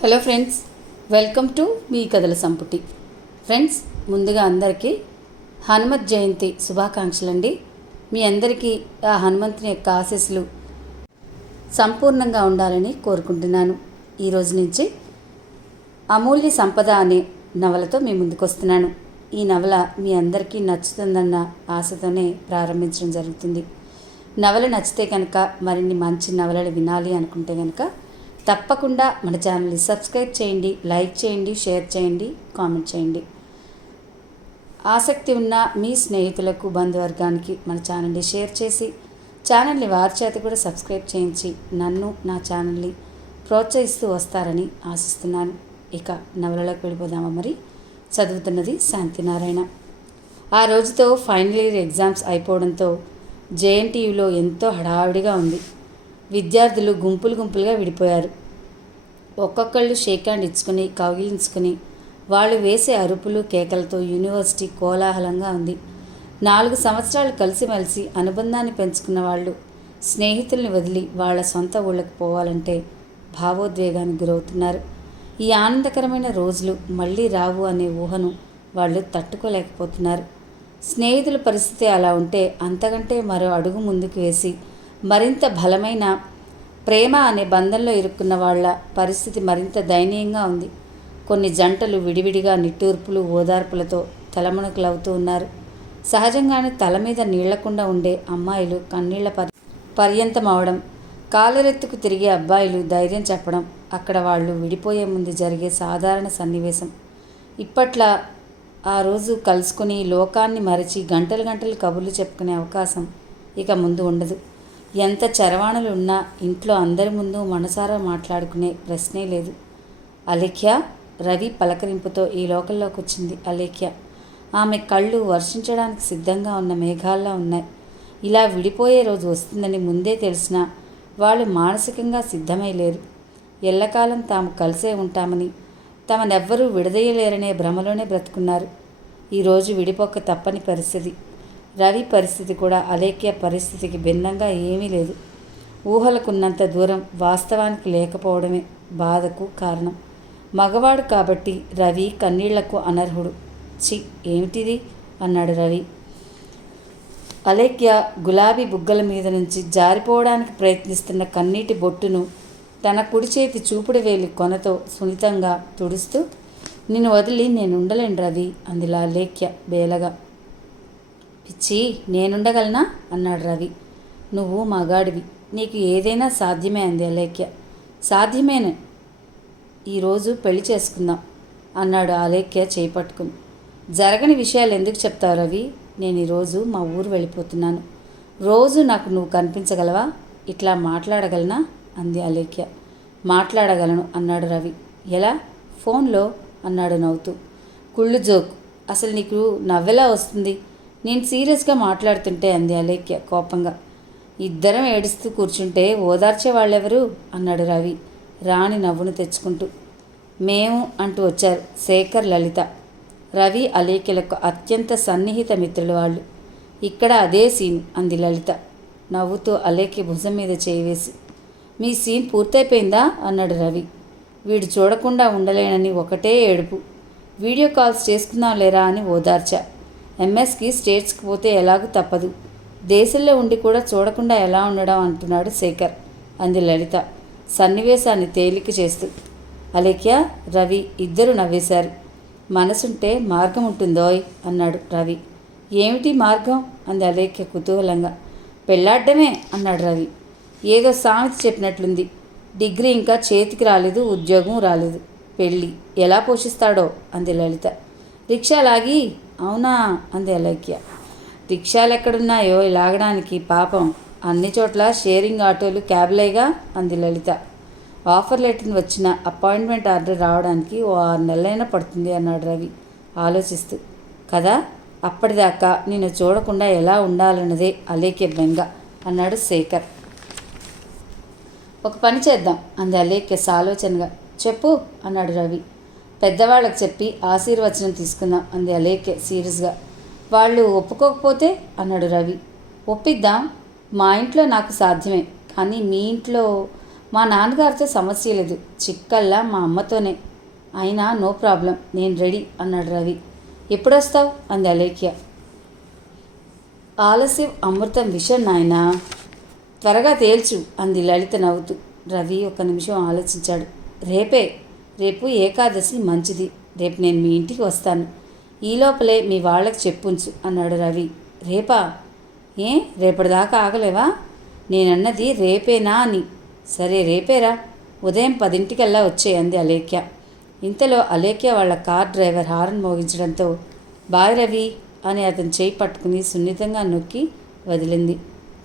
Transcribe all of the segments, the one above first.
Hello friends, welcome to me కథల సంపుటి. Friends, ముందుగా అందరికీ హనుమత్ జయంతి శుభాకాంక్షలండి. మీ అందరికీ ఆ హనుమంతుని యొక్క ఆశీస్సులు సంపూర్ణంగా ఉండాలని కోరుకుంటున్నాను. ఈరోజు నుంచి అమూల్య సంపద అనే నవలతో మీ ముందుకు వస్తున్నాను. ఈ నవల మీ అందరికీ నచ్చుతుందన్న ఆశతోనే ప్రారంభించడం జరుగుతుంది. నవల నచ్చితే కనుక మరిన్ని మంచి నవలలు వినాలి అనుకుంటే కనుక తప్పకుండా మన ఛానల్ని సబ్స్క్రైబ్ చేయండి, లైక్ చేయండి, షేర్ చేయండి, కామెంట్ చేయండి. ఆసక్తి ఉన్న మీ స్నేహితులకు, బంధువర్గానికి మన ఛానల్ని షేర్ చేసి ఛానల్ని వారి చేత కూడా సబ్స్క్రైబ్ చేయించి నన్ను, నా ఛానల్ని ప్రోత్సహిస్తూ వస్తారని ఆశిస్తున్నాను. ఇక నవలలోకి వెళ్ళిపోదామా? మరి చదువుతున్నది శాంతినారాయణ. ఆ రోజుతో ఫైనల్ ఇయర్ ఎగ్జామ్స్ అయిపోవడంతో జేఎన్టీయూలో ఎంతో హడావిడిగా ఉంది. విద్యార్థులు గుంపులుగా విడిపోయారు. ఒక్కొక్కళ్ళు షేక్ హ్యాండ్ ఇచ్చుకుని కౌగిలించుకుని వాళ్ళు వేసే అరుపులు కేకలతో యూనివర్సిటీ కోలాహలంగా ఉంది. 4 సంవత్సరాలు కలిసిమెలిసి అనుబంధాన్ని పెంచుకున్న వాళ్ళు స్నేహితుల్ని వదిలి వాళ్ళ సొంత ఊళ్ళకు పోవాలంటే భావోద్వేగానికి గురవుతున్నారు. ఈ ఆనందకరమైన రోజులు మళ్ళీ రావు అనే ఊహను వాళ్ళు తట్టుకోలేకపోతున్నారు. స్నేహితుల పరిస్థితి అలా ఉంటే అంతకంటే మరో అడుగు ముందుకు వేసి మరింత బలమైన ప్రేమ అనే బంధంలో ఇరుక్కున్న వాళ్ళ పరిస్థితి మరింత దయనీయంగా ఉంది. కొన్ని జంటలు విడివిడిగా నిట్టూర్పులు, ఓదార్పులతో తలమునకలవుతూ ఉన్నారు. సహజంగానే తల మీద నీళ్లకుండా ఉండే అమ్మాయిలు కన్నీళ్ల పర్యంతం అవడం, కాలరెత్తుకు తిరిగే అబ్బాయిలు ధైర్యం చెప్పడం అక్కడ వాళ్ళు విడిపోయే ముందు జరిగే సాధారణ సన్నివేశం. ఇప్పట్లా ఆ రోజు కలుసుకుని లోకాన్ని మరచి గంటలు కబుర్లు చెప్పుకునే అవకాశం ఇక ముందు ఉండదు. ఎంత చరవాణులు ఉన్నా ఇంట్లో అందరి ముందు మనసారా మాట్లాడుకునే ప్రశ్నే లేదు. అలేఖ్య, రవి పలకరింపుతో ఈ లోకంలోకి వచ్చింది అలేఖ్య. ఆమె కళ్ళు వర్షించడానికి సిద్ధంగా ఉన్న మేఘాల్లా ఉన్నాయి. ఇలా విడిపోయే రోజు వస్తుందని ముందే తెలిసినా వాళ్ళు మానసికంగా సిద్ధమై లేరు. ఎల్లకాలం తాము కలిసే ఉంటామని, తమనెవ్వరూ విడదీయలేరనే భ్రమలోనే బ్రతుకున్నారు. ఈరోజు విడిపోక తప్పని పరిస్థితి. రవి పరిస్థితి కూడా అలేఖ్య పరిస్థితికి భిన్నంగా ఏమీ లేదు. ఊహలకున్నంత దూరం వాస్తవానికి లేకపోవడమే బాధకు కారణం. మగవాడు కాబట్టి రవి కన్నీళ్లకు అనర్హుడు. చి, ఏమిటిది అన్నాడు రవి. అలేఖ్య గులాబీ బుగ్గల మీద నుంచి జారిపోవడానికి ప్రయత్నిస్తున్న కన్నీటి బొట్టును తన కుడి చేతి చూపుడు వేలి కొనతో సున్నితంగా తుడుస్తూ, నిన్ను వదిలి నేనుండలేను రవి అందిలా అలేఖ్య బేలగా. పిచ్చి, నేనుండగలనా అన్నాడు రవి. నువ్వు మగాడివి, నీకు ఏదైనా సాధ్యమే అంది అలేఖ్య. సాధ్యమేనే, ఈరోజు పెళ్లి చేసుకుందాం అన్నాడు అలేఖ్య చేపట్టుకుని. జరగని విషయాలు ఎందుకు చెప్తావు రవి? నేను ఈరోజు మా ఊరు వెళ్ళిపోతున్నాను. రోజు నాకు నువ్వు కనిపించగలవా? ఇట్లా మాట్లాడగలనా అంది అలేఖ్య. మాట్లాడగలను అన్నాడు రవి. ఎలా? ఫోన్లో అన్నాడు నవ్వుతూ. కుళ్ళు జోక్, అసలు నీకు నవ్వెలా వస్తుంది? నేను సీరియస్గా మాట్లాడుతుంటే అంది అలేఖ్య కోపంగా. ఇద్దరం ఏడుస్తూ కూర్చుంటే ఓదార్చే వాళ్ళెవరు అన్నాడు రవి రాణి నవ్వును తెచ్చుకుంటూ. మేము అంటూ వచ్చారు శేఖర్, లలిత. రవి అలేఖ్యలకు అత్యంత సన్నిహిత మిత్రులు వాళ్ళు. ఇక్కడ అదే సీన్ అంది లలిత నవ్వుతూ అలేఖ్య భుజం మీద చేయి వేసి. మీ సీన్ పూర్తయిపోయిందా అన్నాడు రవి. వీడు చూడకుండా ఉండలేనని ఒకటే ఏడుపు. వీడియో కాల్స్ చేసుకుందాం లేరా అని ఓదార్చా. ఎంఎస్కి స్టేట్స్కి పోతే ఎలాగూ తప్పదు, దేశంలో ఉండి కూడా చూడకుండా ఎలా ఉండడం అంటున్నాడు శేఖర్ అంది లలిత సన్నివేశాన్ని తేలిక చేస్తూ. అలేఖ్య, రవి ఇద్దరు నవ్వేశారు. మనసుంటే మార్గం ఉంటుందోయ్ అన్నాడు రవి. ఏమిటి మార్గం అంది అలేఖ్య కుతూహలంగా. పెళ్ళాడ్డమే అన్నాడు రవి. ఏదో సామెత చెప్పినట్లుంది. డిగ్రీ ఇంకా చేతికి రాలేదు, ఉద్యోగం రాలేదు, పెళ్ళి ఎలా పోషిస్తాడో అంది లలిత. రిక్షా లాగి. అవునా అంది అలేఖ్య. రిక్షాలు ఎక్కడున్నాయో లాగడానికి, పాపం అన్ని చోట్ల షేరింగ్ ఆటోలు, క్యాబ్లేగా అంది లలిత. ఆఫర్ లెటర్ వచ్చిన అపాయింట్మెంట్ ఆర్డర్ రావడానికి ఓ 6 నెలలైనా పడుతుంది అన్నాడు రవి ఆలోచిస్తూ. కదా, అప్పటిదాకా నిన్ను చూడకుండా ఎలా ఉండాలన్నదే అలేఖ్య బెంగ అన్నాడు శేఖర్. ఒక పని చేద్దాం అంది అలేఖ్య సాలోచనగా. చెప్పు అన్నాడు రవి. పెద్దవాళ్ళకి చెప్పి ఆశీర్వచనం తీసుకుందాం అంది అలేఖ్య సీరియస్గా. వాళ్ళు ఒప్పుకోకపోతే అన్నాడు రవి. ఒప్పిద్దాం, మా ఇంట్లో నాకు సాధ్యమే, కానీ మీ ఇంట్లో మా నాన్నగారితో సమస్య లేదు, చిక్కల్లా మా అమ్మతోనే. అయినా నో ప్రాబ్లం, నేను రెడీ అన్నాడు రవి. ఎప్పుడొస్తావు అంది అలేఖ్య. ఆలస్యం అమృతం విషయం నాయనా, త్వరగా తేల్చు అంది లలిత నవ్వుతూ. రవి ఒక నిమిషం ఆలోచించాడు. రేపు ఏకాదశి, మంచిది. రేపు నేను మీ ఇంటికి వస్తాను. ఈ లోపలే మీ వాళ్ళకి చెప్పుంచు అన్నాడు రవి. రేపా? ఏ రేపటిదాకా ఆగలేవా? నేనన్నది రేపేనా అని. సరే రేపేరా, ఉదయం 10 వచ్చేయి అంది అలేఖ్య. ఇంతలో అలేఖ్య వాళ్ళ కార్ డ్రైవర్ హారన్ మోగించడంతో బాయ్ రవి అని అతను చేయి పట్టుకుని సున్నితంగా నొక్కి వదిలింది.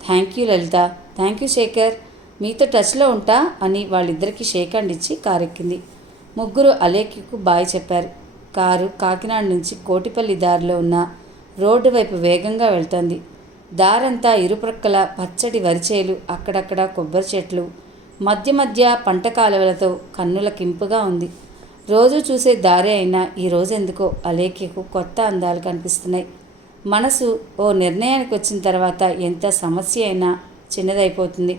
Thank you Lalitha, thank you Shekhar, మీతో టచ్లో ఉంటా అని వాళ్ళిద్దరికీ షేక్ హ్యాండ్ ఇచ్చి కారు ఎక్కింది. ముగ్గురు అలేఖ్యకు బాయ్ చెప్పారు. కారు కాకినాడ నుంచి కోటిపల్లి దారిలో ఉన్న రోడ్డు వైపు వేగంగా వెళ్తోంది. దారంతా ఇరుప్రక్కల పచ్చటి వరిచేలు, అక్కడక్కడ కొబ్బరి చెట్లు, మధ్య మధ్య పంట కాలువలతో కన్నులకింపుగా ఉంది. రోజు చూసే దారి అయినా ఈరోజు ఎందుకో అలేఖ్యకు కొత్త అందాలు కనిపిస్తున్నాయి. మనసు ఓ నిర్ణయానికి వచ్చిన తర్వాత ఎంత సమస్య అయినా చిన్నదైపోతుంది.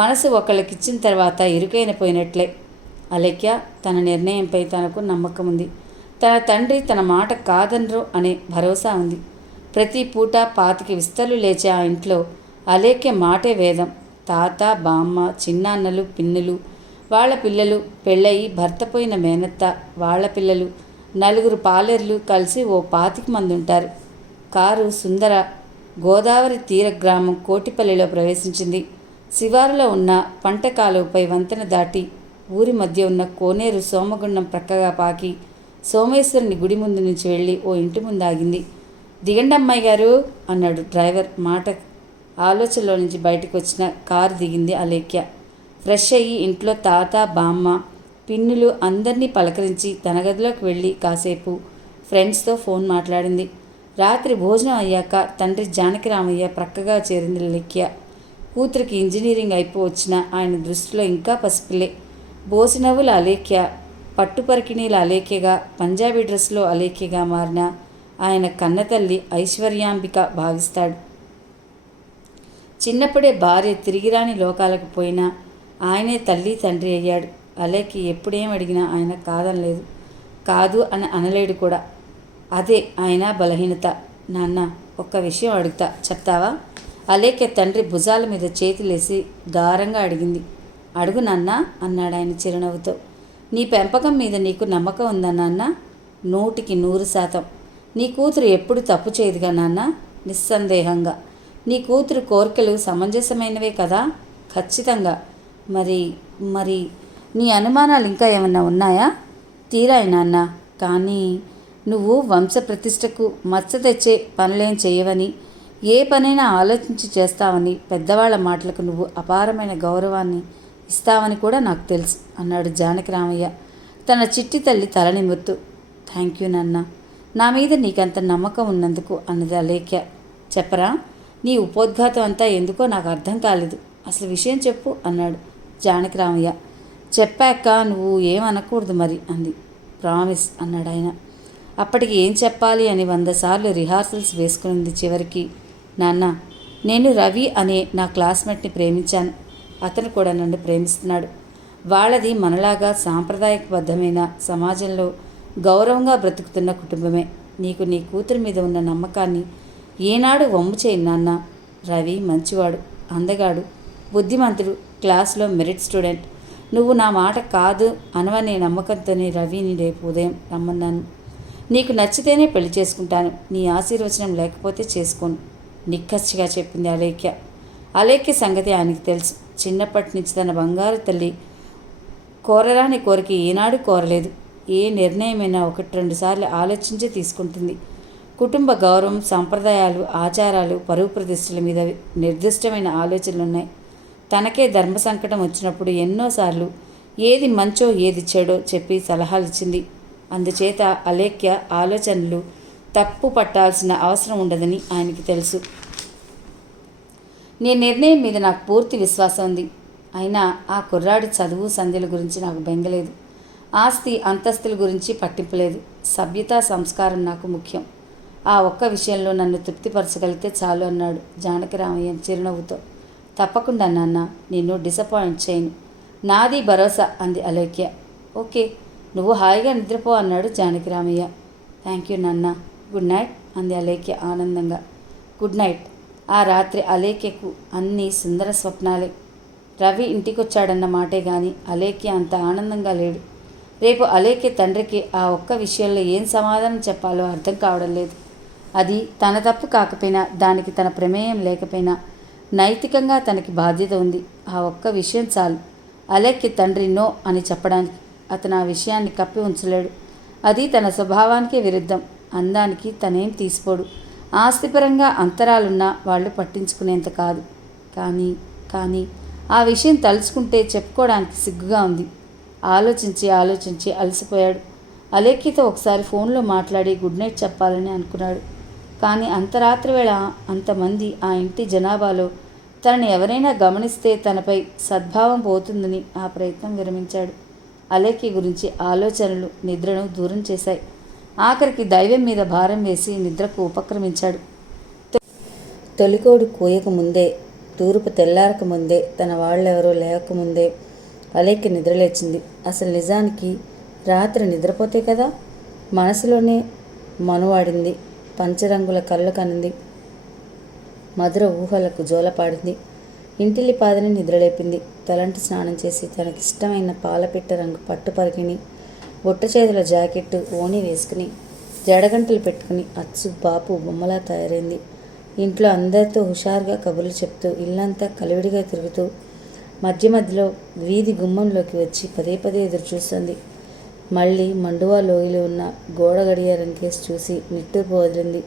మనసు ఒకళ్ళకిచ్చిన తర్వాత ఇరుకైన పోయినట్లే. అలేఖ్య తన నిర్ణయంపై తనకు నమ్మకం ఉంది. తన తండ్రి తన మాట కాదనరు అనే భరోసా ఉంది. ప్రతి పూట 25 విస్తళ్ళు లేచే ఆ ఇంట్లో అలేఖ్య మాటే వేదం. తాత, బామ్మ, చిన్నాన్నలు, పిన్నులు, వాళ్ళ పిల్లలు, పెళ్ళయి భర్త పోయిన మేనత్త, వాళ్ళ పిల్లలు, 4 పాలేర్లు కలిసి ఓ 25 మంది ఉంటారు. కారు సుందర గోదావరి తీర గ్రామం కోటిపల్లిలో ప్రవేశించింది. శివారులో ఉన్న పంట కాలువపై వంతెన దాటి ఊరి మధ్య ఉన్న కోనేరు సోమగుండం ప్రక్కగా పాకి సోమేశ్వరుని గుడి ముందు నుంచి వెళ్ళి ఓ ఇంటి ముందు ఆగింది. దిగండి అమ్మాయి గారు అన్నాడు డ్రైవర్. మాట ఆలోచనలో నుంచి బయటకు వచ్చిన కారు దిగింది అలేఖ్య. ఫ్రెష్ అయ్యి ఇంట్లో తాత, బామ్మ, పిన్నులు అందరినీ పలకరించి తన గదిలోకి వెళ్ళి కాసేపు ఫ్రెండ్స్తో ఫోన్ మాట్లాడింది. రాత్రి భోజనం అయ్యాక తండ్రి జానకిరామయ్య ప్రక్కగా చేరింది అలేఖ్య. కూతురికి ఇంజనీరింగ్ అయిపోవచ్చిన ఆయన దృష్టిలో ఇంకా పసిపిల్లే. బోసినవ్వుల అలేఖ్య, పట్టుపరికిణీల అలేఖ్యగా, పంజాబీ డ్రెస్లో అలేఖ్యగా మారిన ఆయన కన్నతల్లి ఐశ్వర్యాంబిక భావిస్తాడు. చిన్నప్పుడే భార్య తిరిగిరాని లోకాలకు పోయినా ఆయనే తల్లి తండ్రి అయ్యాడు. అలేఖ్య ఎప్పుడేం అడిగినా ఆయన కాదనలేదు, కాదు అని అనలేడు కూడా. అదే ఆయన బలహీనత. నాన్న, ఒక్క విషయం అడుగుతా, చెప్తావా? అలేఖ్య తండ్రి భుజాల మీద చేతులేసి గారంగా అడిగింది. అడుగు నాన్న అన్నాడు ఆయన చిరునవ్వుతో. నీ పెంపకం మీద నీకు నమ్మకం ఉందా నాన్న? 100% నీ కూతురు ఎప్పుడు తప్పు చేయదుగా నాన్న? నిస్సందేహంగా. నీ కూతురు కోరికలు సమంజసమైనవే కదా? ఖచ్చితంగా. మరి నీ అనుమానాలు ఇంకా ఏమన్నా ఉన్నాయా? తీరాయి నాన్న. కానీ నువ్వు వంశప్రతిష్టకు మచ్చ తెచ్చే పనులేం చేయవని, ఏ పనైనా ఆలోచించి చేస్తావని, పెద్దవాళ్ల మాటలకు నువ్వు అపారమైన గౌరవాన్ని ఇస్తావని కూడా నాకు తెలుసు అన్నాడు జానకిరామయ్య తన చిట్టి తల్లి తల నిమురుతూ. థ్యాంక్ యూ నాన్న, నా మీద నీకంత నమ్మకం ఉన్నందుకు అన్నది అలేఖ్య. చెప్పరా, నీ ఉపోద్ఘాతం అంతా ఎందుకో నాకు అర్థం కాలేదు. అసలు విషయం చెప్పు అన్నాడు జానకిరామయ్య. చెప్పాక నువ్వు ఏమనకూడదు మరి అంది. ప్రామిస్ అన్నాడు ఆయన. అప్పటికి ఏం చెప్పాలి అని 100 సార్లు రిహార్సల్స్ వేసుకునింది. చివరికి, నాన్న, నేను రవి అనే నా క్లాస్మేట్ని ప్రేమించాను. అతను కూడా నన్ను ప్రేమిస్తున్నాడు. వాళ్ళది మనలాగా సాంప్రదాయబద్ధమైన సమాజంలో గౌరవంగా బ్రతుకుతున్న కుటుంబమే. నీకు నీ కూతురి మీద ఉన్న నమ్మకాన్ని ఏనాడు వమ్ము చేయను నాన్న. రవి మంచివాడు, అందగాడు, బుద్ధిమంతుడు, క్లాసులో మెరిట్ స్టూడెంట్. నువ్వు నా మాట కాదు అనవనే నమ్మకంతోనే రవిని రేపు ఉదయం రమ్మన్నాను. నీకు నచ్చితేనే పెళ్లి చేసుకుంటాను, నీ ఆశీర్వచనం లేకపోతే చేసుకోను నిక్కచ్చిగా చెప్పింది అలేఖ్య. అలేఖ్య సంగతి ఆయనకి తెలుసు. చిన్నప్పటి నుంచి తన బంగారు తల్లి కోరరాని కోరిక ఏనాడు కోరలేదు. ఏ నిర్ణయమైనా 1-2 సార్లు ఆలోచించి తీసుకుంటుంది. కుటుంబ గౌరవం, సంప్రదాయాలు, ఆచారాలు, పరువు ప్రతిష్టల మీద నిర్దిష్టమైన ఆలోచనలున్నాయి. తనకే ధర్మ సంకటం వచ్చినప్పుడు ఎన్నోసార్లు ఏది మంచో ఏది చెడో చెప్పి సలహాలు ఇచ్చింది. అందుచేత అలేఖ్య ఆలోచనలు తప్పు పట్టాల్సిన అవసరం ఉండదని ఆయనకి తెలుసు. నీ నిర్ణయం మీద నాకు పూర్తి విశ్వాసం ఉంది. అయినా ఆ కుర్రాడి చదువు సంధ్యల గురించి నాకు బెంగలేదు. ఆస్తి అంతస్తుల గురించి పట్టింపులేదు. సభ్యత, సంస్కారం నాకు ముఖ్యం. ఆ ఒక్క విషయంలో నన్ను తృప్తిపరచగలిగితే చాలు అన్నాడు జానకిరామయ్య చిరునవ్వుతో. తప్పకుండా నాన్న, నిన్ను డిసప్పాయింట్ చేయను. నాది భరోసా అంది అలేఖ్య. ఓకే, నువ్వు హాయిగా నిద్రపో అన్నాడు జానకిరామయ్య. థ్యాంక్ యూ నాన్న. గుడ్ నైట్ అంది అలేఖ్య ఆనందంగా. Good night. ఆ రాత్రి అలేఖ్యకు అన్నీ సుందర స్వప్నాలే. రవి ఇంటికొచ్చాడన్న మాటే గాని అలేఖ్య అంత ఆనందంగా లేడు. రేపు అలేఖ్య తండ్రికి ఆ ఒక్క విషయంలో ఏం సమాధానం చెప్పాలో అర్థం కావడం లేదు. అది తన తప్పు కాకపోయినా, దానికి తన ప్రమేయం లేకపోయినా నైతికంగా తనకి బాధ్యత ఉంది. ఆ ఒక్క విషయం చాలు అలేఖ్య తండ్రి నో అని చెప్పడానికి. అతను ఆ విషయాన్ని కప్పి ఉంచలేడు. అది తన స్వభావానికే విరుద్ధం. అందానికి తనేం తీసిపోడు. ఆస్తిపరంగా అంతరాలున్నా వాళ్ళు పట్టించుకునేంత కాదు. కానీ ఆ విషయం తలుచుకుంటే చెప్పుకోవడానికి సిగ్గుగా ఉంది. ఆలోచించి అలసిపోయాడు. అలేఖ్యతో ఒకసారి ఫోన్లో మాట్లాడి గుడ్ నైట్ చెప్పాలని అనుకున్నాడు. కానీ అంతరాత్రి వేళ అంతమంది ఆ ఇంటి జనాభాలో తనని ఎవరైనా గమనిస్తే తనపై సద్భావం పోతుందని ఆ ప్రయత్నం విరమించాడు. అలేఖ్య గురించి ఆలోచనలు నిద్రను దూరం చేశాయి. ఆఖరికి దైవం మీద భారం వేసి నిద్రకు ఉపక్రమించాడు. తొలికోడు కూయకముందే, తూర్పు తెల్లారకముందే, తన వాళ్ళెవరో లేకముందే అలేఖ్య నిద్రలేచింది. అసలు నిజానికి రాత్రి నిద్రపోతే కదా. మనసులోనే మనువాడింది. పంచరంగుల కళ్ళు కనింది. మధుర ఊహలకు జోలపాడింది. ఇంటిల్లిపాదని నిద్రలేపింది. తలంటి స్నానం చేసి తనకిష్టమైన పాలపిట్ట రంగు పట్టు పరికిని, బుట్ట చేతుల జాకెట్టు ఓణి వేసుకుని, జడగంటలు పెట్టుకుని అచ్చు బాపు బొమ్మలా తయారైంది. ఇంట్లో అందరితో హుషారుగా కబుర్లు చెప్తూ, ఇల్లంతా కలివిడిగా తిరుగుతూ, మధ్య మధ్యలో వీధి గుమ్మంలోకి వచ్చి పదే పదే ఎదురు చూస్తుంది. మళ్ళీ మండువా లోయలో ఉన్న గోడ గడియారం కేసి చూసి నిట్టూర్పు వదిలింది.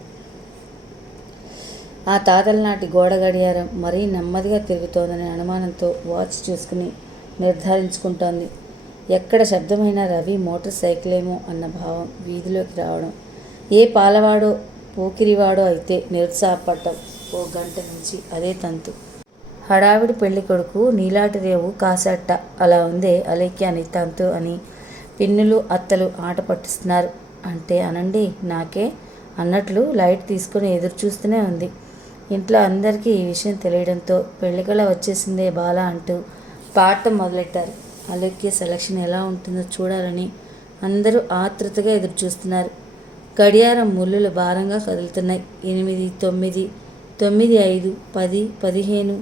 ఆ తాతల నాటి గోడ గడియారం మరీ నెమ్మదిగా తిరుగుతోందనే అనుమానంతో వాచ్ చూసుకుని నిర్ధారించుకుంటోంది. ఎక్కడ శబ్దమైనా రవి మోటార్ సైకిలేమో అన్న భావం వీధిలోకి రావడం. ఏ పాలవాడో పోకిరివాడో అయితే నిరుత్సాహపడ్డం. ఓ గంట నుంచి అదే తంతు. హడావిడి పెళ్లి కొడుకు నీలాటి రేవు కాసట్ట. అలా ఉందే అలేఖ్య అని తంతు అని పిన్నులు అత్తలు ఆట పట్టిస్తున్నారు. అంటే అనండి నాకే అన్నట్లు లైట్ తీసుకుని ఎదురు చూస్తూనే ఉంది. ఇంట్లో అందరికీ ఈ విషయం తెలియడంతో పెళ్లికళ వచ్చేసిందే బాల అంటూ పాడటం మొదలెట్టారు. అలేఖ్య సెలక్షన్ ఎలా ఉంటుందో చూడాలని అందరూ ఆతృతగా ఎదురు చూస్తున్నారు. గడియారం ముళ్ళులు భారంగా కదులుతున్నాయి. 8, 9, 9:05, 10, 15,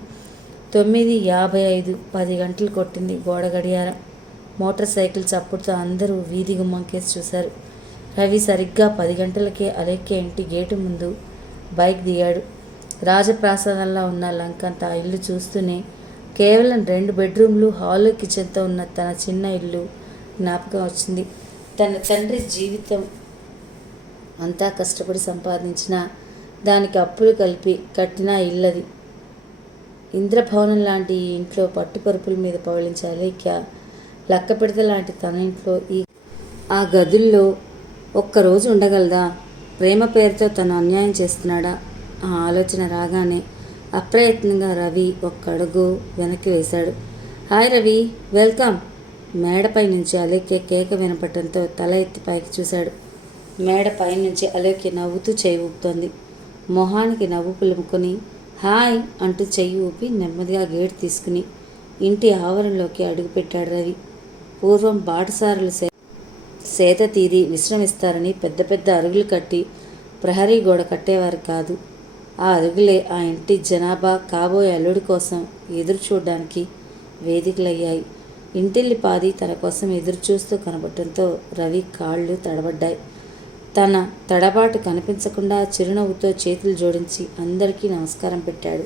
9:55, 10 గంటలు కొట్టింది గోడ గడియారం. మోటార్ సైకిల్ చప్పుడుతో అందరూ వీధి గుమ్మం కేసి చూశారు. రవి సరిగ్గా 10 గంటలకే అలేఖ్య ఇంటి గేటు ముందు బైక్ దిగాడు. రాజప్రాసాదంలో ఉన్న లంకంత ఆ ఇల్లు చూస్తూనే కేవలం 2 బెడ్రూమ్లు, హాలు, కిచెన్తో ఉన్న తన చిన్న ఇల్లు జ్ఞాపకం వచ్చింది. తన తండ్రి జీవితం అంతా కష్టపడి సంపాదించిన దానికి అప్పులు కలిపి కట్టిన ఇల్లది. ఇంద్రభవనం లాంటి ఈ ఇంట్లో పట్టుపరుపుల మీద పవళించే అలేఖ్య లక్కపెడత లాంటి తన ఇంట్లో ఆ గదుల్లో ఒక్కరోజు ఉండగలదా? ప్రేమ పేరుతో తను అన్యాయం చేస్తున్నాడా? ఆ ఆలోచన రాగానే అప్రయత్నంగా రవి ఒక్క అడుగు వెనక్కి వేశాడు. Hi Ravi, welcome. మేడపై నుంచి అలేఖ్య కేక వినపడటంతో తల ఎత్తి పైకి చూశాడు. మేడపై నుంచి అలేఖ్య నవ్వుతూ చెయ్యి ఊపుతోంది. మొహానికి నవ్వు పులుముకొని హాయ్ అంటూ చెయ్యి ఊపి నెమ్మదిగా గేటు తీసుకుని ఇంటి ఆవరణలోకి అడుగుపెట్టాడు రవి. పూర్వం బాటసారులు సేద తీరి విశ్రమిస్తారని పెద్ద పెద్ద అరుగులు కట్టి ప్రహరీ గోడ కట్టేవారు కాదు. ఆ అరుగులే ఆ ఇంటి జనాభా కాబోయే అల్లుడి కోసం ఎదురు చూడడానికి వేదికలయ్యాయి. ఇంటిల్లిపాది తన కోసం ఎదురు చూస్తూ కనబడటంతో రవి కాళ్ళు తడబడ్డాయి. తన తడబాటు కనిపించకుండా చిరునవ్వుతో చేతులు జోడించి అందరికీ నమస్కారం పెట్టాడు.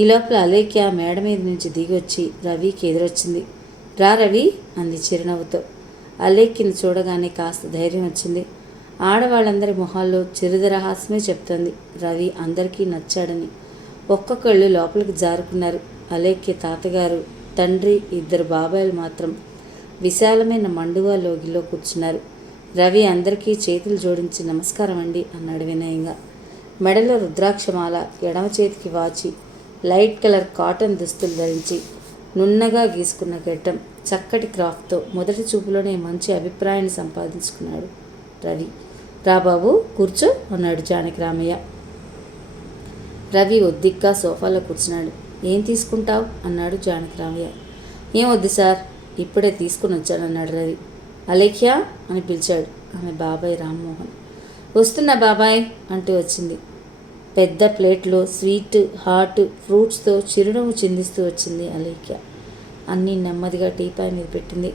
ఈ లోపల అలేఖ్య మేడ మీద నుంచి దిగొచ్చి రవికి ఎదురొచ్చింది. రా రవి అంది చిరునవ్వుతో. అలేఖ్యని చూడగానే కాస్త ధైర్యం వచ్చింది. ఆడవాళ్ళందరి మొహాల్లో చిరుదరహాసమే చెప్తోంది రవి అందరికీ నచ్చాడని. ఒక్కొక్కళ్ళు లోపలికి జారుకున్నారు. అలేఖ్య తాతగారు, తండ్రి, 2 బాబాయిలు మాత్రం విశాలమైన మండువా లోగిలో కూర్చున్నారు. రవి అందరికీ చేతులు జోడించి నమస్కారం అండి అన్నాడు వినయంగా. మెడలో రుద్రాక్షమాల, ఎడమ చేతికి వాచి, లైట్ కలర్ కాటన్ దుస్తులు ధరించి నున్నగా గీసుకున్న గడ్డం, చక్కటి క్రాఫ్ట్తో మొదటి చూపులోనే మంచి అభిప్రాయాన్ని సంపాదించుకున్నాడు రవి. రా బాబు కూర్చో అన్నాడు జానకిరామయ్య. రవి ఒద్దిగ్గా సోఫాలో కూర్చున్నాడు. ఏం తీసుకుంటావు అన్నాడు జానకిరామయ్య. ఏమొద్దు సార్, ఇప్పుడే తీసుకుని వచ్చానన్నాడు రవి. అలేఖ్య అని పిలిచాడు. ఆమె బాబాయ్ రామ్మోహన్. వస్తున్నా బాబాయ్ అంటూ వచ్చింది. పెద్ద ప్లేట్లో స్వీట్ హాట్ ఫ్రూట్స్తో చిరునవ్వు చిందిస్తూ వచ్చింది అలేఖ్య. అన్నీ నెమ్మదిగా టీపాయ్ మీద పెట్టింది.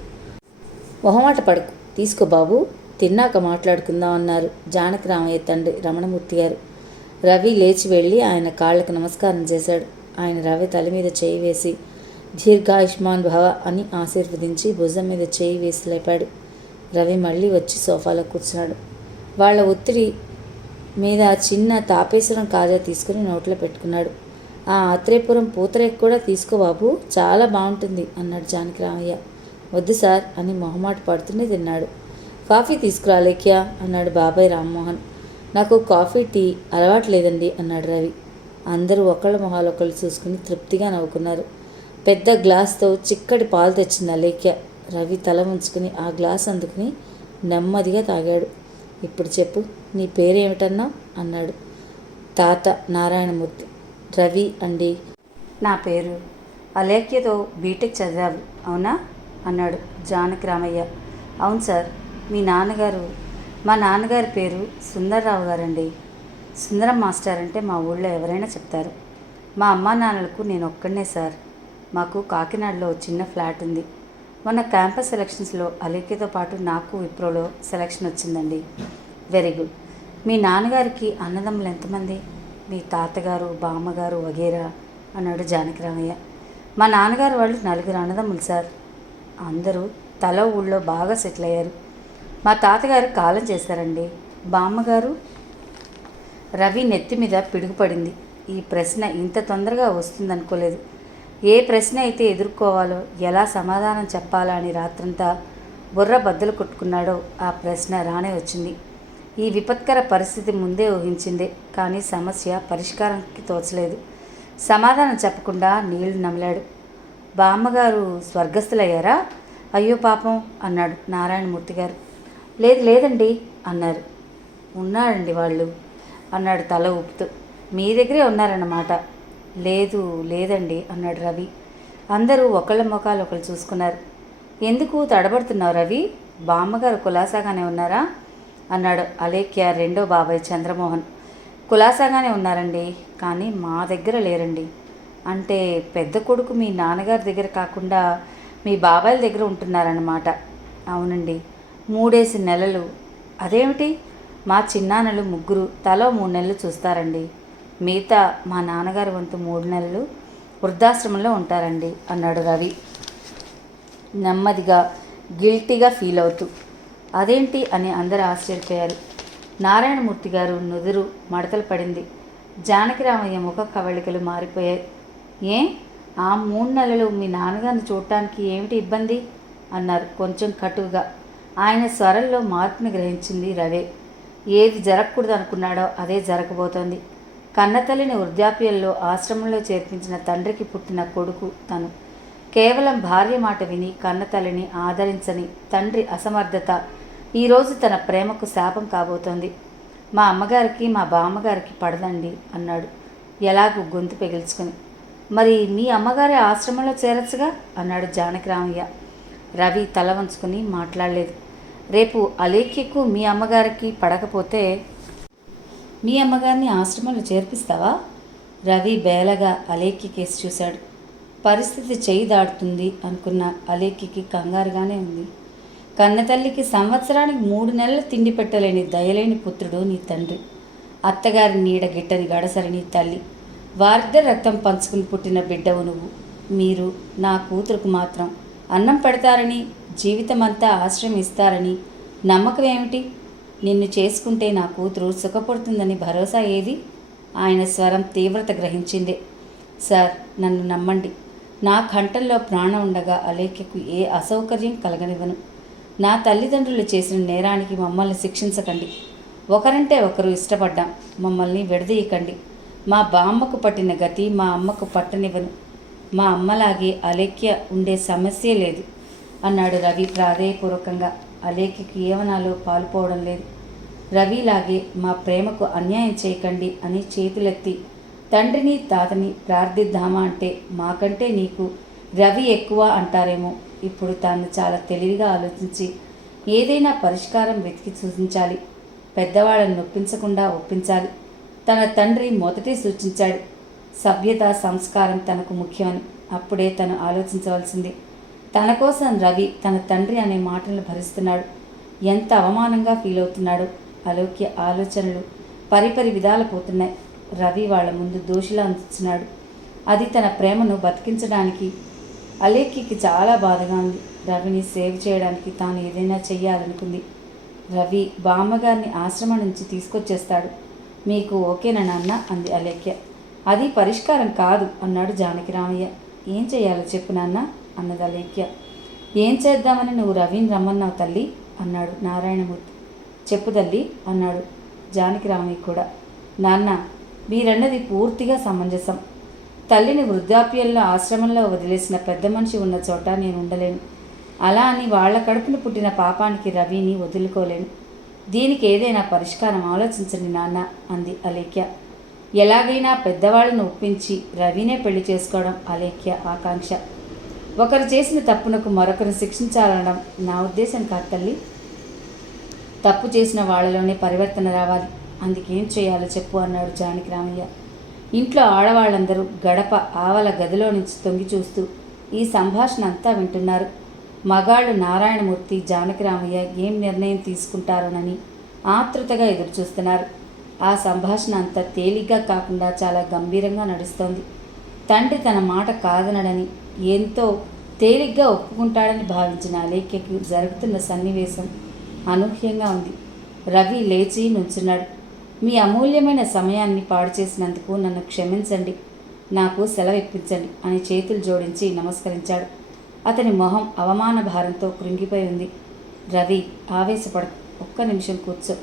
మొహమాట పడకు, తీసుకో బాబు, తిన్నాక మాట్లాడుకుందాం అన్నారు జానకి రామయ్య తండ్రి రమణమూర్తి గారు. రవి లేచి వెళ్ళి ఆయన కాళ్లకు నమస్కారం చేశాడు. ఆయన రవి తల మీద చేయి వేసి దీర్ఘాయుష్మాన్ భవ అని ఆశీర్వదించి భుజం మీద చేయి వేసి లేపాడు. రవి మళ్ళీ వచ్చి సోఫాలో కూర్చున్నాడు. వాళ్ళ ఒత్తిడి మీద చిన్న తాపేశ్వరం కాజా తీసుకుని నోట్లో పెట్టుకున్నాడు. ఆ ఆత్రేయపురం పూతరేకు కూడా తీసుకో బాబు, చాలా బాగుంటుంది అన్నాడు జానకి రామయ్య. వద్దు సార్ అని మొహమాట పడుతూనే తిన్నాడు. కాఫీ తీసుకురాలేఖ్య అన్నాడు బాబాయ్ రామ్మోహన్. నాకు కాఫీ టీ అలవాటు లేదండి అన్నాడు రవి. అందరూ ఒకళ్ళ మొహాలు ఒకళ్ళు చూసుకుని తృప్తిగా నవ్వుకున్నారు. పెద్ద గ్లాస్తో చిక్కటి పాలు తెచ్చింది అలేఖ్య. రవి తల ఉంచుకుని ఆ గ్లాస్ అందుకుని నెమ్మదిగా తాగాడు. ఇప్పుడు చెప్పు, నీ పేరేమిటన్నావు అన్నాడు. తాత నారాయణమూర్తి. రవి అండి. నా పేరు. అలేఖ్యతో బీటెక్ చదివావు అవునా అన్నాడు జానకి రామయ్య. అవును సార్. మీ నాన్నగారు? మా నాన్నగారి పేరు సుందర్రావు గారండి. సుందరం మాస్టర్ అంటే మా ఊళ్ళో ఎవరైనా చెప్తారు. మా అమ్మా నాన్నలకు నేను ఒక్కడనే సార్. మాకు కాకినాడలో చిన్న ఫ్లాట్ ఉంది. మొన్న క్యాంపస్ సెలక్షన్స్లో అలేఖ్యతో పాటు నాకు విప్రోలో సెలక్షన్ వచ్చిందండి. Very good. మీ నాన్నగారికి అన్నదమ్ములు ఎంతమంది? మీ తాతగారు, బామ్మగారు వగేరా అన్నాడు జానకి రామయ్య. మా నాన్నగారు వాళ్ళు 4 అన్నదమ్ములు సార్. అందరూ తల ఊళ్ళో బాగా సెటిల్ అయ్యారు. మా తాతగారు కాలం చేశారండి. బామ్మగారు? రవి నెత్తి మీద పిడుగుపడింది. ఈ ప్రశ్న ఇంత తొందరగా వస్తుందనుకోలేదు. ఏ ప్రశ్న అయితే ఎదుర్కోవాలో, ఎలా సమాధానం చెప్పాలా అని రాత్రంతా బుర్ర బద్దలు కొట్టుకున్నాడో ఆ ప్రశ్న రానే వచ్చింది. ఈ విపత్కర పరిస్థితి ముందే ఊహించిందే, కానీ సమస్య పరిష్కారానికి తోచలేదు. సమాధానం చెప్పకుండా నీళ్లు నమిలాడు. బామ్మగారు స్వర్గస్థులయ్యారా? అయ్యో పాపం అన్నాడు నారాయణమూర్తి గారు. లేదండి అన్నారు. ఉన్నారండి వాళ్ళు అన్నాడు తల ఊపుతూ. మీ దగ్గరే ఉన్నారన్నమాట. లేదండి అన్నాడు రవి. అందరూ ఒకళ్ళ ముఖాలు ఒకళ్ళు చూసుకున్నారు. ఎందుకు తడబడుతున్నావు రవి? బామ్మగారు కులాసాగానే ఉన్నారా అన్నాడు అలేఖ్య రెండో బాబాయ్ చంద్రమోహన్. కులాసాగానే ఉన్నారండి, కానీ మా దగ్గర లేరండి. అంటే పెద్ద కొడుకు మీ నాన్నగారి దగ్గర కాకుండా మీ బాబాయిల దగ్గర ఉంటున్నారన్నమాట. అవునండి. 3 నెలలు. అదేమిటి? మా చిన్నాన్నలు 3 తలో 3 నెలలు చూస్తారండి. మిగతా మా నాన్నగారి వంతు 3 నెలలు వృద్ధాశ్రమంలో ఉంటారండి అన్నాడు రవి నెమ్మదిగా, గిల్టీగా ఫీల్ అవుతూ. అదేంటి అని అందరూ ఆశ్చర్యపోయారు. నారాయణమూర్తి గారు నుదురు మడతలు పడింది. జానకి రామయ్య ముఖ కవళికలు మారిపోయాయి. ఆ 3 నెలలు మీ నాన్నగారిని చూడటానికి ఏమిటి ఇబ్బంది అన్నారు కొంచెం కటువుగా. ఆయన స్వరంలో మార్పుని గ్రహించింది రవే. ఏది జరగకూడదు అనుకున్నాడో అదే జరగబోతోంది. కన్నతల్లిని వృద్ధాప్యంలో ఆశ్రమంలో చేర్పించిన తండ్రికి పుట్టిన కొడుకు తను. కేవలం భార్య మాట విని కన్నతల్లిని ఆదరించని తండ్రి అసమర్థత ఈరోజు తన ప్రేమకు శాపం కాబోతోంది. మా అమ్మగారికి మా బామ్మగారికి పడదండి అన్నాడు ఎలాగూ గొంతు పెగిల్చుకుని. మరి మీ అమ్మగారి ఆశ్రమంలో చేరచ్చుగా అన్నాడు జానకి రామయ్య. రవి తల వంచుకుని మాట్లాడలేదు. రేపు అలేఖ్యకు మీ అమ్మగారికి పడకపోతే మీ అమ్మగారిని ఆశ్రమంలో చేర్పిస్తావా? రవి బేలగా అలేఖ్య కేసు చూశాడు. పరిస్థితి చేయి దాటుతుంది అనుకున్న అలేఖ్యకి కంగారుగానే ఉంది. కన్నతల్లికి సంవత్సరానికి 3 నెలలు తిండి పెట్టలేని దయలేని పుత్రుడు నీ తండ్రి. అత్తగారి నీడ గిట్టని గడసరి నీ తల్లి. వారిద్దరు రక్తం పంచుకుని పుట్టిన బిడ్డవు నువ్వు. మీరు నా కూతురుకు మాత్రం అన్నం పెడతారని, జీవితమంతా ఆశ్రయం ఇస్తారని నమ్మకం ఏమిటి? నిన్ను చేసుకుంటే నా కూతురు సుఖపడుతుందని భరోసా ఏది? ఆయన స్వరం తీవ్రత గ్రహించిందే. సార్, నన్ను నమ్మండి. నా కంఠంలో ప్రాణం ఉండగా అలేఖ్యకు ఏ అసౌకర్యం కలగనివ్వను. నా తల్లిదండ్రులు చేసిన నేరానికి మమ్మల్ని శిక్షించకండి. ఒకరంటే ఒకరు ఇష్టపడ్డాం, మమ్మల్ని విడదీయకండి. మా బామ్మకు పట్టిన గతి మా అమ్మకు పట్టనివ్వను. మా అమ్మలాగే అలేఖ్య ఉండే సమస్యే లేదు అన్నాడు రవి ప్రాధేయపూర్వకంగా. అలేఖ్యకు ఏమనాలో పాలుపోవడం లేదు. రవిలాగే మా ప్రేమకు అన్యాయం చేయకండి అని చేతులెత్తి తండ్రిని తాతని ప్రార్థిద్దామా అంటే మాకంటే నీకు రవి ఎక్కువ అంటారేమో. ఇప్పుడు తాను చాలా తెలివిగా ఆలోచించి ఏదైనా పరిష్కారం వెతికి సూచించాలి. పెద్దవాళ్ళని నొప్పించకుండా ఒప్పించాలి. తన తండ్రి మొదటే సూచించాడు, సభ్యత సంస్కారం తనకు ముఖ్యమని. అప్పుడే తను ఆలోచించవలసింది. తన కోసం రవి తన తండ్రి అనే మాటలను భరిస్తున్నాడు. ఎంత అవమానంగా ఫీల్ అవుతున్నాడో. అలోక్య ఆలోచనలు పరిపరి విధాలు పోతున్నాయి. రవి వాళ్ళ ముందు దోషిలా అందించినాడు. అది తన ప్రేమను బతికించడానికి అలేఖ్యకి చాలా బాధగా ఉంది. రవిని సేవ్ చేయడానికి తాను ఏదైనా చెయ్యాలనుకుంది. రవి బామ్మగారిని ఆశ్రమం నుంచి తీసుకొచ్చేస్తాడు. మీకు ఓకేనా నాన్న అంది అలేఖ్య. అది పరిష్కారం కాదు అన్నాడు జానకిరామయ్య. ఏం చెయ్యాలో చెప్పు నాన్న అన్నది అలేఖ్య. ఏం చేద్దామని నువ్వు రవిని రమ్మన్నావు తల్లి అన్నాడు నారాయణమూర్తి. చెప్పు తల్లి అన్నాడు జానకిరామయ్య కూడా. నాన్న, మీరన్నది పూర్తిగా సమంజసం. తల్లిని వృద్ధాప్యంలో ఆశ్రమంలో వదిలేసిన పెద్ద మనిషి ఉన్న చోట నేను ఉండలేను. అలా అని వాళ్ల కడుపున పుట్టిన పాపానికి రవిని వదులుకోలేను. దీనికి ఏదైనా పరిష్కారం ఆలోచించండి నాన్న అంది అలేఖ్య. ఎలాగైనా పెద్దవాళ్ళను ఒప్పించి రవినే పెళ్లి చేసుకోవడం అలేఖ్య ఆకాంక్ష. ఒకరు చేసిన తప్పునకు మరొకరు శిక్షించాలనడం నా ఉద్దేశం కాదు తల్లి. తప్పు చేసిన వాళ్ళలోనే పరివర్తన రావాలి. అందుకేం చేయాలో చెప్పు అన్నాడు జానకిరామయ్య. ఇంట్లో ఆడవాళ్ళందరూ గడప ఆవల గదిలో నుంచి తొంగి చూస్తూ ఈ సంభాషణ అంతా వింటున్నారు. మగాళ్ళు నారాయణమూర్తి, జానకిరామయ్య ఏం నిర్ణయం తీసుకుంటారోనని ఆతృతగా ఎదురుచూస్తున్నారు. ఆ సంభాషణ అంతా తేలిగ్గా కాకుండా చాలా గంభీరంగా నడుస్తోంది. తండ్రి తన మాట కాదనడని, ఎంతో తేలిగ్గా ఒప్పుకుంటాడని భావించిన అలేఖ్యకు జరుగుతున్న సన్నివేశం అనూహ్యంగా ఉంది. రవి లేచి నుంచున్నాడు. మీ అమూల్యమైన సమయాన్ని పాడు చేసినందుకు నన్ను క్షమించండి, నాకు సెలవు ఇప్పించండి అని చేతులు జోడించి నమస్కరించాడు. అతని మొహం అవమాన భారంతో కృంగిపోయి ఉంది. రవి, ఆవేశపడ, ఒక్క నిమిషం కూర్చో.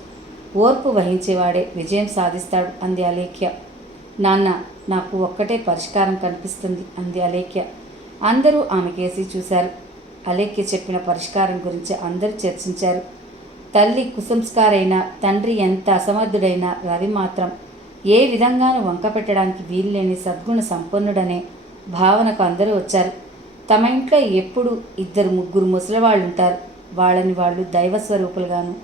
ఓర్పు వహించేవాడే విజయం సాధిస్తాడు అంది అలేఖ్య. నాన్న, నాకు ఒక్కటే పరిష్కారం కనిపిస్తుంది అంది అలేఖ్య. అందరూ ఆమె కేసి చూశారు. అలేఖ్య చెప్పిన పరిష్కారం గురించి అందరూ చర్చించారు. తల్లి కుసంస్కారైన, తండ్రి ఎంత అసమర్థుడైనా రవి మాత్రం ఏ విధంగానూ వంకపెట్టడానికి వీల్లేని సద్గుణ సంపన్నుడనే భావనకు అందరూ వచ్చారు. తమ ఇంట్లో ఎప్పుడు 2-3 ముసలివాళ్ళు ఉంటారు. వాళ్ళని వాళ్ళు దైవస్వరూపులుగాను,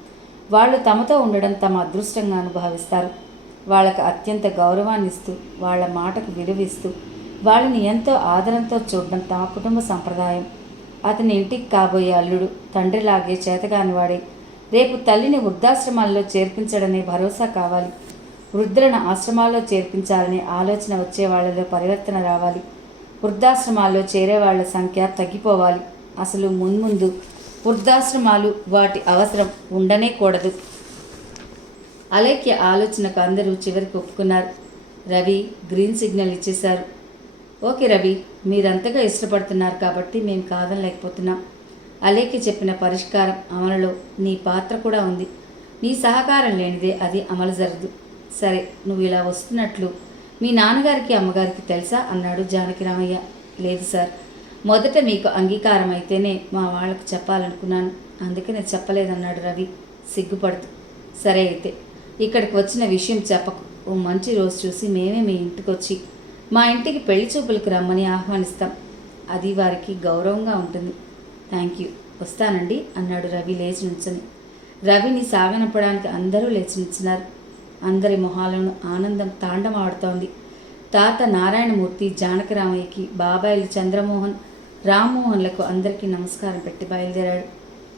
వాళ్ళు తమతో ఉండడం తమ అదృష్టంగాను భావిస్తారు. వాళ్ళకు అత్యంత గౌరవాన్ని ఇస్తూ, వాళ్ళ మాటకు విలువిస్తూ, వాళ్ళని ఎంతో ఆదరంతో చూడడం తమ కుటుంబ సంప్రదాయం. అతని ఇంటికి కాబోయే అల్లుడు తండ్రిలాగే చేతగానివాడే. రేపు తల్లిని వృద్ధాశ్రమాల్లో చేర్పించడనే భరోసా కావాలి. వృద్ధులను ఆశ్రమాల్లో చేర్పించాలనే ఆలోచన వచ్చే వాళ్లలో పరివర్తన రావాలి. వృద్ధాశ్రమాల్లో చేరేవాళ్ల సంఖ్య తగ్గిపోవాలి. అసలు మున్ముందు వృద్ధాశ్రమాలు వాటి అవసరం ఉండనే కూడదు. అలేఖ్య ఆలోచనకు అందరూ చివరికి ఒప్పుకున్నారు. రవి గ్రీన్ సిగ్నల్ ఇచ్చేశారు. ఓకే రవి, మీరంతగా ఇష్టపడుతున్నారు కాబట్టి మేము కాదనలేకపోతున్నాం. అలేఖ్య చెప్పిన పరిష్కారం అమలులో నీ పాత్ర కూడా ఉంది. నీ సహకారం లేనిదే అది అమలు జరగదు. సరే, నువ్వు ఇలా వస్తున్నట్లు మీ నాన్నగారికి అమ్మగారికి తెలుసా అన్నాడు జానకిరామయ్య. లేదు సార్, మొదట మీకు అంగీకారం అయితేనే మా వాళ్ళకు చెప్పాలనుకున్నాను, అందుకనే చెప్పలేదన్నాడు రవి సిగ్గుపడుతూ. సరే అయితే ఇక్కడికి వచ్చిన విషయం చెప్పకు. ఓ మంచి రోజు చూసి మేమే మీ ఇంటికి వచ్చి మా ఇంటికి పెళ్లి చూపులకు రమ్మని ఆహ్వానిస్తాం. అది వారికి గౌరవంగా ఉంటుంది. థ్యాంక్ యూ, వస్తానండి అన్నాడు రవి లేచి నుంచని. రవిని సాగనంపడానికి అందరూ లేచి నిల్చున్నారు. అందరి మొహాలను ఆనందం తాండమాడుతోంది. తాత నారాయణమూర్తి, జానకిరామయ్యకి, బాబాయిలు చంద్రమోహన్, రామ్మోహన్లకు అందరికీ నమస్కారం పెట్టి బయలుదేరాడు.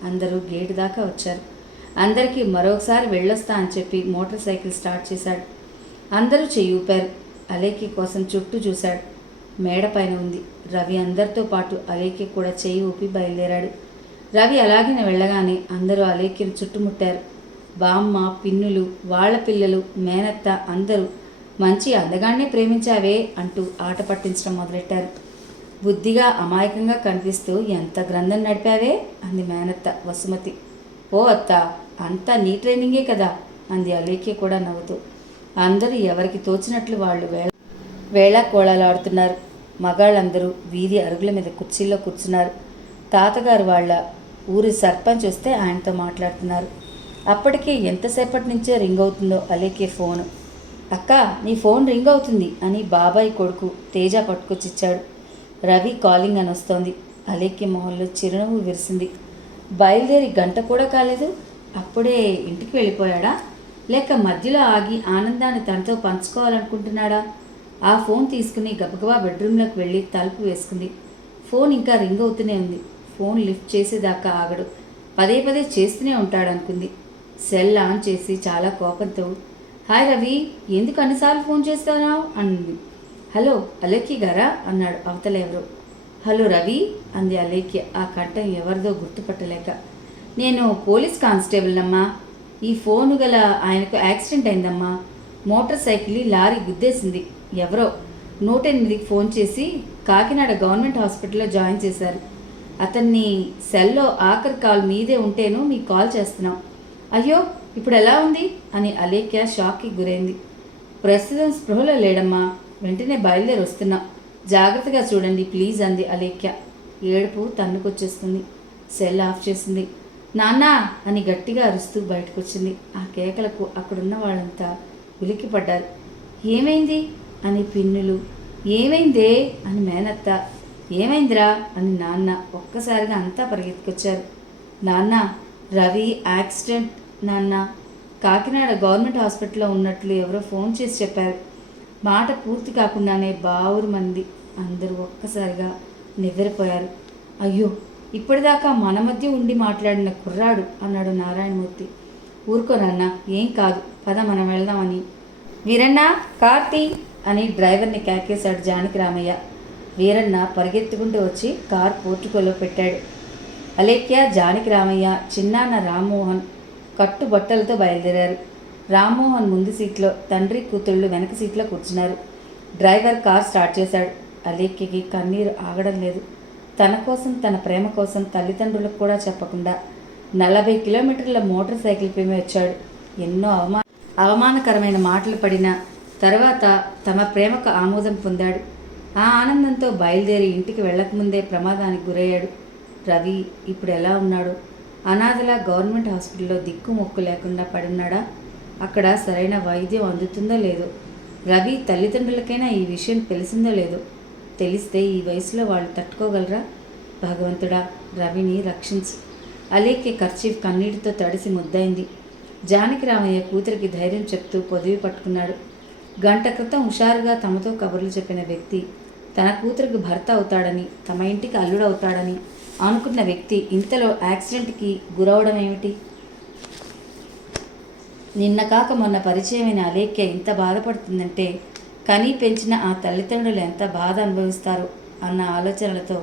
అందరూ గేటు దాకా వచ్చారు. అందరికీ మరొకసారి వెళ్ళొస్తా అని చెప్పి మోటార్ సైకిల్ స్టార్ట్ చేశాడు. అందరూ చెయ్యి ఊపారు. అలేఖ్య కోసం చుట్టూ చూశాడు. మేడపైన ఉంది. రవి అందరితో పాటు అలేఖ్య కూడా చెయ్యి ఊపి బయలుదేరాడు. రవి అలాగిన వెళ్ళగానే అందరూ అలేఖ్యను చుట్టుముట్టారు. బామ్మ, పిన్నులు, వాళ్ళ పిల్లలు, మేనత్త అందరూ మంచి అందగానే ప్రేమించావే అంటూ ఆట పట్టించడం మొదలెట్టారు. బుద్ధిగా అమాయకంగా కనిపిస్తూ ఎంత గ్రంథం నడిపావే అంది మేనత్త వసుమతి. ఓ అత్త, అంతా నీ ట్రైనింగే కదా అంది అలేఖ్య కూడా నవ్వుతూ. అందరూ ఎవరికి తోచినట్లు వాళ్ళు వేళాకోళాలాడుతున్నారు. మగాళ్ళందరూ వీధి అరుగుల మీద కుర్చీల్లో కూర్చున్నారు. తాతగారు వాళ్ళ ఊరి సర్పంచ్ వస్తే ఆయనతో మాట్లాడుతున్నారు. అప్పటికే ఎంతసేపటి నుంచో రింగ్ అవుతుందో అలేఖ్య ఫోను. అక్క, నీ ఫోన్ రింగ్ అవుతుంది అని బాబాయ్ కొడుకు తేజ పట్టుకొచ్చిచ్చాడు. రవి కాలింగ్ అని వస్తోంది. అలేఖ్య మొహంలో చిరునవ్వు విరిసింది. బయలుదేరి గంట కూడా కాలేదు, అప్పుడే ఇంటికి వెళ్ళిపోయాడా? లేక మధ్యలో ఆగి ఆనందాన్ని తనతో పంచుకోవాలనుకుంటున్నాడా? ఆ ఫోన్ తీసుకుని గబగబా బెడ్రూమ్లోకి వెళ్ళి తలుపు వేసుకుంది. ఫోన్ ఇంకా రింగ్ అవుతూనే ఉంది. ఫోన్ లిఫ్ట్ చేసేదాకా ఆగడు, పదే పదే చేస్తూనే ఉంటాడనుకుంది. సెల్ ఆన్ చేసి చాలా కోపంతో, హాయ్ రవి, ఎందుకు అన్నిసార్లు ఫోన్ చేస్తున్నావు అంది. హలో అలేఖ్య గారా అన్నాడు అవతల ఎవరో. హలో రవి అంది అలేఖ్య ఆ కంఠం ఎవరిదో గుర్తుపట్టలేక. నేను పోలీస్ కానిస్టేబుల్ అమ్మా. ఈ ఫోను గల ఆయనకు యాక్సిడెంట్ అయిందమ్మా. మోటార్ సైకిల్ లారీ గుద్దేసింది. ఎవరో 108కి ఫోన్ చేసి కాకినాడ గవర్నమెంట్ హాస్పిటల్లో జాయిన్ చేశారు. అతన్ని సెల్లో ఆఖరి కాల్ మీదే ఉంటేను మీకు కాల్ చేస్తున్నాం. అయ్యో, ఇప్పుడు ఎలా ఉంది అని అలేఖ్య షాక్కి గురైంది. ప్రస్తుతం స్పృహలో లేడమ్మా, వెంటనే బయలుదేరి వస్తున్నాం, జాగ్రత్తగా చూడండి ప్లీజ్ అంది అలేఖ్య. ఏడుపు తన్నుకొచ్చేస్తుంది. సెల్ ఆఫ్ చేసింది. నాన్నా అని గట్టిగా అరుస్తూ బయటకు వచ్చింది. ఆ కేకలకు అక్కడున్న వాళ్ళంతా ఉలిక్కిపడ్డారు. ఏమైంది అని పిన్నులు, ఏమైందే అని మేనత్త, ఏమైందిరా అని నాన్న ఒక్కసారిగా అంతా పరిగెత్తుకొచ్చారు. నాన్న, రవి యాక్సిడెంట్ నాన్న, కాకినాడ గవర్నమెంట్ హాస్పిటల్లో ఉన్నట్లు ఎవరో ఫోన్ చేసి చెప్పారు. మాట పూర్తి కాకుండానే బావురు మంది అందరూ ఒక్కసారిగా నివ్వెరపోయారు. అయ్యో, ఇప్పటిదాకా మన మధ్య ఉండి మాట్లాడిన కుర్రాడు అన్నాడు నారాయణమూర్తి. ఊరుకోనన్నా, ఏం కాదు, పద మనం వెళ్దామని. వీరన్న, కార్తీ అని డ్రైవర్ని కేకేశాడు జానకి రామయ్య. వీరన్న పరిగెత్తుకుంటూ వచ్చి కార్ పోర్టుకోలో పెట్టాడు. అలేఖ్య, జానకి రామయ్య, చిన్నాన్న రామ్మోహన్ కట్టుబట్టలతో బయలుదేరారు. రామ్మోహన్ ముందు సీట్లో, తండ్రి కూతుళ్ళు వెనక సీట్లో కూర్చున్నారు. డ్రైవర్ కార్ స్టార్ట్ చేశాడు. అలేఖ్యకి కన్నీరు ఆగడం లేదు. తన కోసం, తన ప్రేమ కోసం తల్లిదండ్రులకు కూడా చెప్పకుండా 40 కిలోమీటర్ల మోటార్ సైకిల్పై వచ్చాడు. ఎన్నో అవమానకరమైన మాటలు పడిన తర్వాత తమ ప్రేమకు ఆమోదం పొందాడు. ఆ ఆనందంతో బయలుదేరి ఇంటికి వెళ్ళకముందే ప్రమాదానికి గురయ్యాడు. రవి ఇప్పుడు ఎలా ఉన్నాడు? అనాథలా గవర్నమెంట్ హాస్పిటల్లో దిక్కుమొక్కు లేకుండా పడున్నాడా? అక్కడ సరైన వైద్యం అందుతుందో లేదో? రవి తల్లిదండ్రులకైనా ఈ విషయం తెలిసిందో లేదో? తెలిస్తే ఈ వయసులో వాళ్ళు తట్టుకోగలరా? భగవంతుడా, రవిని రక్షించు. అలేఖ్య కర్చీఫ్ కన్నీటితో తడిసి ముద్దయింది. జానకి రామయ్య కూతురికి ధైర్యం చెప్తూ పొదివి పట్టుకున్నాడు. గంట క్రితం హుషారుగా తమతో కబుర్లు చెప్పిన వ్యక్తి, తన కూతురికి భర్త అవుతాడని, తమ ఇంటికి అల్లుడవుతాడని అనుకున్న వ్యక్తి ఇంతలో యాక్సిడెంట్కి గురవడం ఏమిటి? నిన్న కాక మొన్న పరిచయమైన అలేఖ్య ఇంత బాధపడుతుందంటే కనీ పెంచిన ఆ తల్లిదండ్రులు ఎంత బాధ అనుభవిస్తారో అన్న ఆలోచనలతో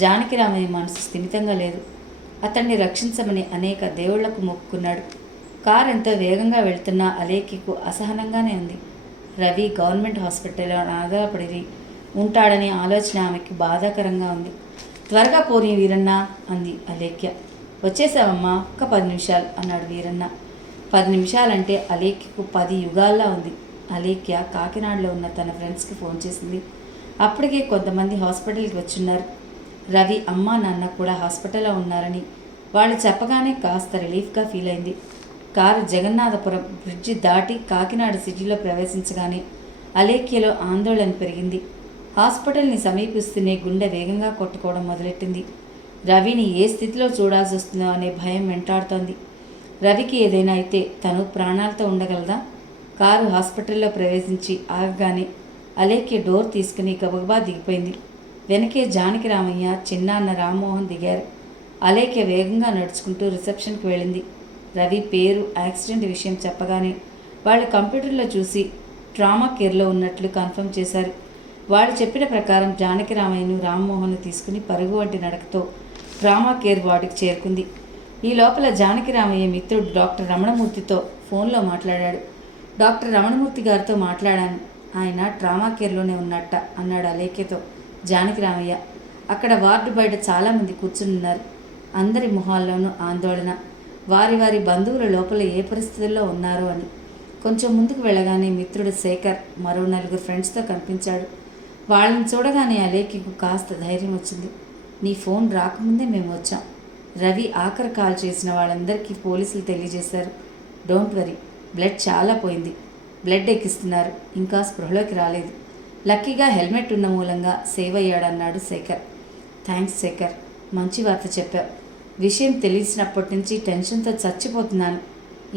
జానకి రామయ్య మనసు స్థిమితంగా లేదు. అతన్ని రక్షించమని అనేక దేవుళ్లకు మొక్కుకున్నాడు. కారు ఎంతో వేగంగా వెళ్తున్నా అలేఖ్యకు అసహనంగానే ఉంది. రవి గవర్నమెంట్ హాస్పిటల్లో ఆధారపడి ఉంటాడనే ఆలోచన ఆమెకి బాధాకరంగా ఉంది. త్వరగా పోనీ వీరన్న అంది అలేఖ్య. వచ్చేసావమ్మా, ఒక్క 10 నిమిషాలు అన్నాడు వీరన్న. 10 నిమిషాలంటే అలేఖ్యకు 10 యుగాల్లా ఉంది. అలేఖ్య కాకినాడలో ఉన్న తన ఫ్రెండ్స్కి ఫోన్ చేసింది. అప్పటికే కొంతమంది హాస్పిటల్కి వచ్చున్నారు. రవి అమ్మా నాన్న కూడా హాస్పిటల్లో ఉన్నారని వాళ్ళు చెప్పగానే కాస్త రిలీఫ్గా ఫీల్ అయింది. కారు జగన్నాథపురం బ్రిడ్జి దాటి కాకినాడ సిటీలో ప్రవేశించగానే అలేఖ్యలో ఆందోళన పెరిగింది. హాస్పిటల్ని సమీపిస్తూనే గుండె వేగంగా కొట్టుకోవడం మొదలెట్టింది. రవిని ఏ స్థితిలో చూడాల్సి వస్తుందో అనే భయం వెంటాడుతోంది. రవికి ఏదైనా అయితే తను ప్రాణాలతో ఉండగలదా? కారు హాస్పిటల్లో ప్రవేశించి ఆగగానే అలేఖ్య డోర్ తీసుకుని గబగబా దిగిపోయింది. వెనకే జానకి రామయ్య, చిన్నాన్న రామ్మోహన్ దిగారు. అలేఖ్య వేగంగా నడుచుకుంటూ రిసెప్షన్కి వెళ్ళింది. రవి పేరు, యాక్సిడెంట్ విషయం చెప్పగానే వాళ్ళు కంప్యూటర్లో చూసి ట్రామా కేర్లో ఉన్నట్లు కన్ఫర్మ్ చేశారు. వాళ్ళు చెప్పిన ప్రకారం జానకి రామయ్యను, రామ్మోహన్ను తీసుకుని పరుగు వంటి నడకతో ట్రామా కేర్ వార్డుకి చేరుకుంది. ఈ లోపల జానకి రామయ్య మిత్రుడు డాక్టర్ రమణమూర్తితో ఫోన్లో మాట్లాడాడు. డాక్టర్ రమణమూర్తి గారితో మాట్లాడాను, ఆయన ట్రామా కేర్లోనే ఉన్నట్ట అన్నాడు అలేఖ్యతో జానకి రామయ్య. అక్కడ వార్డు బయట చాలామంది కూర్చున్నారు. అందరి మొహాల్లోనూ ఆందోళన. వారి వారి బంధువుల లోపల ఏ పరిస్థితుల్లో ఉన్నారో అని. కొంచెం ముందుకు వెళ్ళగానే మిత్రుడు శేఖర్ మరో 4 ఫ్రెండ్స్తో కనిపించాడు. వాళ్ళని చూడగానే అలేఖ్యకు కాస్త ధైర్యం వచ్చింది. నీ ఫోన్ రాకముందే మేము వచ్చాం. రవి ఆఖరి కాల్ చేసిన వాళ్ళందరికీ పోలీసులు తెలియజేశారు. డోంట్ వరీ, బ్లడ్ చాలా పోయింది, బ్లడ్ ఎక్కిస్తున్నారు, ఇంకా స్పృహలోకి రాలేదు. లక్కీగా హెల్మెట్ ఉన్న మూలంగా సేవ్ అయ్యాడన్నాడు శేఖర్. థ్యాంక్స్ శేఖర్, మంచి వార్త చెప్పావు. విషయం తెలిసినప్పటి నుంచి టెన్షన్తో చచ్చిపోతున్నాను.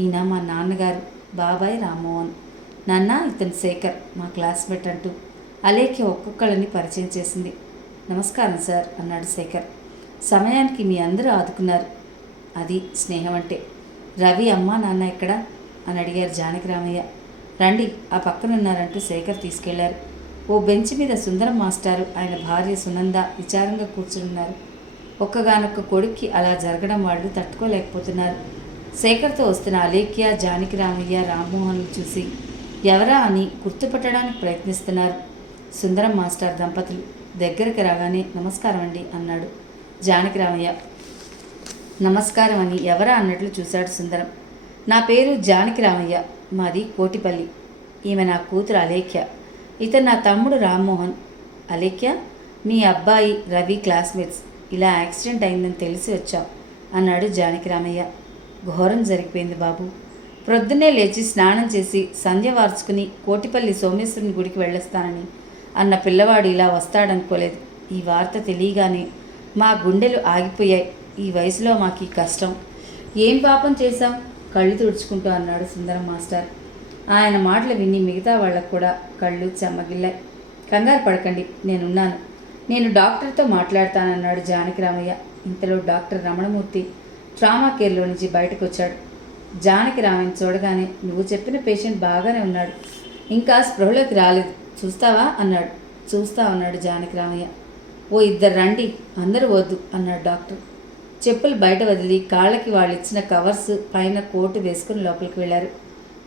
ఈయన మా నాన్నగారు, బాబాయ్ రామ్మోహన్. నాన్న, ఇతను శేఖర్, మా క్లాస్మేట్ అంటూ అలేఖ్య ఒక్కొక్కళ్ళని పరిచయం చేసింది. నమస్కారం సార్ అన్నాడు శేఖర్. సమయానికి మీ అందరూ ఆదుకున్నారు. అది స్నేహం అంటే. రవి అమ్మ నాన్న ఎక్కడా అని అడిగారు జానకిరామయ్య. రండి, ఆ పక్కన ఉన్నారంటూ శేఖర్ తీసుకెళ్లారు. ఓ బెంచ్ మీద సుందరం మాస్టారు, ఆయన భార్య సునంద విచారంగా కూర్చున్నారు. ఒక్కగానొక్క కొడుక్కి అలా జరగడం వాళ్ళు తట్టుకోలేకపోతున్నారు. శేఖర్తో వస్తున్న అలేఖ్య, జానకిరామయ్య, రామ్మోహన్లు చూసి ఎవరా అని గుర్తుపట్టడానికి ప్రయత్నిస్తున్నారు. సుందరం మాస్టర్ దంపతులు దగ్గరికి రాగానే నమస్కారం అండి అన్నాడు జానకిరామయ్య. నమస్కారం అని ఎవరా అన్నట్లు చూశాడు సుందరం. నా పేరు జానకిరామయ్య, మాది కోటిపల్లి. ఈమె నా కూతురు అలేఖ్య, ఇతను నా తమ్ముడు రామ్మోహన్. అలేఖ్య, మీ అబ్బాయి రవి క్లాస్మేట్స్. ఇలా యాక్సిడెంట్ అయిందని తెలిసి వచ్చాం అన్నాడు జానకిరామయ్య. ఘోరం జరిగిపోయింది బాబు. ప్రొద్దున్నే లేచి స్నానం చేసి సంధ్య వార్చుకుని కోటిపల్లి సోమేశ్వరుని గుడికి వెళ్ళొస్తానని అన్న పిల్లవాడు ఇలా వస్తాడనుకోలేదు. ఈ వార్త తెలియగానే మా గుండెలు ఆగిపోయాయి. ఈ వయసులో మాకు ఈ కష్టం. ఏం పాపం చేశాం? కళ్ళు తుడుచుకుంటూ అన్నాడు సుందరం మాస్టర్. ఆయన మాటలు విని మిగతా వాళ్ళకు కూడా కళ్ళు చెమ్మగిల్లాయి. కంగారు పడకండి, నేనున్నాను. నేను డాక్టర్తో మాట్లాడతానన్నాడు జానకిరామయ్య. ఇంతలో డాక్టర్ రమణమూర్తి ట్రామా కేర్లో నుంచి బయటకు వచ్చాడు. జానకిరామయ్యని చూడగానే, నువ్వు చెప్పిన పేషెంట్ బాగానే ఉన్నాడు, ఇంకా స్పృహలోకి రాలేదు, చూస్తావా అన్నాడు. చూస్తా అన్నాడు జానకిరామయ్య. ఓ ఇద్దరు రండి, అందరూ వద్దు అన్నాడు డాక్టర్. చెప్పులు బయట వదిలి కాళ్ళకి వాళ్ళు ఇచ్చిన కవర్స్ పైన కోటు వేసుకుని లోపలికి వెళ్ళారు.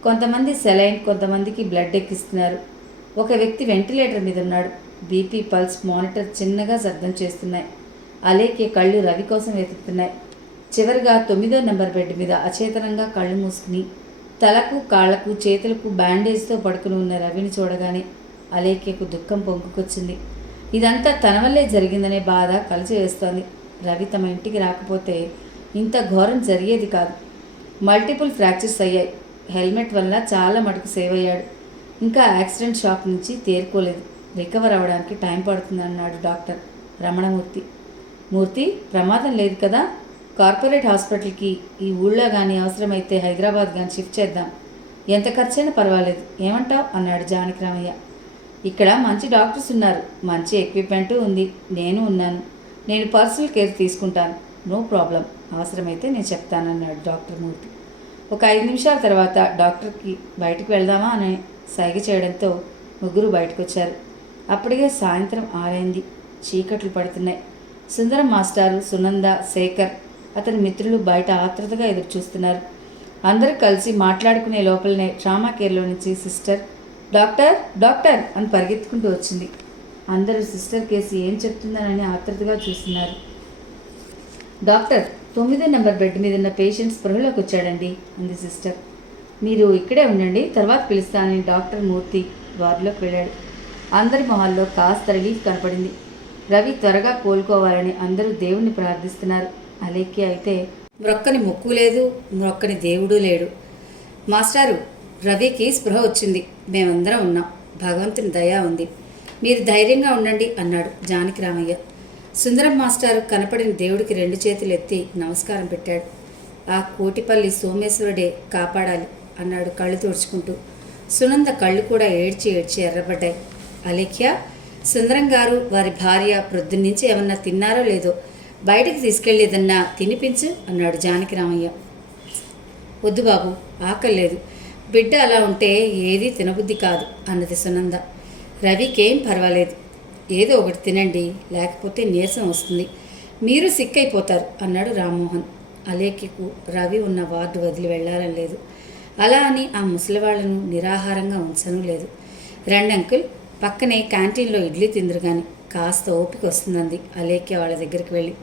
కొంతమంది సెలైన్, కొంతమందికి బ్లడ్ ఎక్కిస్తున్నారు. ఒక వ్యక్తి వెంటిలేటర్ మీద ఉన్నాడు. బీపీ, పల్స్ మానిటర్ చిన్నగా శబ్దం చేస్తున్నాయి. అలేఖ్య కళ్ళు రవి కోసం వెతుకుతున్నాయి. చివరిగా 9వ నెంబర్ బెడ్ మీద అచేతనంగా కళ్ళు మూసుకుని తలకు, కాళ్లకు, చేతులకు బ్యాండేజ్తో పడుకుని ఉన్న రవిని చూడగానే అలేఖ్యకు దుఃఖం పొంగుకొచ్చింది. ఇదంతా తన వల్లే జరిగిందనే బాధ కలిసివేస్తోంది. రవి తమ ఇంటికి రాకపోతే ఇంత ఘోరం జరిగేది కాదు. మల్టిపుల్ ఫ్రాక్చర్స్ అయ్యాయి. హెల్మెట్ వల్ల చాలా మటుకు సేవ్ అయ్యాడు. ఇంకా యాక్సిడెంట్ షాక్ నుంచి తేరుకోలేదు. రికవర్ అవ్వడానికి టైం పడుతుందన్నాడు డాక్టర్ రమణమూర్తి. మూర్తి, ప్రమాదం లేదు కదా? కార్పొరేట్ హాస్పిటల్కి ఈ ఊళ్ళో కానీ అవసరమైతే హైదరాబాద్ కానీ షిఫ్ట్ చేద్దాం. ఎంత ఖర్చైనా పర్వాలేదు, ఏమంటావు అన్నాడు జానకిరామయ్య. ఇక్కడ మంచి డాక్టర్స్ ఉన్నారు, మంచి ఎక్విప్మెంటు ఉంది, నేను ఉన్నాను. నేను పర్సనల్ కేర్ తీసుకుంటాను, నో ప్రాబ్లం. అవసరమైతే నేను చెప్తానన్నాడు డాక్టర్ మూర్తి. ఒక 5 నిమిషాల తర్వాత డాక్టర్కి బయటకు వెళ్దామా అని సైగ చేయడంతో ముగ్గురు బయటకు వచ్చారు. అప్పటికే సాయంత్రం 6 అయింది. చీకట్లు పడుతున్నాయి. సుందరం మాస్టారు, సునంద, శేఖర్, అతని మిత్రులు బయట ఆత్రుతగా ఎదురు చూస్తున్నారు. అందరూ కలిసి మాట్లాడుకునే లోపలనే ట్రామా కేర్లో నుంచి సిస్టర్ డాక్టర్ డాక్టర్ అని పరిగెత్తుకుంటూ వచ్చింది. అందరూ సిస్టర్ కేసు ఏం చెప్తుందనని ఆత్రుతగా చూస్తున్నారు. డాక్టర్, 9వ నెంబర్ బెడ్ మీద ఉన్న పేషెంట్ స్పృహలోకి వచ్చాడండి అంది సిస్టర్. మీరు ఇక్కడే ఉండండి, తర్వాత పిలుస్తానని డాక్టర్ మూర్తి వార్డులోకి వెళ్ళాడు. అందరి మొహాల్లో కాస్త రిలీఫ్ కనపడింది. రవి త్వరగా కోలుకోవాలని అందరూ దేవుణ్ణి ప్రార్థిస్తున్నారు. అలేఖ్య అయితే మ్రొక్కని మొక్కు లేదు, మ్రొక్కని దేవుడు లేడు. మాస్టారు, రవికి స్పృహ వచ్చింది, మేమందరం ఉన్నాం, భగవంతుని దయ ఉంది, మీరు ధైర్యంగా ఉండండి అన్నాడు జానకిరామయ్య. సుందరం మాస్టారు కనపడిన దేవుడికి 2 చేతులు ఎత్తి నమస్కారం పెట్టాడు. ఆ కోటిపల్లి సోమేశ్వరుడే కాపాడాలి అన్నాడు కళ్ళు తుడుచుకుంటూ. సునంద కళ్ళు కూడా ఏడ్చి ఏడ్చి ఎర్రబడ్డాయి. అలేఖ్య, సుందరం గారు వారి భార్య ప్రొద్దున్నుంచి ఏమన్నా తిన్నారో లేదో, బయటికి తీసుకెళ్ళేదన్నా తినిపించు అన్నాడు జానకిరామయ్య. వద్దు బాబు, ఆకలేదు, బిడ్డ అలా ఉంటే ఏదీ తినబుద్ధి కాదు అన్నది సునంద. రవికేం పర్వాలేదు, ఏదో ఒకటి తినండి, లేకపోతే నీరసం వస్తుంది, మీరు సిక్ అయిపోతారు అన్నాడు రామ్మోహన్. అలేఖ్యకు రవి ఉన్న వార్డు వదిలి వెళ్ళాలని లేదు. అలా అని ఆ ముసలివాళ్లను నిరాహారంగా ఉంచను లేదు. రండి అంకుల్, పక్కనే క్యాంటీన్లో ఇడ్లీ తిందురు కానీ, కాస్త ఓపిక వస్తుందంది అలేఖ్య వాళ్ళ దగ్గరికి వెళ్ళి.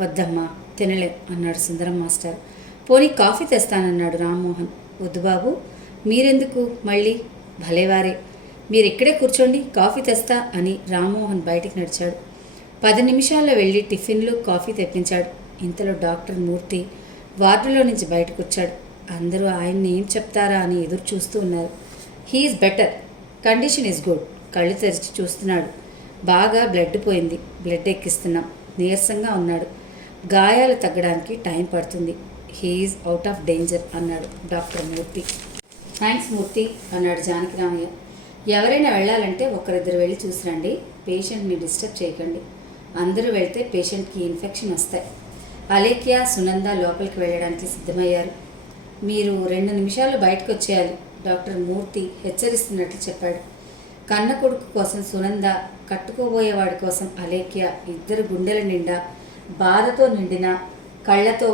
వద్దమ్మా, తినలే అన్నాడు సుందరం మాస్టర్. పోనీ కాఫీ తెస్తానన్నాడు రామ్మోహన్. వద్దు బాబు, మీరెందుకు మళ్ళీ, భలేవారే, మీరు ఇక్కడే కూర్చోండి, కాఫీ తెస్తా అని రామ్మోహన్ బయటికి నడిచాడు. 10 నిమిషాల్లో వెళ్ళి టిఫిన్లు, కాఫీ తెప్పించాడు. ఇంతలో డాక్టర్ మూర్తి వార్డులో నుంచి బయటకు వచ్చాడు. అందరూ ఆయన్ని ఏం చెప్తారా అని ఎదురు చూస్తూ ఉన్నారు. He's better, condition is good, కళ్ళు తెరిచి చూస్తున్నాడు. బాగా బ్లడ్ పోయింది. బ్లడ్ ఎక్కిస్తున్నాం. నీరసంగా ఉన్నాడు. గాయాలు తగ్గడానికి టైం పడుతుంది. హీఈస్ అవుట్ ఆఫ్ డేంజర్ అన్నాడు డాక్టర్ మూర్తి. థ్యాంక్స్ మూర్తి అన్నాడు జానకిరామయ్య. ఎవరైనా వెళ్ళాలంటే ఒకరిద్దరు వెళ్ళి చూసిరండి. పేషెంట్ని డిస్టర్బ్ చేయకండి. అందరూ వెళ్తే పేషెంట్కి ఇన్ఫెక్షన్ వస్తాయి. అలేఖ్య, సునంద లోపలికి వెళ్ళడానికి సిద్ధమయ్యారు. మీరు 2 నిమిషాలు బయటకు వచ్చేయాలి, డాక్టర్ మూర్తి హెచ్చరిస్తున్నట్లు చెప్పాడు. కన్న కొడుకు కోసం సునంద, కట్టుకోబోయేవాడి కోసం అలేఖ్య ఇద్దరు గుండెల నిండా బాధతో నిండిన కళ్ళతో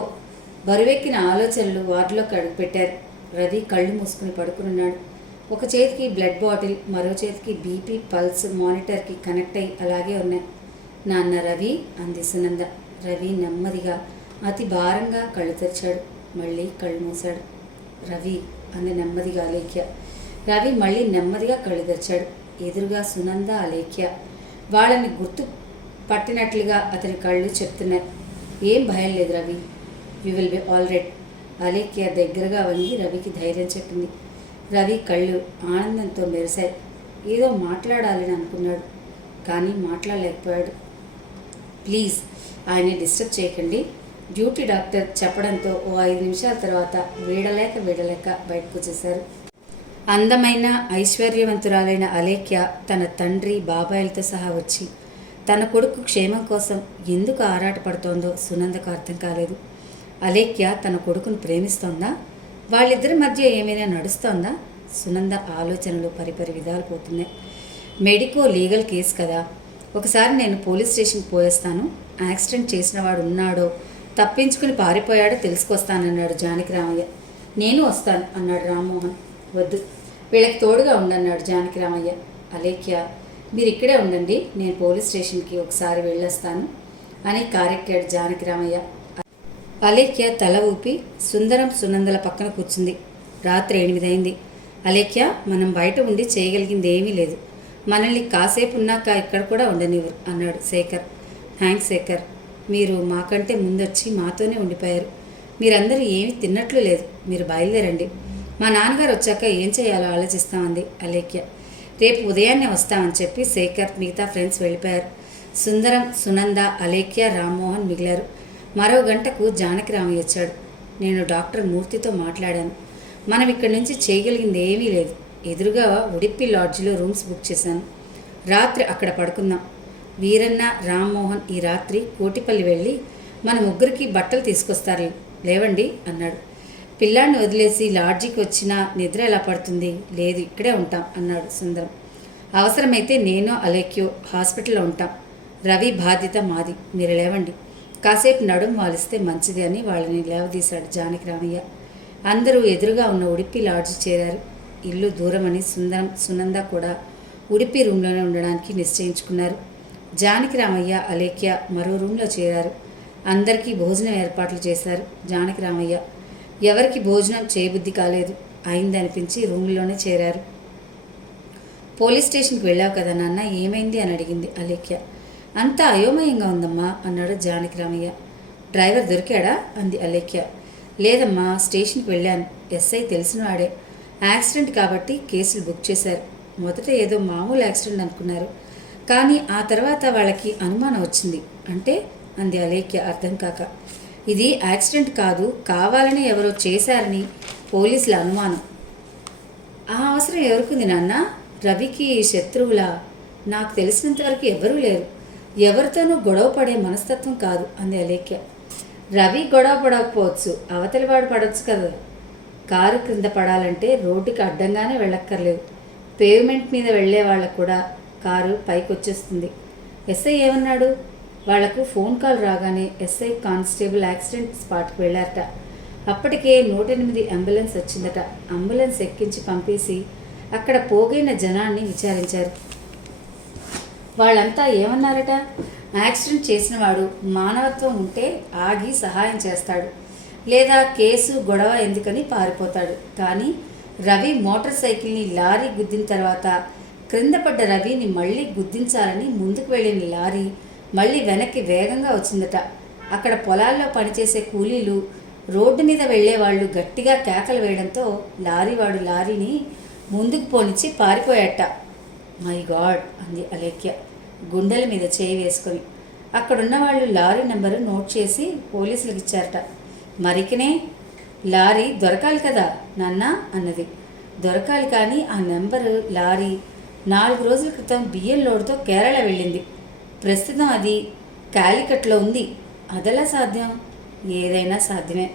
బరువెక్కిన ఆలోచనలు వార్డులోకి అడుగుపెట్టారు. రవి కళ్ళు మూసుకుని పడుకున్నాడు. ఒక చేతికి బ్లడ్ బాటిల్, మరో చేతికి బీపీ పల్స్ మానిటర్కి కనెక్ట్ అయి అలాగే ఉన్నాయి. నాన్న రవి అంది సునంద. రవి నెమ్మదిగా అతి భారంగా కళ్ళు తెరిచాడు. మళ్ళీ కళ్ళు మూశాడు. రవి అంది నెమ్మదిగా అలేఖ్య. రవి మళ్ళీ నెమ్మదిగా కళ్ళు తెరిచాడు. ఎదురుగా సునంద, అలేఖ్య. వాళ్ళని గుర్తు పట్టినట్లుగా అతని కళ్ళు చెప్తున్నాయి. ఏం భయం లేదు Ravi, you will be all right. Alekhya దగ్గరగా వంగి రవికి ధైర్యం చెప్పింది. రవి కళ్ళు ఆనందంతో మెరిశాయి. ఏదో మాట్లాడాలని అనుకున్నాడు, కానీ మాట్లాడలేకపోయాడు. ప్లీజ్ ఆయన్ని డిస్టర్బ్ చేయకండి, డ్యూటీ డాక్టర్ చెప్పడంతో ఓ 5 నిమిషాల తర్వాత వీడలేక బయటకు వచ్చేశారు. అందమైన ఐశ్వర్యవంతురాలైన అలేఖ్య తన తండ్రి, బాబాయిలతో సహా వచ్చి తన కొడుకు క్షేమం కోసం ఎందుకు ఆరాటపడుతోందో సునందకు అర్థం కాలేదు. అలేఖ్య తన కొడుకును ప్రేమిస్తోందా? వాళ్ళిద్దరి మధ్య ఏమైనా నడుస్తోందా? సునంద ఆలోచనలు పరిపరి విధాలు పోతున్నాయి. మెడికో లీగల్ కేసు కదా, ఒకసారి నేను పోలీస్ స్టేషన్కి పోయేస్తాను. యాక్సిడెంట్ చేసిన వాడు ఉన్నాడో తప్పించుకుని పారిపోయాడో తెలుసుకొస్తానన్నాడు జానకిరామయ్య. నేను వస్తాను అన్నాడు రామ్మోహన్. వద్దు, వీళ్ళకి తోడుగా ఉండన్నాడు జానకిరామయ్య. అలేఖ్య, మీరు ఇక్కడే ఉండండి, నేను పోలీస్ స్టేషన్కి ఒకసారి వెళ్ళొస్తాను అని కారెక్కాడు జానకిరామయ్య. అలేఖ్య తల ఊపి సుందరం, సునందల పక్కన కూర్చుంది. రాత్రి 8 అయింది. అలేఖ్య, మనం బయట ఉండి చేయగలిగింది ఏమీ లేదు. మనల్ని కాసేపు ఉన్నాక ఇక్కడ కూడా ఉండనివ్వరు అన్నాడు శేఖర్. థ్యాంక్స్ శేఖర్, మీరు మాకంటే ముందొచ్చి మాతోనే ఉండిపోయారు. మీరందరూ ఏమీ తిన్నట్లు లేదు, మీరు బయలుదేరండి. మా నాన్నగారు వచ్చాక ఏం చేయాలో ఆలోచిస్తామంది అలేఖ్య. రేపు ఉదయాన్నే వస్తామని చెప్పి శేఖర్, మిగతా ఫ్రెండ్స్ వెళ్ళిపోయారు. సుందరం, సునంద, అలేఖ్య, రామ్మోహన్ మిగిలారు. మరో గంటకు జానకిరామయ్య వచ్చాడు. నేను డాక్టర్ మూర్తితో మాట్లాడాను. మనం ఇక్కడి నుంచి చేయగలిగింది ఏమీ లేదు. ఎదురుగా ఉడిప్పి లాడ్జిలో రూమ్స్ బుక్ చేశాను. రాత్రి అక్కడ పడుకుందాం. వీరన్న, రామ్మోహన్ ఈ రాత్రి కోటిపల్లి వెళ్ళి మన ముగ్గురికి బట్టలు తీసుకొస్తారు, లేవండి అన్నాడు. పిల్లాడిని వదిలేసి లాడ్జికి వచ్చినా నిద్ర ఎలా పడుతుంది? లేదు, ఇక్కడే ఉంటాం అన్నాడు సుందరం. అవసరమైతే నేను, అలేఖ్యో హాస్పిటల్లో ఉంటాం. రవి బాధ్యత మాది, మీరు లేవండి. కాసేపు నడుం వాలిస్తే మంచిది అని వాళ్ళని లేవదీశాడు జానకిరామయ్య. అందరూ ఎదురుగా ఉన్న ఉడిపి లాడ్జి చేరారు. ఇల్లు దూరమని సుందరం, సునంద కూడా ఉడిపి రూమ్లోనే ఉండడానికి నిశ్చయించుకున్నారు. జానకిరామయ్య, అలేఖ్య మరో రూమ్లో చేరారు. అందరికీ భోజనం ఏర్పాట్లు చేశారు జానకిరామయ్య. ఎవరికి భోజనం చేయబుద్ధి కాలేదు, అయిందనిపించి రూమ్లోనే చేరారు. పోలీస్ స్టేషన్కి వెళ్ళావు కదా నాన్న, ఏమైంది అని అడిగింది అలేఖ్య. అంతా అయోమయంగా ఉందమ్మా అన్నాడు జానకిరామయ్య. డ్రైవర్ దొరికాడా అంది అలేఖ్య. లేదమ్మా, స్టేషన్కి వెళ్ళాను. ఎస్ఐ తెలిసిన వాడే. యాక్సిడెంట్ కాబట్టి కేసులు బుక్ చేశారు. మొదట ఏదో మామూలు యాక్సిడెంట్ అనుకున్నారు, కానీ ఆ తర్వాత వాళ్ళకి అనుమానం వచ్చింది. అంటే అంది అలేఖ్య అర్థం కాక. ఇది యాక్సిడెంట్ కాదు, కావాలనే ఎవరో చేశారని పోలీసుల అనుమానం. ఆ అవసరం ఎవరికుంది నాన్న? రవికి శత్రువులా? నాకు తెలిసినంతవరకు ఎవరూ లేరు. ఎవరితోనూ గొడవ పడే మనస్తత్వం కాదు అంది అలేఖ్య. రవి గొడవ పడకపోవచ్చు, అవతలివాడు పడవచ్చు కదా. కారు క్రింద పడాలంటే రోడ్డుకి అడ్డంగానే వెళ్ళక్కర్లేదు. పేవ్మెంట్ మీద వెళ్ళే వాళ్ళకు కూడా కారు పైకి వచ్చేస్తుంది. ఎస్ఐ ఏమన్నాడు? వాళ్లకు ఫోన్ కాల్ రాగానే ఎస్ఐ, కానిస్టేబుల్ యాక్సిడెంట్ స్పాట్కి వెళ్ళారట. అప్పటికే 108 అంబులెన్స్ వచ్చిందట. అంబులెన్స్ ఎక్కించి పంపేసి అక్కడ పోగైన జనాన్ని విచారించారు. వాళ్ళంతా ఏమన్నారట? యాక్సిడెంట్ చేసిన వాడు మానవత్వం ఉంటే ఆగి సహాయం చేస్తాడు, లేదా కేసు గొడవ ఎందుకని పారిపోతాడు. కానీ రవి మోటార్ సైకిల్ని లారీ గుద్దిన తర్వాత క్రింద పడ్డ రవిని మళ్ళీ గుద్దించాలని ముందుకు వెళ్ళిన లారీ మళ్ళీ వెనక్కి వేగంగా వచ్చిందట. అక్కడ పొలాల్లో పనిచేసే కూలీలు, రోడ్డు మీద వెళ్ళేవాళ్ళు గట్టిగా కేకలు వేయడంతో లారీవాడు లారీని ముందుకు పోనిచ్చి పారిపోయాట. మై గాడ్ అంది అలేఖ్య గుండెల మీద చేయి వేసుకొని. అక్కడున్న వాళ్ళు లారీ నెంబరు నోట్ చేసి పోలీసులకు ఇచ్చారట. మరికనే లారీ దొరకాలి కదా నాన్న అన్నది. దొరకాలి, కానీ ఆ నెంబరు లారీ 4 రోజుల క్రితం బియ్యం లోడుతో కేరళ వెళ్ళింది. ప్రస్తుతం అది కాలికట్లో ఉంది. అదెలా సాధ్యం? ఏదైనా సాధ్యమే.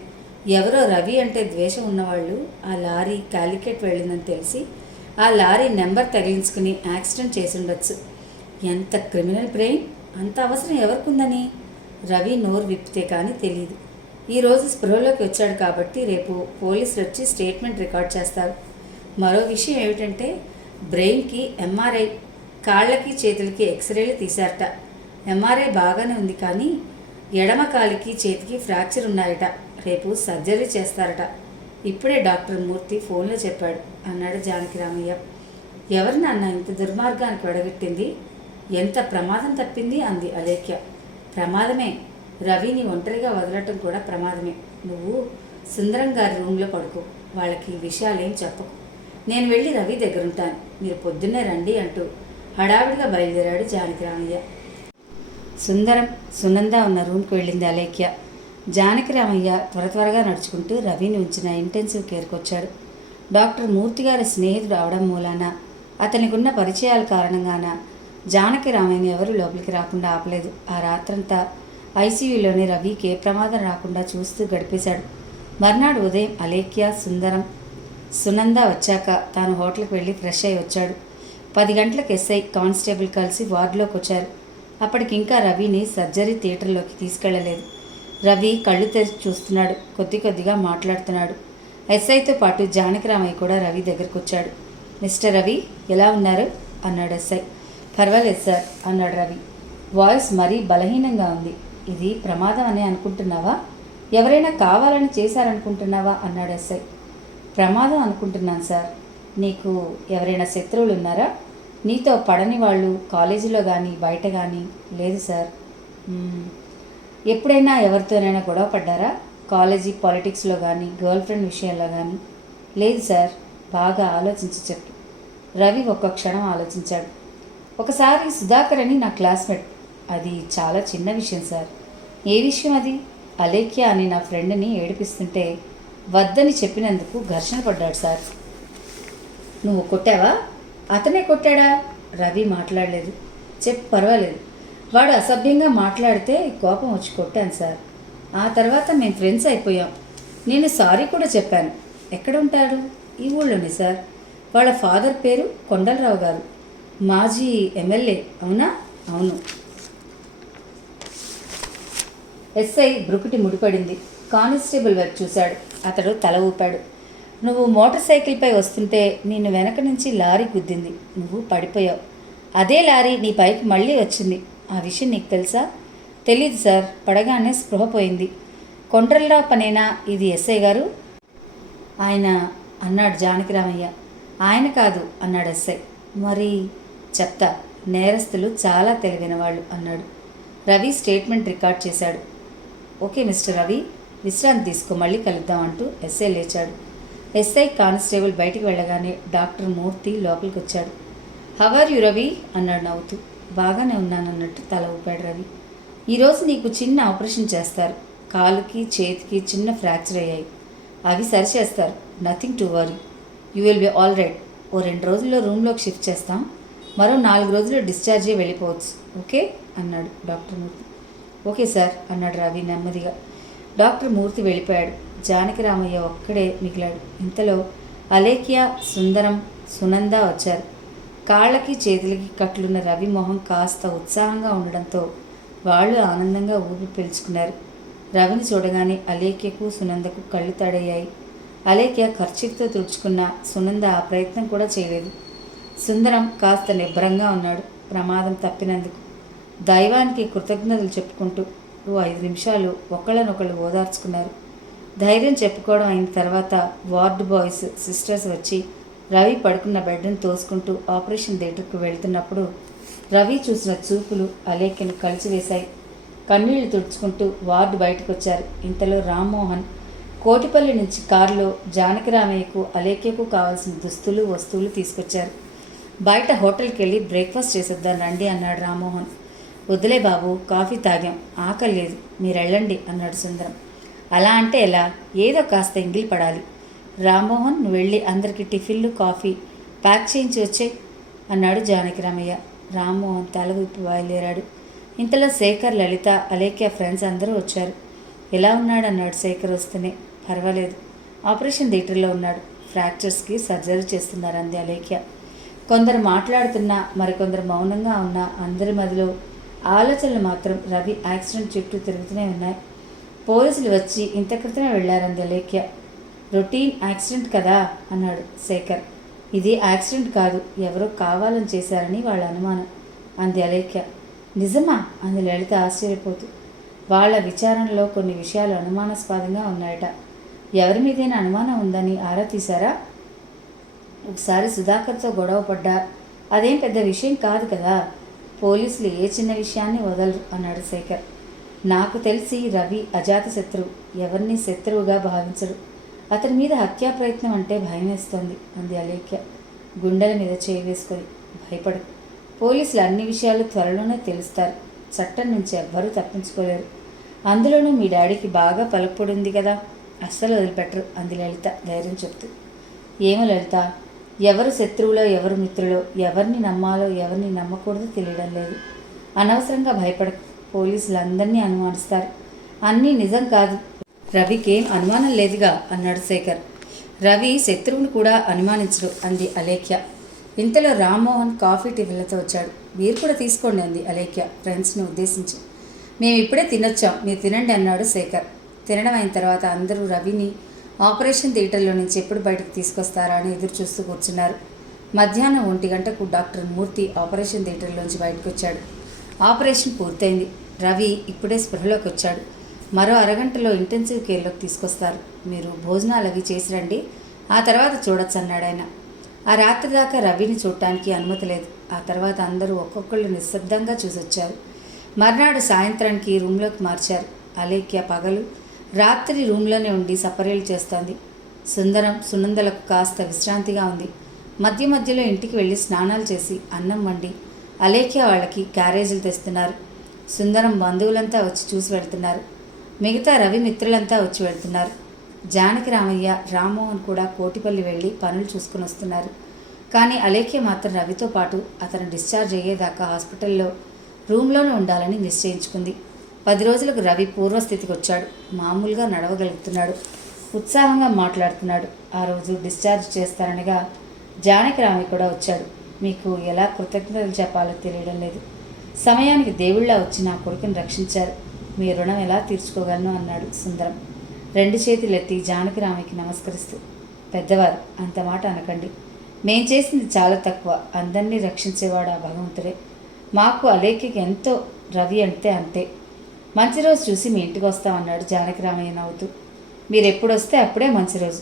ఎవరో రవి అంటే ద్వేషం ఉన్నవాళ్ళు ఆ లారీ కాలికట్ వెళ్ళిందని తెలిసి ఆ లారీ నెంబర్ తగిలించుకుని యాక్సిడెంట్ చేసి ఉండొచ్చు. ఎంత క్రిమినల్ బ్రెయిన్! అంత అవసరం ఎవరికుందని రవి నోరు విప్పితే కానీ తెలియదు. ఈరోజు స్పృహలోకి వచ్చాడు కాబట్టి రేపు పోలీసులు వచ్చి స్టేట్మెంట్ రికార్డ్ చేస్తారు. మరో విషయం ఏమిటంటే బ్రెయిన్కి ఎంఆర్ఐ, కాళ్ళకి చేతులకి ఎక్స్రేలు తీశారట. ఎంఆర్ఐ బాగానే ఉంది, కానీ ఎడమ కాలికి చేతికి ఫ్రాక్చర్ ఉన్నాయట. రేపు సర్జరీ చేస్తారట. ఇప్పుడే డాక్టర్ మూర్తి ఫోన్లో చెప్పాడు అన్నాడు జానకిరామయ్య. ఎవరు నాన్న ఇంత దుర్మార్గానికి వెడగట్టింది? ఎంత ప్రమాదం తప్పింది అంది అలేఖ్య. ప్రమాదమే. రవిని ఒంటరిగా వదలటం కూడా ప్రమాదమే. నువ్వు సుందరం గారి రూమ్లో పడుకో. వాళ్ళకి విషయాలేం చెప్పకు. నేను వెళ్ళి రవి దగ్గరుంటాను. మీరు పొద్దున్నే రండి అంటూ హడావిడిగా బయలుదేరాడు జానకిరామయ్య. సుందరం, సునంద ఉన్న రూమ్కి వెళ్ళింది అలేఖ్య. జానకిరామయ్య త్వరగా నడుచుకుంటూ రవిని ఉంచిన ఇంటెన్సివ్ కేర్కి వచ్చాడు. డాక్టర్ మూర్తి గారి స్నేహితుడు అవడం మూలాన, అతనికి ఉన్న పరిచయాల కారణంగాన జానకిరామయ్యని ఎవరూ లోపలికి రాకుండా ఆపలేదు. ఆ రాత్రంతా ఐసీయూలోని రవికి ఏ ప్రమాదం రాకుండా చూస్తూ గడిపేశాడు. మర్నాడు ఉదయం అలేఖ్య, సుందరం, సునంద వచ్చాక తాను హోటల్కి వెళ్ళి ఫ్రెష్ అయి వచ్చాడు. 10 గంటలకు ఎస్ఐ, కానిస్టేబుల్ కలిసి వార్డులోకి వచ్చారు. అప్పటికింకా రవిని సర్జరీ థియేటర్లోకి తీసుకెళ్లలేదు. రవి కళ్ళు తెరిచి చూస్తున్నాడు. కొద్దిగా మాట్లాడుతున్నాడు. ఎస్ఐతో పాటు జానకిరామయ్య కూడా రవి దగ్గరకు వచ్చాడు. మిస్టర్ రవి, ఎలా ఉన్నారు అన్నాడు ఎస్ఐ. పర్వాలేదు సార్ అన్నాడు రవి. వాయిస్ మరీ బలహీనంగా ఉంది. ఇది ప్రమాదం అని అనుకుంటున్నావా? ఎవరైనా కావాలని చేశారనుకుంటున్నావా అన్నాడు ఎస్ఐ. ప్రమాదం అనుకుంటున్నాను సార్. నీకు ఎవరైనా శత్రువులు ఉన్నారా? నీతో పడని వాళ్ళు కాలేజీలో కానీ బయట కానీ? లేదు సార్. ఎప్పుడైనా ఎవరితోనైనా గొడవ పడ్డారా? కాలేజీ పాలిటిక్స్లో కానీ గర్ల్ ఫ్రెండ్ విషయంలో కానీ? లేదు సార్. బాగా ఆలోచించి చెప్పు. రవి ఒక్క క్షణం ఆలోచించాడు. ఒకసారి సుధాకర్ అని నా క్లాస్మేట్. అది చాలా చిన్న విషయం సార్. ఏ విషయం అది? అలేఖ్య అని నా ఫ్రెండ్ని ఏడిపిస్తుంటే వద్దని చెప్పినందుకు ఘర్షణ పడ్డాడు సార్. నువ్వు కొట్టావా? అతనే కొట్టాడా? రవి మాట్లాడలేదు. చెప్పు, పర్వాలేదు. వాడు అసభ్యంగా మాట్లాడితే కోపం వచ్చి కొట్టాను సార్. ఆ తర్వాత మేము ఫ్రెండ్స్ అయిపోయాం. నేను సారీ కూడా చెప్పాను. ఎక్కడ ఉంటాడు? ఈ ఊళ్ళోనే సార్. వాళ్ళ ఫాదర్ పేరు కొండలరావు గారు, మాజీ ఎమ్మెల్యే. అవునా? అవును. ఎస్ఐ బ్రుకుటి ముడిపడింది. కానిస్టేబుల్ వైపు చూశాడు. అతడు తల ఊపాడు. నువ్వు మోటార్ సైకిల్పై వస్తుంటే నిన్ను వెనక నుంచి లారీ గుద్దింది. నువ్వు పడిపోయావు. అదే లారీ నీ పైకి మళ్ళీ వచ్చింది. ఆ విషయం నీకు తెలుసా? తెలీదు సార్. పడగానే స్పృహ పోయింది. కొండలరావు పనేనా ఇది ఎస్ఐ గారు? ఆయన అన్నాడు జానకిరామయ్య. ఆయన కాదు అన్నాడు ఎస్ఐ. మరి చెప్తా. నేరస్తులు చాలా తెలివైన వాళ్ళు అన్నాడు. రవి స్టేట్మెంట్ రికార్డ్ చేశాడు. ఓకే మిస్టర్ రవి, విశ్రాంతి తీసుకో, మళ్ళీ కలుద్దాం అంటూ ఎస్ఐ లేచాడు. ఎస్ఐ, కానిస్టేబుల్ బయటికి వెళ్ళగానే డాక్టర్ మూర్తి లోపలికి వచ్చాడు. హౌ ఆర్ యు రవి అన్నాడు నవ్వుతూ. బాగానే ఉన్నానన్నట్టు తల ఊపాడు రవి. ఈరోజు నీకు చిన్న ఆపరేషన్ చేస్తారు. కాలుకి చేతికి చిన్న ఫ్రాక్చర్ అయ్యాయి. అవి సరిచేస్తారు. Nothing to worry. You will be all right. ఓ 2 రోజుల్లో రూమ్లోకి షిఫ్ట్ చేస్తాం. మరో 4 రోజుల్లో డిశ్చార్జ్ అయ్యి వెళ్ళిపోవచ్చు. ఓకే అన్నాడు డాక్టర్ మూర్తి. ఓకే సార్ అన్నాడు రవి నెమ్మదిగా. డాక్టర్ మూర్తి వెళ్ళిపోయాడు. జానకిరామయ్య ఒక్కడే మిగిలాడు. ఇంతలో అలేఖ్య, సుందరం, సునంద వచ్చారు. కాళ్ళకి చేతులకి కట్లున్న రవి మొహం కాస్త ఉత్సాహంగా ఉండడంతో వాళ్ళు ఆనందంగా ఊపి పీల్చుకున్నారు. రవిని చూడగానే అలేఖ్యకు, సునందకు కళ్ళు తడయ్యాయి. అలేఖ్య ఖర్చుతో తుడుచుకున్న సునంద ఆ ప్రయత్నం కూడా చేయలేదు. సుందరం కాస్త నిబ్బరంగా ఉన్నాడు. ప్రమాదం తప్పినందుకు దైవానికి కృతజ్ఞతలు చెప్పుకుంటూ 5 నిమిషాలు ఒకళ్ళనొకళ్ళు ఓదార్చుకున్నారు. ధైర్యం చెప్పుకోవడం అయిన తర్వాత వార్డు బాయ్స్, సిస్టర్స్ వచ్చి రవి పడుకున్న బెడ్ని తోసుకుంటూ ఆపరేషన్ థియేటర్కు వెళ్తున్నప్పుడు రవి చూసిన చూపులు అలేఖ్యను కలిసివేశాయి. కన్నీళ్లు తుడుచుకుంటూ వార్డు బయటకు వచ్చారు. ఇంతలో రామ్మోహన్ కోటిపల్లి నుంచి కారులో జానకిరామయ్యకు, అలేఖ్యకు కావాల్సిన దుస్తులు, వస్తువులు తీసుకొచ్చారు. బయట హోటల్కి వెళ్ళి బ్రేక్ఫాస్ట్ చేసేద్దాం రండి అన్నాడు రామ్మోహన్. వద్దులే బాబు, కాఫీ తాగాం, ఆకలి లేదు, మీరు వెళ్ళండి అన్నాడు సుందరం. అలా అంటే ఎలా? ఏదో కాస్త ఎంగిలి పడాలి. రామ్మోహన్, నువ్వు వెళ్ళి అందరికీ టిఫిన్లు కాఫీ ప్యాక్ చేయించి వచ్చే అన్నాడు జానకిరామయ్య. రామ్మోహన్ తల ఊపి బయలుదేరాడు. ఇంతలో శేఖర్, లలిత, అలేఖ్య ఫ్రెండ్స్ అందరూ వచ్చారు. ఎలా ఉన్నాడు అన్నాడు శేఖర్ వస్తూనే. పర్వాలేదు, ఆపరేషన్ థియేటర్లో ఉన్నాడు, ఫ్రాక్చర్స్కి సర్జరీ చేస్తున్నారు అంది అలేఖ్య. కొందరు మాట్లాడుతున్నా మరికొందరు మౌనంగా ఉన్నా అందరి మధ్యలో ఆలోచనలు మాత్రం రవి యాక్సిడెంట్ చుట్టూ తిరుగుతూనే ఉన్నాయి. పోలీసులు వచ్చి ఇంత క్రితమే వెళ్ళారంది అలేఖ్య. రొటీన్ యాక్సిడెంట్ కదా అన్నాడు శేఖర్. ఇది యాక్సిడెంట్ కాదు, ఎవరో కావాలని చేశారని వాళ్ళ అనుమానం అంది అలేఖ్య. నిజమా అంది లలిత ఆశ్చర్యపోతూ. వాళ్ళ విచారణలో కొన్ని విషయాలు అనుమానాస్పదంగా ఉన్నాయట. ఎవరి మీదైనా అనుమానం ఉందని ఆరా తీశారా? ఒకసారి సుధాకర్తో గొడవ పడ్డా, అదేం పెద్ద విషయం కాదు కదా, పోలీసులు ఏ చిన్న విషయాన్ని వదలరు అన్నాడు శేఖర్. నాకు తెలిసి రవి అజాత శత్రువు, ఎవరిని శత్రువుగా భావించడు. అతని మీద హత్యా ప్రయత్నం అంటే భయం వేస్తోంది అంది అలేఖ్య గుండెల మీద చేయి వేసుకొని. భయపడు, పోలీసులు అన్ని విషయాలు త్వరలోనే తెలుస్తారు, చట్టం నుంచి ఎవ్వరూ తప్పించుకోలేరు. అందులోనూ మీ డాడీకి బాగా పలుకుపడింది కదా, అస్సలు వదిలిపెట్టరు అంది లలిత ధైర్యం చెప్తూ. ఏమో లలిత, ఎవరు శత్రువులో ఎవరు మిత్రులో, ఎవరిని నమ్మాలో ఎవరిని నమ్మకూడదో తెలియడం లేదు. అనవసరంగా భయపడ, పోలీసులు అందరినీ అనుమానిస్తారు, అన్నీ నిజం కాదు. రవికేం అనుమానం లేదుగా అన్నాడు శేఖర్. రవి శత్రువుని కూడా అనుమానించడు అంది అలేఖ్య. ఇంతలో రామ్మోహన్ కాఫీ టిఫిన్లతో వచ్చాడు. మీరు కూడా తీసుకోండి అంది అలేఖ్య ఫ్రెండ్స్ని ఉద్దేశించి. మేము ఇప్పుడే తినొచ్చాం, మీరు తినండి అన్నాడు శేఖర్. తినడం అయిన తర్వాత అందరూ రవిని ఆపరేషన్ థియేటర్లో నుంచి ఎప్పుడు బయటకు తీసుకొస్తారా అని ఎదురు చూస్తూ కూర్చున్నారు. మధ్యాహ్నం 1 గంటకు డాక్టర్ మూర్తి ఆపరేషన్ థియేటర్లోంచి బయటకు వచ్చాడు. ఆపరేషన్ పూర్తయింది. రవి ఇప్పుడే స్పృహలోకి వచ్చాడు. మరో అరగంటలో ఇంటెన్సివ్ కేర్లోకి తీసుకొస్తారు, మీరు భోజనాలు అవి చేసి రండి, ఆ తర్వాత చూడొచ్చు అన్నాడు ఆయన. ఆ రాత్రి దాకా రవిని చూడటానికి అనుమతి లేదు. ఆ తర్వాత అందరూ ఒక్కొక్కళ్ళు నిశ్శబ్దంగా చూసొచ్చారు. మర్నాడు సాయంత్రానికి రూమ్లోకి మార్చారు. అలేఖ్య పగలు రాత్రి రూమ్లోనే ఉండి సపర్యలు చేస్తోంది. సుందరం, సునందలకు కాస్త విశ్రాంతిగా ఉంది. మధ్య మధ్యలో ఇంటికి వెళ్ళి స్నానాలు చేసి అన్నం వండి అలేఖ్య వాళ్ళకి క్యారేజీలు తెస్తున్నారు. సుందరం బంధువులంతా వచ్చి చూసి వెళ్తున్నారు. మిగతా రవి మిత్రులంతా వచ్చి వెళ్తున్నారు. జానకిరామయ్య, రామ్మోహన్ కూడా కోటిపల్లి వెళ్ళి పనులు చూసుకుని వస్తున్నారు. కానీ అలేఖ్య మాత్రం రవితో పాటు అతను డిశ్చార్జ్ అయ్యేదాకా హాస్పిటల్లో రూమ్లోనే ఉండాలని నిశ్చయించుకుంది. 10 రోజులకు రవి పూర్వస్థితికి వచ్చాడు. మామూలుగా నడవగలుగుతున్నాడు, ఉత్సాహంగా మాట్లాడుతున్నాడు. ఆ రోజు డిశ్చార్జ్ చేస్తారనగా జానకిరామయ్య కూడా వచ్చాడు. మీకు ఎలా కృతజ్ఞతలు చెప్పాలో తెలియడం లేదు. సమయానికి దేవుళ్ళ వచ్చి నా కొడుకుని రక్షించారు, మీ రుణం ఎలా తీర్చుకోగలను అన్నాడు సుందరం 2 చేతులెత్తి జానకిరామయ్యకి నమస్కరిస్తూ. పెద్దవారు, అంత మాట అనకండి, మేం చేసింది చాలా తక్కువ, అందరినీ రక్షించేవాడు ఆ భగవంతుడే. మాకు అలేఖ్యకి ఎంతో రవి అంటే అంతే. మంచి రోజు చూసి మీ ఇంటికి వస్తామన్నాడు జానకిరామయ్య నవ్వుతూ. మీరు ఎప్పుడు వస్తే అప్పుడే మంచి రోజు.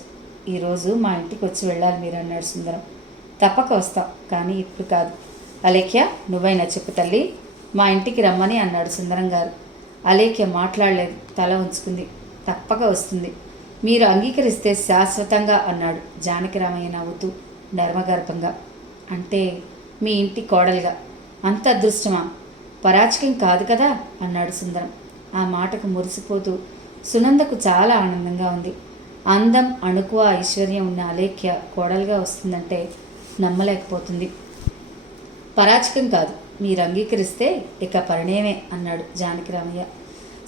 ఈరోజు మా ఇంటికి వచ్చి వెళ్ళాలి మీరు అన్నాడు సుందరం. తప్పక వస్తాం, కానీ ఇప్పుడు కాదు. అలేఖ్య, నువ్వైనా చెప్పు తల్లి, మా ఇంటికి రమ్మని అన్నాడు సుందరం గారు. అలేఖ్య మాట్లాడలేదు, తల ఉంచుకుంది. తప్పక వస్తుంది, మీరు అంగీకరిస్తే శాశ్వతంగా అన్నాడు జానకిరామయ్య నవ్వుతూ నర్మగర్భంగా. అంటే మీ ఇంటి కోడలుగా? అంత అదృష్టమా? పరాచకం కాదు కదా అన్నాడు సుందరం. ఆ మాటకు మురిసిపోతూ సునందకు చాలా ఆనందంగా ఉంది. అందం, అణుకువ, ఐశ్వర్యం ఉన్న అలేఖ్య కోడలుగా వస్తుందంటే నమ్మలేకపోతుంది. పరాచకం కాదు, మీరు అంగీకరిస్తే ఇక పరిణయమే అన్నాడు జానకిరామయ్య.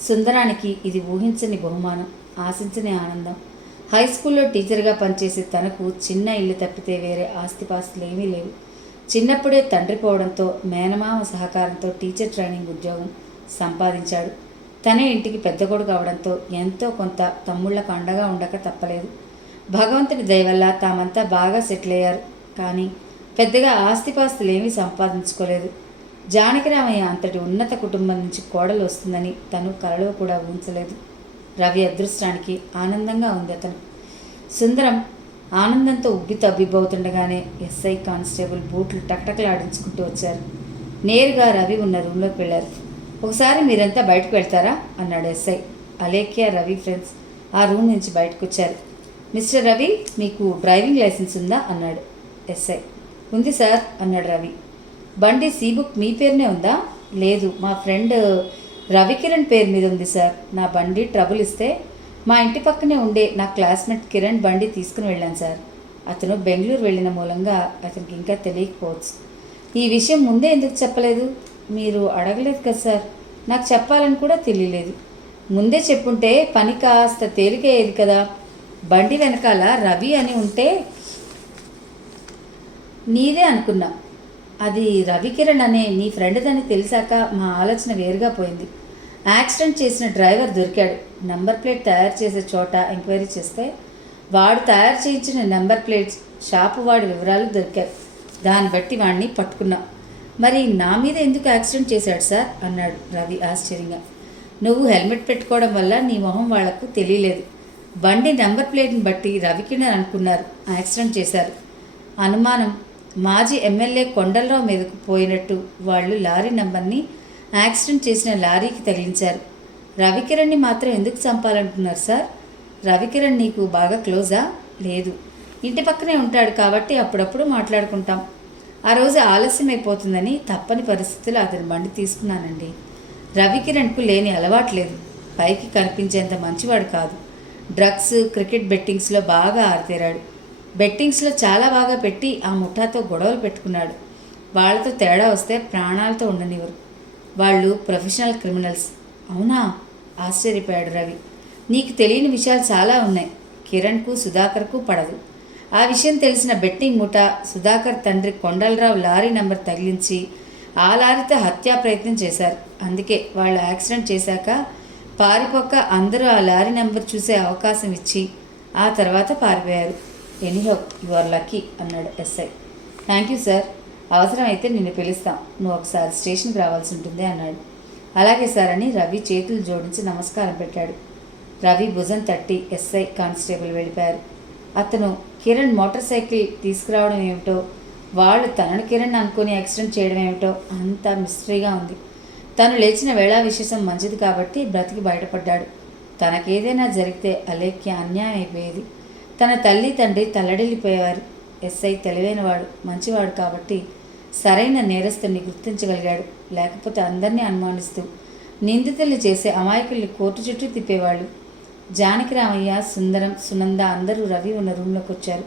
సుందరానికి ఇది ఊహించని బహుమానం, ఆశించని ఆనందం. హై స్కూల్లో టీచర్గా పనిచేసే తనకు చిన్న ఇల్లు తప్పితే వేరే ఆస్తిపాస్తులు ఏమీ లేవు. చిన్నప్పుడే తండ్రి పోవడంతో మేనమామ సహకారంతో టీచర్ ట్రైనింగ్ ఉద్యోగం సంపాదించాడు. తనే ఇంటికి పెద్ద కొడుకు అవడంతో ఎంతో కొంత తమ్ముళ్లకు అండగా ఉండక తప్పలేదు. భగవంతుడి దయవల్ల తామంతా బాగా సెటిల్ అయ్యారు. కానీ పెద్దగా ఆస్తిపాస్తులు ఏమీ సంపాదించుకోలేదు. జానకిరామయ్య అంతటి ఉన్నత కుటుంబం నుంచి కోడలు వస్తుందని తను కలలో కూడా ఊహించలేదు. రవి అదృష్టానికి ఆనందంగా ఉంది అతను. సుందరం ఆనందంతో ఉబ్బి తబ్బిబ్బవుతుండగానే ఎస్ఐ, కానిస్టేబుల్ బూట్లు టక్టకలాడించుకుంటూ వచ్చారు. నేరుగా రవి ఉన్న రూమ్లోకి వెళ్ళారు. ఒకసారి మీరంతా బయటకు వెళ్తారా అన్నాడు ఎస్ఐ. అలేఖ్య, రవి ఫ్రెండ్స్ ఆ రూమ్ నుంచి బయటకు వచ్చారు. మిస్టర్ రవి, మీకు డ్రైవింగ్ లైసెన్స్ ఉందా అన్నాడు ఎస్ఐ. ఉంది సార్ అన్నాడు రవి. బండి సీ బుక్ మీ పేరునే ఉందా? లేదు, మా ఫ్రెండ్ రవికిరణ్ పేరు మీద ఉంది సార్. నా బండి ట్రబుల్ ఇస్తే మా ఇంటి పక్కనే ఉండే నా క్లాస్మేట్ కిరణ్ బండి తీసుకుని వెళ్ళాను సార్. అతను బెంగళూరు వెళ్ళిన మూలంగా అతనికి ఇంకా తెలియకపోవచ్చు. ఈ విషయం ముందే ఎందుకు చెప్పలేదు? మీరు అడగలేదు కదా సార్. నాకు చెప్పాలని కూడా తెలియలేదు. ముందే చెప్పుంటే పని కాస్త తేలికయ్యేది కదా. బండి వెనకాల రవి అని ఉంటే నీదే అనుకున్నా. అది రవికిరణ్ అనే నీ ఫ్రెండ్దని తెలిసాక మా ఆలోచన వేరుగా పోయింది. యాక్సిడెంట్ చేసిన డ్రైవర్ దొరికాడు. నెంబర్ ప్లేట్ తయారు చేసే చోట ఎంక్వైరీ చేస్తే వాడు తయారు చేయించిన నెంబర్ ప్లేట్స్ షాపు వాడి వివరాలు దొరికాయి. దాన్ని బట్టి వాడిని పట్టుకున్నా. మరి నా మీద ఎందుకు యాక్సిడెంట్ చేశాడు సార్ అన్నాడు రవి ఆశ్చర్యంగా. నువ్వు హెల్మెట్ పెట్టుకోవడం వల్ల నీ మొహం వాళ్లకు తెలియలేదు. బండి నెంబర్ ప్లేట్ని బట్టి రవికిరణ్ అనుకున్నారు, యాక్సిడెంట్ చేశారు. అనుమానం మాజీ ఎమ్మెల్యే కొండలరావు మీదకు పోయినట్టు వాళ్ళు లారీ నెంబర్ని యాక్సిడెంట్ చేసిన లారీకి తగిలించారు. రవికిరణ్ని మాత్రం ఎందుకు చంపాలంటున్నారు సార్? రవికిరణ్ నీకు బాగా క్లోజా? లేదు, ఇంటి పక్కనే ఉంటాడు కాబట్టి అప్పుడప్పుడు మాట్లాడుకుంటాం. ఆ రోజు ఆలస్యం అయిపోతుందని తప్పని పరిస్థితుల్లో అతని బండి తీసుకున్నానండి. రవికిరణ్కు లేని అలవాట్లేదు. పైకి కనిపించేంత మంచివాడు కాదు. డ్రగ్స్, క్రికెట్ బెట్టింగ్స్లో బాగా ఆరితేరాడు. బెట్టింగ్స్లో చాలా బాగా పెట్టి ఆ ముఠాతో గొడవలు పెట్టుకున్నాడు. వాళ్ళతో తేడా వస్తే ప్రాణాలతో ఉండనివ్వరు. వాళ్ళు ప్రొఫెషనల్ క్రిమినల్స్. అవునా? ఆశ్చర్యపోయాడు రవి. నీకు తెలియని విషయాలు చాలా ఉన్నాయి. కిరణ్కు సుధాకర్కు పడదు. ఆ విషయం తెలిసిన బెట్టింగ్ ముఠా సుధాకర్ తండ్రి కొండలరావు లారీ నెంబర్ తగిలించి ఆ లారీతో హత్యా ప్రయత్నం చేశారు. అందుకే వాళ్ళు యాక్సిడెంట్ చేశాక పారిపోక అందరూ ఆ లారీ నెంబర్ చూసే అవకాశం ఇచ్చి ఆ తర్వాత పారిపోయారు. ఎనీహౌ యు ఆర్ లక్కీ అన్నాడు ఎస్ఐ. Thank you sir. అవసరమైతే నిన్ను పిలుస్తాం. నువ్వు ఒకసారి స్టేషన్కి రావాల్సి ఉంటుంది అన్నాడు. అలాగే సార్ అని రవి చేతులు జోడించి నమస్కారం పెట్టాడు. రవి భుజం తట్టి ఎస్ఐ, కానిస్టేబుల్ వెళ్ళిపోయారు. అతను కిరణ్ మోటార్ సైకిల్ తీసుకురావడం ఏమిటో, వాళ్ళు తనను కిరణ్ అనుకుని యాక్సిడెంట్ చేయడం ఏమిటో అంతా మిస్టరీగా ఉంది. తను లేచిన వేళా విశేషం మంచిది కాబట్టి బ్రతికి బయటపడ్డాడు. తనకేదైనా జరిగితే అలేఖ్య అన్యాయం అయిపోయేది. తన తల్లి తండ్రి తల్లడిల్లిపోయేవారు. ఎస్ఐ తెలివైనవాడు, మంచివాడు కాబట్టి సరైన నేరస్తుని గుర్తించగలిగాడు. లేకపోతే అందరినీ అనుమానిస్తూ నిందితుల్ని చేసే అమాయకుల్ని కోర్టు చుట్టూ తిప్పేవాళ్ళు. జానకిరామయ్య, సుందరం, సునంద అందరూ రవి ఉన్న రూమ్లోకి వచ్చారు.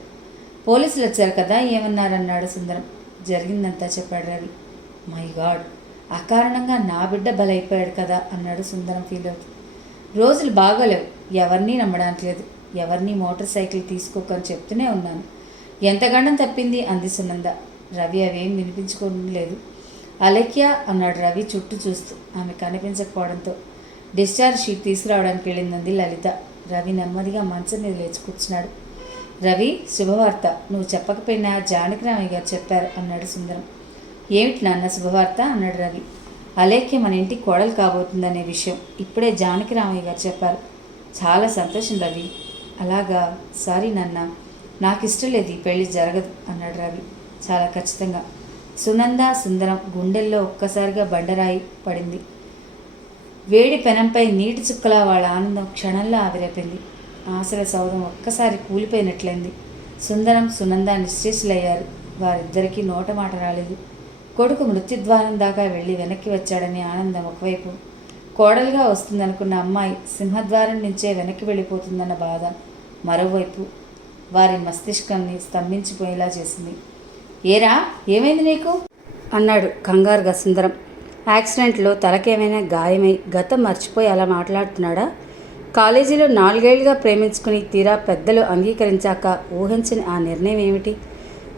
పోలీసులు వచ్చారు కదా, ఏమన్నారన్నాడు సుందరం. జరిగిందంతా చెప్పాడు రవి. మై గాడ్, అకారణంగా నా బిడ్డ బలైపోయాడు కదా అన్నాడు సుందరం ఫీల్ అవుతూ. రోజులు బాగోలేవు. ఎవరినీ నమ్మడానికి లేదు. ఎవరినీ మోటార్ సైకిల్ తీసుకోకని చెప్తూనే ఉన్నాను. ఎంత గండం తప్పింది అంది సునంద. రవి అవేం వినిపించుకోలేదు. అలేఖ్య అన్నాడు రవి చుట్టూ చూస్తూ. ఆమె కనిపించకపోవడంతో డిశ్చార్జ్ షీట్ తీసుకురావడానికి వెళ్ళిందంది లలిత. రవి నెమ్మదిగా మంచం మీద లేచి కూర్చున్నాడు. రవి, శుభవార్త. నువ్వు చెప్పకపోయినా జానకిరామయ్య గారు చెప్పారు అన్నాడు సుందరం. ఏమిటి నాన్న శుభవార్త అన్నాడు రవి. అలేఖ్య మన ఇంటికి కోడలు కాబోతుందనే విషయం ఇప్పుడే జానకిరామయ్య గారు చెప్పారు. చాలా సంతోషం రవి. అలాగా, సారీ నాన్న, నాకు ఇష్టం లేదు, ఈ పెళ్లి జరగదు అన్నాడు రవి చాలా ఖచ్చితంగా. సునంద, సుందరం గుండెల్లో ఒక్కసారిగా బండరాయి పడింది. వేడి పెనంపై నీటి చుక్కలా వాళ్ళ ఆనందం క్షణంలో ఆవిరైపోయింది. ఆశల సౌధం ఒక్కసారి కూలిపోయినట్లయింది. సుందరం, సునంద నిశ్చేషులయ్యారు. వారిద్దరికీ నోట మాట రాలేదు. కొడుకు మృత్యుద్వారం దాకా వెళ్ళి వెనక్కి వచ్చాడనే ఆనందం ఒకవైపు, కోడలుగా వస్తుందనుకున్న అమ్మాయి సింహద్వారం నుంచే వెనక్కి వెళ్ళిపోతుందన్న బాధ మరోవైపు వారి మస్తిష్కాన్ని స్తంభించిపోయేలా చేసింది. ఏరా, ఏమైంది నీకు అన్నాడు కంగారుగా సుందరం. యాక్సిడెంట్లో తలకేమైనా గాయమై గతం మర్చిపోయి అలా మాట్లాడుతున్నాడా? కాలేజీలో 4 ఏళ్లుగా ప్రేమించుకుని తీరా పెద్దలు అంగీకరించాక ఊహించని ఆ నిర్ణయం ఏమిటి?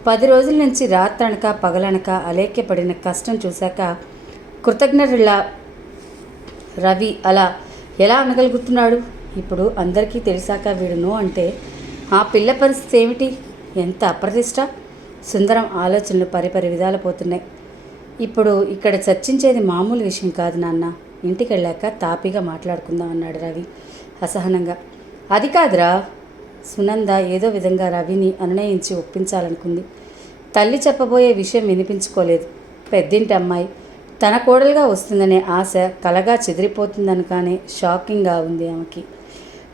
10 రోజుల నుంచి రాత్రనక పగలనక అలేఖ్యపడిన కష్టం చూశాక కృతజ్ఞుడిలా రవి అలా ఎలా అనగలుగుతున్నాడు? ఇప్పుడు అందరికీ తెలిసాక వీడు నో అంటే ఆ పిల్ల పరిస్థితి ఏమిటి? ఎంత అప్రతిష్ట! సుందరం ఆలోచనలు పరిపరి విధాలు పోతున్నాయి. ఇప్పుడు ఇక్కడ చర్చించేది మామూలు విషయం కాదు నాన్న. ఇంటికి వెళ్ళాక తాపీగా మాట్లాడుకుందాం అన్నాడు రవి అసహనంగా. అది కాదురా. సునంద ఏదో విధంగా రవిని అనునయించి ఒప్పించాలనుకుంది. తల్లి చెప్పబోయే విషయం వినిపించుకోలేదు. పెద్దింటి అమ్మాయి తన కోడలుగా వస్తుందనే ఆశ కలగా చెదిరిపోతుందనగానే షాకింగ్గా ఉంది ఆమెకి.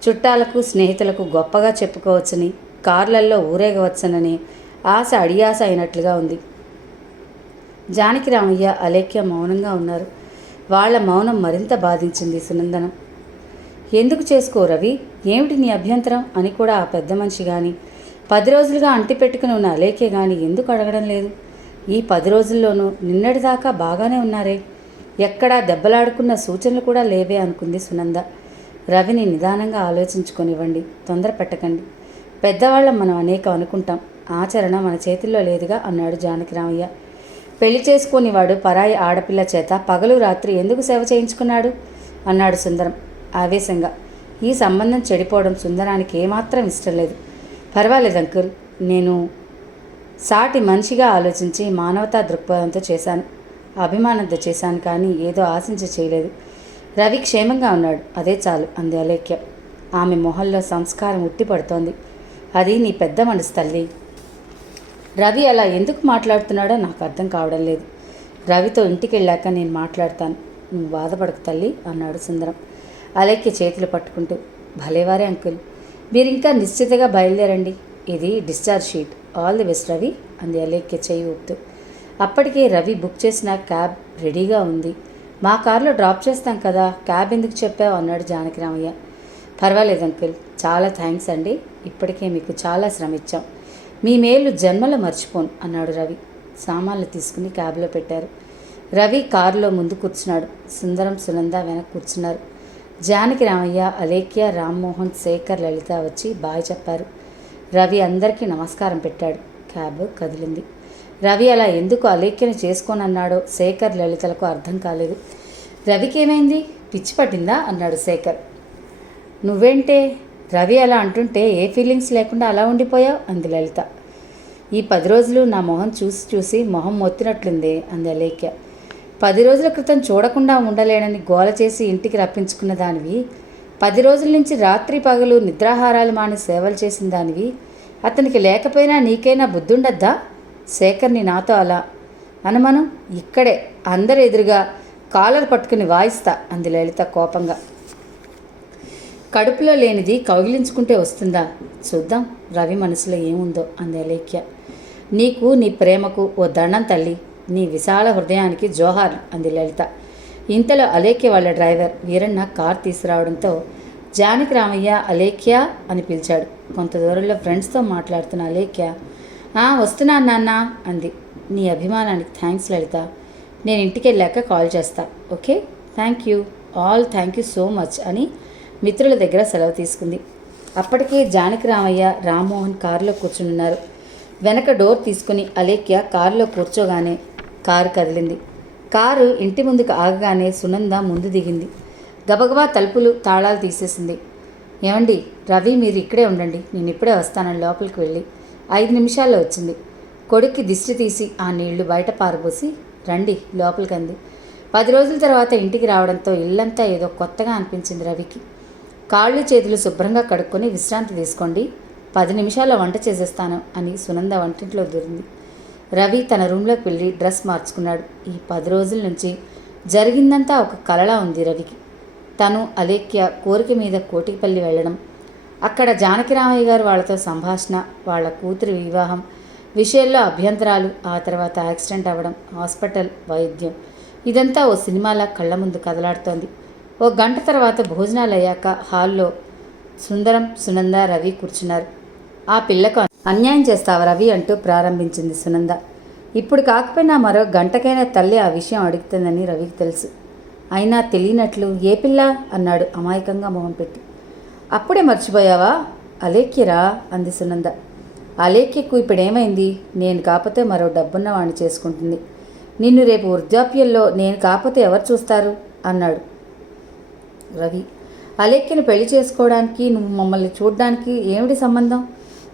చుట్టాలకు, స్నేహితులకు గొప్పగా చెప్పుకోవచ్చని, కార్లల్లో ఊరేగవచ్చనని ఆశ అడియాస అయినట్లుగా ఉంది. జానకి రామయ్య అలేఖ్య మౌనంగా ఉన్నారు. వాళ్ళ మౌనం మరింత బాధించింది సునందనం. ఎందుకు చేసుకో రవి, ఏమిటి నీ అభ్యంతరం అని కూడా ఆ పెద్ద మనిషి కానీ 10 రోజులుగా అంటిపెట్టుకుని ఉన్న అలేఖ్య కానీ ఎందుకు అడగడం లేదు? ఈ 10 రోజుల్లోనూ నిన్నటిదాకా బాగానే ఉన్నారే, ఎక్కడా దెబ్బలాడుకున్న సూచనలు కూడా లేవే అనుకుంది సునంద. రవిని నిదానంగా ఆలోచించుకొనివ్వండి, తొందర పెట్టకండి. పెద్దవాళ్ళం మనం అనేకం అనుకుంటాం, ఆచరణ మన చేతుల్లో లేదుగా అన్నాడు జానకి రామయ్య. పెళ్లి చేసుకునేవాడు పరాయి ఆడపిల్ల చేత పగలు రాత్రి ఎందుకు సేవ చేయించుకున్నాడు అన్నాడు సుందరం ఆవేశంగా. ఈ సంబంధం చెడిపోవడం సుందరానికి ఏమాత్రం ఇష్టం లేదు. పర్వాలేదు అంకుల్, నేను సాటి మనిషిగా ఆలోచించి మానవతా దృక్పథంతో చేశాను, అభిమానంతో చేశాను, కానీ ఏదో ఆశించి చేయలేదు. రవి క్షేమంగా ఉన్నాడు, అదే చాలు అంది అలేఖ్య. ఆమె మొహంలో సంస్కారం ఉట్టిపడుతోంది. అది నీ పెద్ద మనసు తల్లి. రవి అలా ఎందుకు మాట్లాడుతున్నాడో నాకు అర్థం కావడం లేదు. రవితో ఇంటికి వెళ్ళాక నేను మాట్లాడతాను, నువ్వు బాధపడకు తల్లి అన్నాడు సుందరం అలేఖ్య చేతులు పట్టుకుంటూ. భలేవారే అంకుల్, మీరు ఇంకా నిశ్చితగా బయలుదేరండి, ఇది discharge sheet. All the best Ravi అంది అలేఖ్య చేయి ఊపుతూ. అప్పటికే రవి బుక్ చేసిన క్యాబ్ రెడీగా ఉంది. మా కారులో డ్రాప్ చేస్తాం కదా, క్యాబ్ ఎందుకు చెప్పావు అన్నాడు జానకి రామయ్య. పర్వాలేదు అంకుల్, చాలా థ్యాంక్స్ అండి, ఇప్పటికే మీకు చాలా శ్రమ ఇచ్చాం, మీ మేలు జన్మలో మర్చిపోను అన్నాడు రవి. సామాన్లు తీసుకుని క్యాబ్లో పెట్టారు. రవి కారులో ముందు కూర్చున్నాడు, సుందరం సునంద వెనక్కి కూర్చున్నారు. జానకి రామయ్య, అలేఖ్య, రామ్మోహన్, శేఖర్, లలిత వచ్చి బాయ్ చెప్పారు. రవి అందరికీ నమస్కారం పెట్టాడు. క్యాబ్ కదిలింది. రవి అలా ఎందుకు అలేఖ్యను చేసుకోనన్నాడో శేఖర్, లలితలకు అర్థం కాలేదు. రవికి ఏమైంది, పిచ్చి పట్టిందా అన్నాడు శేఖర్. నువ్వేంటే రవి అలా అంటుంటే ఏ ఫీలింగ్స్ లేకుండా అలా ఉండిపోయావు అంది లలిత. ఈ 10 రోజులు నా మొహం చూసి చూసి మొహం మొత్తినట్లుందే అంది అలేఖ్య. 10 రోజుల క్రితం చూడకుండా ఉండలేనని గోల చేసి ఇంటికి రప్పించుకున్న దానివి, 10 రోజుల నుంచి రాత్రి పగలు నిద్రాహారాలు మాని సేవలు చేసిన దానివి, అతనికి లేకపోయినా నీకైనా బుద్ధుండద్దా? శేఖర్ని నాతో అలా అనుమానం, ఇక్కడే అందరు ఎదురుగా కాలర్ పట్టుకుని వాయిస్తా అంది లలిత కోపంగా. కడుపులో లేనిది కౌగిలించుకుంటే వస్తుందా, చూద్దాం రవి మనసులో ఏముందో అంది అలేఖ్య. నీకు నీ ప్రేమకు ఓ దండం తల్లి, నీ విశాల హృదయానికి జోహార్ అంది లలిత. ఇంతలో అలేఖ్య వాళ్ళ డ్రైవర్ వీరన్న కార్ తీసుకురావడంతో జానకి రామయ్య అలేఖ్య అని పిలిచాడు. కొంత దూరంలో ఫ్రెండ్స్తో మాట్లాడుతున్న అలేఖ్య, వస్తున్నాను నాన్న అంది. నీ అభిమానానికి థ్యాంక్స్ లలిత, నేను ఇంటికి వెళ్ళాక కాల్ చేస్తా. Okay, thank you thank you so much అని మిత్రుల దగ్గర సెలవు తీసుకుంది. అప్పటికే జానకి రామయ్య, రామ్మోహన్ కారులో కూర్చున్నారు. వెనక డోర్ తీసుకుని అలేఖ్య కారులో కూర్చోగానే కారు కదిలింది. కారు ఇంటి ముందుకు ఆగగానే సునంద ముందు దిగింది. గబగబా తలుపులు తాళాలు తీసేసింది. ఏమండి రవి, మీరు ఇక్కడే ఉండండి, నేను ఇప్పుడే వస్తానని లోపలికి వెళ్ళి 5 నిమిషాల్లో వచ్చింది. కొడుక్కి దిష్టి తీసి ఆ నీళ్లు బయట పారబోసి రండి లోపలికి అంది. 10 రోజుల తర్వాత ఇంటికి రావడంతో ఇల్లంతా ఏదో కొత్తగా అనిపించింది రవికి. కాళ్ళు చేతులు శుభ్రంగా కడుక్కొని విశ్రాంతి తీసుకోండి, 10 నిమిషాల్లో వంట చేసేస్తాను అని సునంద వంటింట్లో దూరింది. రవి తన రూమ్లోకి వెళ్ళి డ్రెస్ మార్చుకున్నాడు. ఈ 10 రోజుల నుంచి జరిగిందంతా ఒక కలలా ఉంది రవికి. తను అలేఖ్య కోరిక మీద కోటిపల్లి వెళ్ళడం, అక్కడ జానకి రామయ్య గారు వాళ్ళతో సంభాషణ, వాళ్ళ కూతురి వివాహం విషయాల్లో అభ్యంతరాలు, ఆ తర్వాత యాక్సిడెంట్ అవ్వడం, హాస్పిటల్ వైద్యం, ఇదంతా ఓ సినిమాలా కళ్ళ ముందు కదలాడుతోంది. ఓ గంట తర్వాత భోజనాలు అయ్యాక హాల్లో సుందరం, సునంద, రవి కూర్చున్నారు. ఆ పిల్లకు అన్యాయం చేస్తావా రవి అంటూ ప్రారంభించింది సునంద. ఇప్పుడు కాకపోయినా మరో గంటకైనా తల్లి ఆ విషయం అడుగుతుందని రవికి తెలుసు. అయినా తెలియనట్లు ఏ పిల్ల అన్నాడు అమాయకంగా మొహం పెట్టి. అప్పుడే మర్చిపోయావా, అలేఖ్యరా అంది సునంద. అలేఖ్యకు ఇప్పుడేమైంది, నేను కాకపోతే మరో డబ్బున్న వాడిని చేసుకుంటుంది. నిన్ను రేపు వృద్ధాప్యంలో నేను కాకపోతే ఎవరు చూస్తారు అన్నాడు రవి. అలేఖ్యను పెళ్లి చేసుకోవడానికి నువ్వు మమ్మల్ని చూడడానికి ఏమిటి సంబంధం?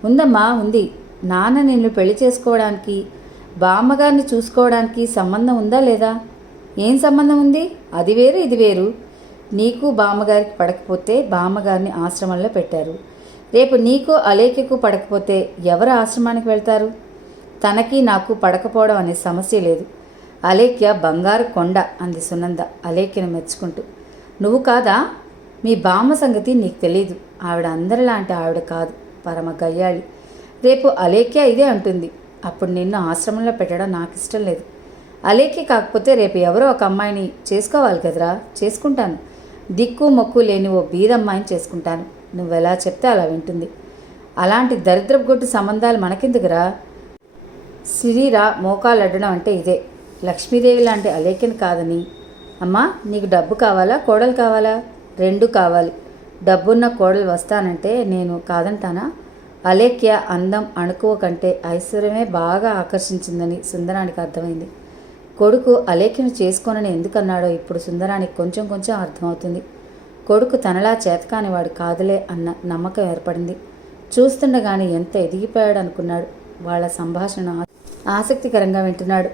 ఉందమ్మా ఉంది. నాన్న నిన్ను పెళ్లి చేసుకోవడానికి, బామ్మగారిని చూసుకోవడానికి సంబంధం ఉందా లేదా? ఏం సంబంధం ఉంది? అది వేరు ఇది వేరు. నీకు బామ్మగారికి పడకపోతే బామ్మగారిని ఆశ్రమంలో పెట్టారు. రేపు నీకు అలేఖ్యకు పడకపోతే ఎవరు ఆశ్రమానికి వెళ్తారు? తనకి నాకు పడకపోవడం అనే సమస్య లేదు. అలేఖ్య బంగారు కొండ అంది సునంద అలేఖ్యను మెచ్చుకుంటూ. నువ్వు కాదా? మీ బామ్మ సంగతి నీకు తెలీదు. ఆవిడ అందరిలాంటి ఆవిడ కాదు, పరమ గయ్యాళి. రేపు అలేఖ్య ఇదే అంటుంది, అప్పుడు నిన్ను ఆశ్రమంలో పెట్టడం నాకు ఇష్టం లేదు. అలేకి కాకపోతే రేపు ఎవరో ఒక అమ్మాయిని చేసుకోవాలి కదరా. చేసుకుంటాను. దిక్కు మొక్కు లేని ఓ బీదమ్మాయిని చేసుకుంటాను. నువ్వెలా చెప్తే అలా వింటుంది. అలాంటి దరిద్రపు గొడ్డు సంబంధాలు మనకెందుకురా. సిరిరా మోకాలడ్డడం అంటే ఇదే. లక్ష్మీదేవి లాంటి అలేఖ్యను కాదని. అమ్మా, నీకు డబ్బు కావాలా, కోడలు కావాలా? రెండూ కావాలి. డబ్బున్న కోడలు వస్తానంటే నేను కాదంటానా? అలేఖ్య అందం అణుకువ కంటే ఐశ్వర్యమే బాగా ఆకర్షించిందని సుందరానికి అర్థమైంది. కొడుకు అలేఖ్యను చేసుకోనని ఎందుకన్నాడో ఇప్పుడు సుందరానికి కొంచెం కొంచెం అర్థమవుతుంది. కొడుకు తనలా చేతకానివాడు కాదులే అన్న నమ్మకం ఏర్పడింది. చూస్తుండగానే ఎంత ఎదిగిపోయాడు అనుకున్నాడు. వాళ్ళ సంభాషణ ఆసక్తికరంగా వింటున్నాడు.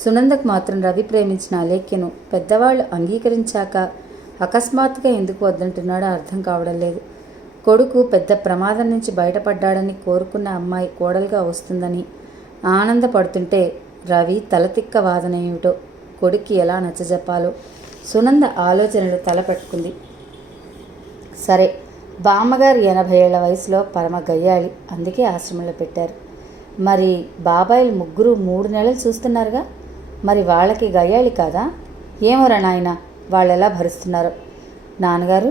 సునందకు మాత్రం రవి ప్రేమించిన అలేఖ్యను పెద్దవాళ్ళు అంగీకరించాక అకస్మాత్తుగా ఎందుకు వద్దంటున్నాడో అర్థం కావడం లేదు. కొడుకు పెద్ద ప్రమాదం నుంచి బయటపడ్డాడని కోరుకున్న అమ్మాయి కోడలుగా వస్తుందని ఆనందపడుతుంటే రవి తలతిక్క వాదన ఏమిటో కొడుక్కి ఎలా నచ్చజెప్పాలో సునంద ఆలోచనలు తలపెట్టుకుంది. సరే, బామ్మగారు 80 ఏళ్ల వయసులో పరమ గయ్యాళి, అందుకే ఆశ్రమంలో పెట్టారు. మరి బాబాయిలు ముగ్గురు 3 నెలలు చూస్తున్నారుగా, మరి వాళ్ళకి గయ్యాళి కాదా? ఏమోరా నాయన, వాళ్ళెలా భరిస్తున్నారో. నాన్నగారు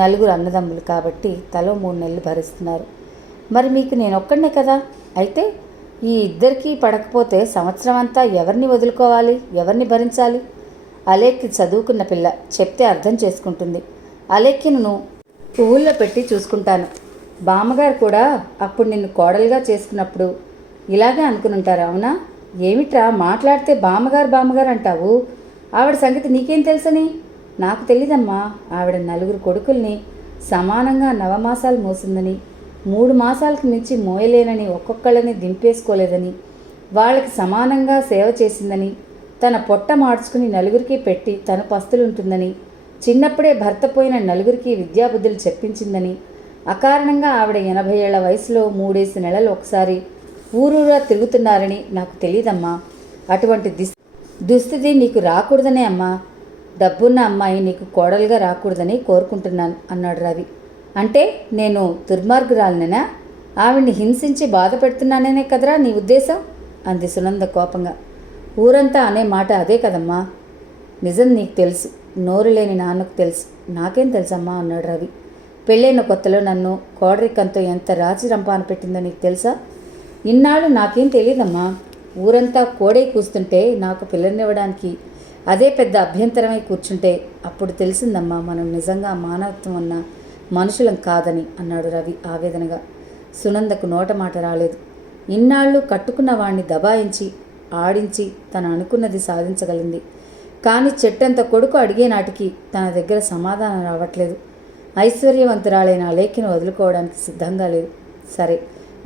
4 అన్నదమ్ములు కాబట్టి తలో 3 నెలలు భరిస్తున్నారు. మరి మీకు నేనొక్కడనే కదా. అయితే ఈ ఇద్దరికీ పడకపోతే సంవత్సరం అంతా ఎవరిని వదులుకోవాలి, ఎవరిని భరించాలి? అలేఖ్య చదువుకున్న పిల్ల, చెప్తే అర్థం చేసుకుంటుంది. అలేఖ్యను పువ్వుల్లో పెట్టి చూసుకుంటాను. బామ్మగారు కూడా అప్పుడు నిన్ను కోడలుగా చేసుకున్నప్పుడు ఇలాగే అనుకునుంటారు. అవునా? ఏమిట్రా మాట్లాడితే బామ్మగారు బామ్మగారు అంటావు? ఆవిడ సంగతి నీకేం తెలుసని? నాకు తెలీదమ్మా. ఆవిడ 4 కొడుకుల్ని సమానంగా నవమాసాలు మోసిందని, 3 మాసాలకు మించి మోయలేనని ఒక్కొక్కళ్ళని దింపేసుకోలేదని, వాళ్ళకి సమానంగా సేవ చేసిందని, తన పొట్ట మార్చుకుని 4 పెట్టి తన పస్తులుంటుందని, చిన్నప్పుడే భర్త పోయిన 4 విద్యాబుద్ధులు చెప్పించిందని, అకారణంగా ఆవిడ 80 ఏళ్ల వయసులో 3 నెలలు ఒకసారి ఊరూరా తిరుగుతున్నారని నాకు తెలీదమ్మా. అటువంటి దుస్థితి నీకు రాకూడదనే అమ్మా. డబ్బున్న అమ్మాయి నీకు కోడలుగా రాకూడదని కోరుకుంటున్నాను అన్నాడు రవి. అంటే నేను దుర్మార్గురాలనేనా? ఆవిడ్ని హింసించి బాధ పెడుతున్నాననే కదరా నీ ఉద్దేశం? అంది సునంద కోపంగా. ఊరంతా అనే మాట అదే కదమ్మా. నిజం నీకు తెలుసు, నోరు లేని నాన్నకు తెలుసు. నాకేం తెలుసమ్మా అన్నాడు రవి. పెళ్ళైన కొత్తలో నన్ను కోడరికంతో ఎంత రాచి రంపాన పెట్టిందో నీకు తెలుసా? ఇన్నాళ్ళు నాకేం తెలియదమ్మా. ఊరంతా కోడై కూస్తుంటే నాకు పిల్లనివ్వడానికి అదే పెద్ద అభ్యంతరమై కూర్చుంటే అప్పుడు తెలిసిందమ్మా మనం నిజంగా మానవత్వం ఉన్న మనుషులం కాదని అన్నాడు రవి ఆవేదనగా. సునందకు నోట మాట రాలేదు. ఇన్నాళ్ళు కట్టుకున్న వాణ్ణి దబాయించి ఆడించి తను అనుకున్నది సాధించగలిగింది. కానీ చెట్టంత కొడుకు అడిగే నాటికి తన దగ్గర సమాధానం రావట్లేదు. ఐశ్వర్యవంతురాలైన అలేఖ్యను వదులుకోవడానికి సిద్ధంగా లేదు. సరే,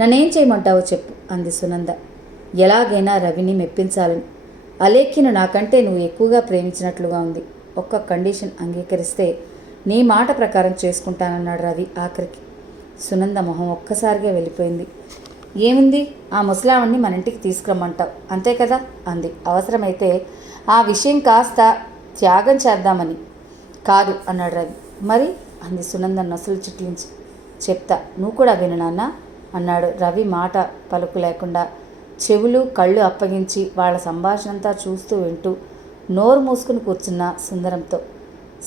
నన్నేం చేయమంటావో చెప్పు అంది సునంద. ఎలాగైనా రవిని మెప్పించాలని. అలేఖ్యను నాకంటే నువ్వు ఎక్కువగా ప్రేమించినట్లుగా ఉంది. ఒక్క కండిషన్ అంగీకరిస్తే నీ మాట ప్రకారం చేసుకుంటానన్నాడు రవి ఆఖరికి. సునంద మొహం ఒక్కసారిగా వెళ్ళిపోయింది. ఏముంది, ఆ ముసలావణ్ణి మన ఇంటికి తీసుకురమ్మంటావు అంతే కదా అంది. అవసరమైతే ఆ విషయం కాస్త త్యాగం చేద్దామని. కాదు అన్నాడు రవి. మరి అంది సునంద నొసలు చిట్లించి. చెప్తా, నువ్వు కూడా విను నాన్న అన్నాడు రవి మాట పలుకు లేకుండా. చెవులు కళ్ళు అప్పగించి వాళ్ళ సంభాషణంతా చూస్తూ వింటూ నోరు మూసుకుని కూర్చున్న సుందరంతో.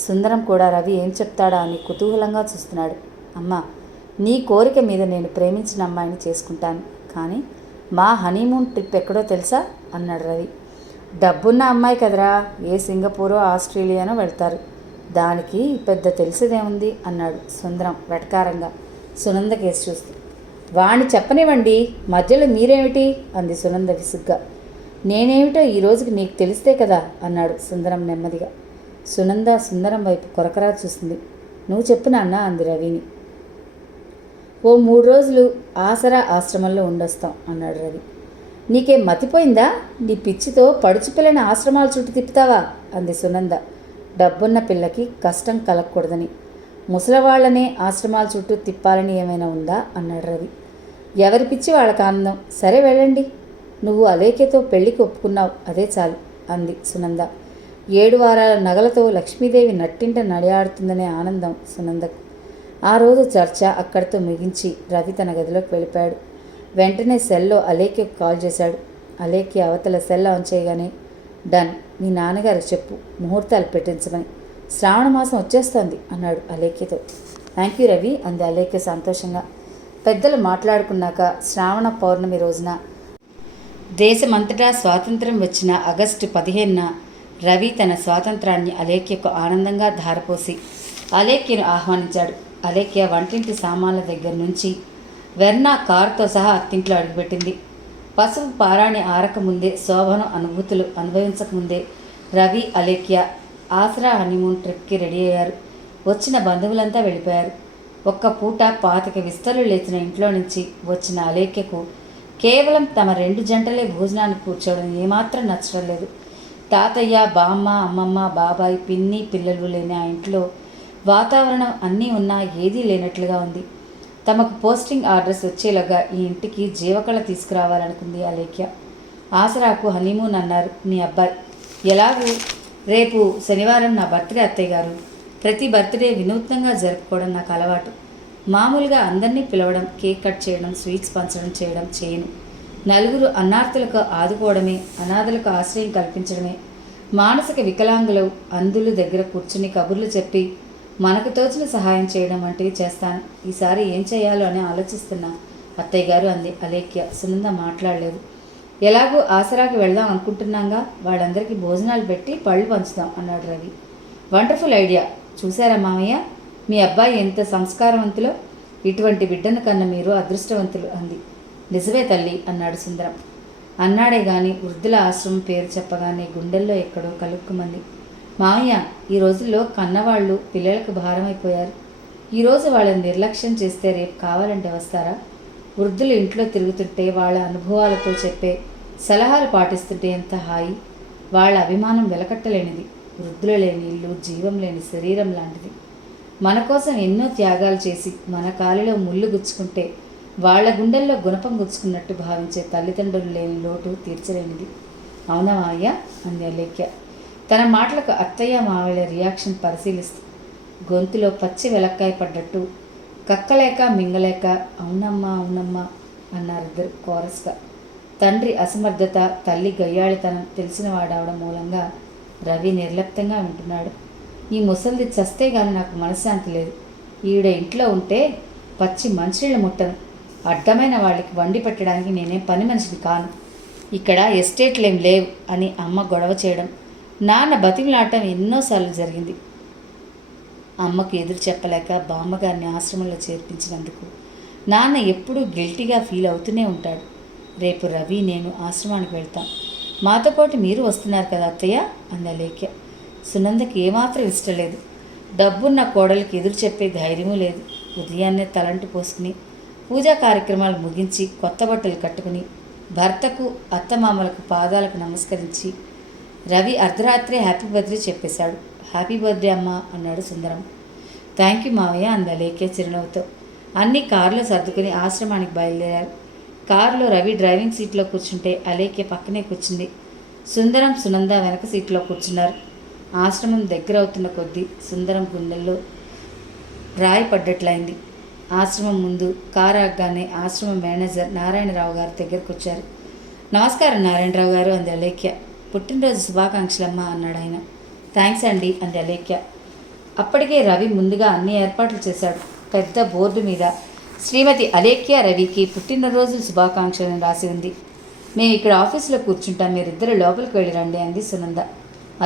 సుందరం కూడా రవి ఏం చెప్తాడా అని కుతూహలంగా చూస్తున్నాడు. అమ్మా, నీ కోరిక మీద నేను ప్రేమించిన అమ్మాయిని చేసుకుంటాను. కానీ మా హనీమూన్ ట్రిప్ ఎక్కడో తెలుసా అన్నాడు రవి. డబ్బున్న అమ్మాయి కదరా, ఏ సింగపూరో ఆస్ట్రేలియానో వెళ్తారు. దానికి పెద్ద తెలిసేదేముంది అన్నాడు సుందరం వెటకారంగా సునంద కేసు చూస్తూ. వాణ్ణి చెప్పనివ్వండి, మధ్యలో మీరేమిటి అంది సునంద విసుగ్గా. నేనేమిటో ఈ రోజుకి నీకు తెలిస్తే కదా అన్నాడు సుందరం నెమ్మదిగా. సునంద సుందరం వైపు కొరకరా చూసింది. నువ్వు చెప్పు నాన్న అంది రవిని. ఓ 3 రోజులు ఆసరా ఆశ్రమంలో ఉండొస్తాం అన్నాడు రవి. నీకేం మతిపోయిందా? నీ పిచ్చితో పడుచు పిల్లని ఆశ్రమాల చుట్టూ తిప్పుతావా అంది సునంద. డబ్బున్న పిల్లకి కష్టం కలగకూడదని, ముసలవాళ్లనే ఆశ్రమాల చుట్టూ తిప్పాలని ఏమైనా ఉందా అన్నాడు రవి. ఎవరి పిచ్చి వాళ్ళకి ఆనందం. సరే వెళ్ళండి. నువ్వు అలేఖ్యతో పెళ్లికి ఒప్పుకున్నావు, అదే చాలు అంది సునంద. 7 వారాల నగలతో లక్ష్మీదేవి నట్టింట నడియాడుతుందనే ఆనందం సునందకు. ఆ రోజు చర్చ అక్కడితో ముగించి రవి తన గదిలోకి వెళ్ళిపోయాడు. వెంటనే సెల్లో అలేఖ్యకు కాల్ చేశాడు. అలేఖ్య అవతల సెల్ ఆన్ చేయగానే, డన్, మీ నాన్నగారికి చెప్పు ముహూర్తాలు పెట్టించమని, శ్రావణ మాసం వచ్చేస్తోంది అన్నాడు అలేఖ్యతో. థ్యాంక్ యూ రవి అంది అలేఖ్య సంతోషంగా. పెద్దలు మాట్లాడుకున్నాక శ్రావణ పౌర్ణమి రోజున దేశమంతటా స్వాతంత్రం వచ్చిన ఆగస్టు 15న రవి తన స్వాతంత్రాన్ని అలేఖ్యకు ఆనందంగా ధారపోసి అలేఖ్యను ఆహ్వానించాడు. అలేఖ్య వంటింటి సామాన్ల దగ్గర నుంచి వెర్నా కారుతో సహా అత్తింట్లో అడుగుపెట్టింది. పసుపు పారాణి ఆరకముందే, శోభను అనుభూతులు అనుభవించకముందే రవి అలేఖ్య ఆసరా హనీమూన్ ట్రిప్కి రెడీ అయ్యారు. వచ్చిన బంధువులంతా వెళ్ళిపోయారు. ఒక్క పూట 25 విస్తరులు లేచిన ఇంట్లో నుంచి వచ్చిన అలేఖ్యకు కేవలం తమ 2 జంటలే భోజనానికి కూర్చోవడం ఏమాత్రం నచ్చడం లేదు. తాతయ్య, బామ్మ, అమ్మమ్మ, బాబాయ్, పిన్ని, పిల్లలు లేని ఆ ఇంట్లో వాతావరణం అన్నీ ఉన్నా ఏదీ లేనట్లుగా ఉంది. తమకు పోస్టింగ్ ఆర్డర్స్ వచ్చేలాగా ఈ ఇంటికి జీవకళ తీసుకురావాలనుకుంది అలేఖ్య. ఆసరాకు హనీమూన్ అన్నారు మీ అబ్బాయి. ఎలాగూ రేపు శనివారం నా బర్త్డే అత్తయ్య గారు. ప్రతి బర్త్డే వినూత్నంగా జరుపుకోవడం నాకు అలవాటు. మామూలుగా అందరినీ పిలవడం, కేక్ కట్ చేయడం, స్వీట్స్ పంచడం చేయను. నలుగురు అన్నార్థులకు ఆదుకోవడమే, అనాథలకు ఆశ్రయం కల్పించడమే, మానసిక వికలాంగులు అంధుల దగ్గర కూర్చుని కబుర్లు చెప్పి మనకు తోచిన సహాయం చేయడం వంటివి చేస్తాను. ఈసారి ఏం చేయాలో అని ఆలోచిస్తున్నా అత్తయ్య గారు అంది అలేఖ్య. సునంద మాట్లాడలేదు. ఎలాగూ ఆసరాకి వెళదాం అనుకుంటున్నాగా, వాళ్ళందరికీ భోజనాలు పెట్టి పళ్ళు పంచుదాం అన్నాడు రవి. Wonderful idea. చూసారా మామయ్య, మీ అబ్బాయి ఎంత సంస్కారవంతులో. ఇటువంటి బిడ్డను కన్న మీరు అదృష్టవంతులు అంది. నిజమే తల్లి అన్నాడు సుందరం. అన్నాడే గాని వృద్ధుల ఆశ్రమం పేరు చెప్పగానే గుండెల్లో ఎక్కడో కలుక్కుమంది. మామయ్య, ఈ రోజుల్లో కన్నవాళ్ళు పిల్లలకు భారమైపోయారు. ఈరోజు వాళ్ళని నిర్లక్ష్యం చేస్తే రేపు కావాలంటే వస్తారా? వృద్ధులు ఇంట్లో తిరుగుతుంటే వాళ్ళ అనుభవాలతో చెప్పే సలహాలు పాటిస్తుంటే ఎంత హాయి. వాళ్ళ అభిమానం వెలకట్టలేనిది. వృద్ధులు లేని ఇల్లు జీవం లేని శరీరం లాంటిది. మన కోసం ఎన్నో త్యాగాలు చేసి మన కాలిలో ముళ్ళు గుచ్చుకుంటే వాళ్ల గుండెల్లో గుణపం గుచ్చుకున్నట్టు భావించే తల్లిదండ్రులు లేని లోటు తీర్చలేనిది. అవునా మావయ్య అంది అలేఖ్య. తన మాటలకు అత్తయ్య మావయ్య రియాక్షన్ పరిశీలిస్తూ గొంతులో పచ్చి వెలక్కాయ పడ్డట్టు కక్కలేక మింగలేక అవునమ్మా అవునమ్మా అన్నారిద్దరు కోరస్గా. తండ్రి అసమర్థత, తల్లి గయ్యాళితనం తెలిసిన వాడవడం మూలంగా రవి నిర్లిప్తంగా వింటున్నాడు. ఈ ముసలిది చస్తే గాని నాకు మనశ్శాంతి లేదు. ఈవిడ ఇంట్లో ఉంటే పచ్చి మంచినీళ్ళు ముట్టను. అడ్డమైన వాళ్ళకి వండి పెట్టడానికి నేనేం పని మనిషిని కాను. ఇక్కడ ఎస్టేట్లేం లేవు అని అమ్మ గొడవ చేయడం, నాన్న బతిమలాడటం ఎన్నోసార్లు జరిగింది. అమ్మకు ఎదురు చెప్పలేక బామ్మగారిని ఆశ్రమంలో చేర్పించినందుకు నాన్న ఎప్పుడూ గిల్టీగా ఫీల్ అవుతూనే ఉంటాడు. రేపు రవి నేను ఆశ్రమానికి వెళ్తాం. మాతో పాటు మీరు వస్తున్నారు కదా అత్తయ్య అంది అలేఖ్య. సునందకి ఏమాత్రం ఇష్టం లేదు. డబ్బున్న కోడలికి ఎదురు చెప్పే ధైర్యమూ లేదు. ఉదయాన్నే తలంటు పోసుకుని పూజా కార్యక్రమాలు ముగించి కొత్త బట్టలు కట్టుకుని భర్తకు అత్తమామలకు పాదాలకు నమస్కరించి రవి అర్ధరాత్రే హ్యాపీ బర్త్డే చెప్పేశాడు. హ్యాపీ బర్త్డే అమ్మా అన్నాడు సుందరం. థ్యాంక్ యూ మావయ్య అంది అలేఖ్య చిరునవ్వుతో. అన్నీ కారులో సర్దుకుని ఆశ్రమానికి బయలుదేరారు. కారులో రవి డ్రైవింగ్ సీట్లో కూర్చుంటే అలేఖ్య పక్కనే కూర్చుంది. సుందరం, సునంద వెనక సీట్లో కూర్చున్నారు. ఆశ్రమం దగ్గర అవుతున్న కొద్దీ సుందరం గుండెల్లో రాయి పడ్డట్లయింది. ఆశ్రమం ముందు కారు ఆగగానే ఆశ్రమం మేనేజర్ నారాయణరావు గారి దగ్గరకు వచ్చారు. నమస్కారం నారాయణరావు గారు అంది అలేఖ్య. పుట్టినరోజు శుభాకాంక్షలమ్మా అన్నాడు ఆయన. థ్యాంక్స్ అండి అంది అలేఖ్య. అప్పటికే రవి ముందుగా అన్ని ఏర్పాట్లు చేశాడు. పెద్ద బోర్డు మీద శ్రీమతి అలేఖ్య రవికి పుట్టినరోజు శుభాకాంక్షలను రాసి ఉంది. మేము ఇక్కడ ఆఫీసులో కూర్చుంటాం, మీరిద్దరు లోపలికి వెళ్ళి రండి అంది సునంద.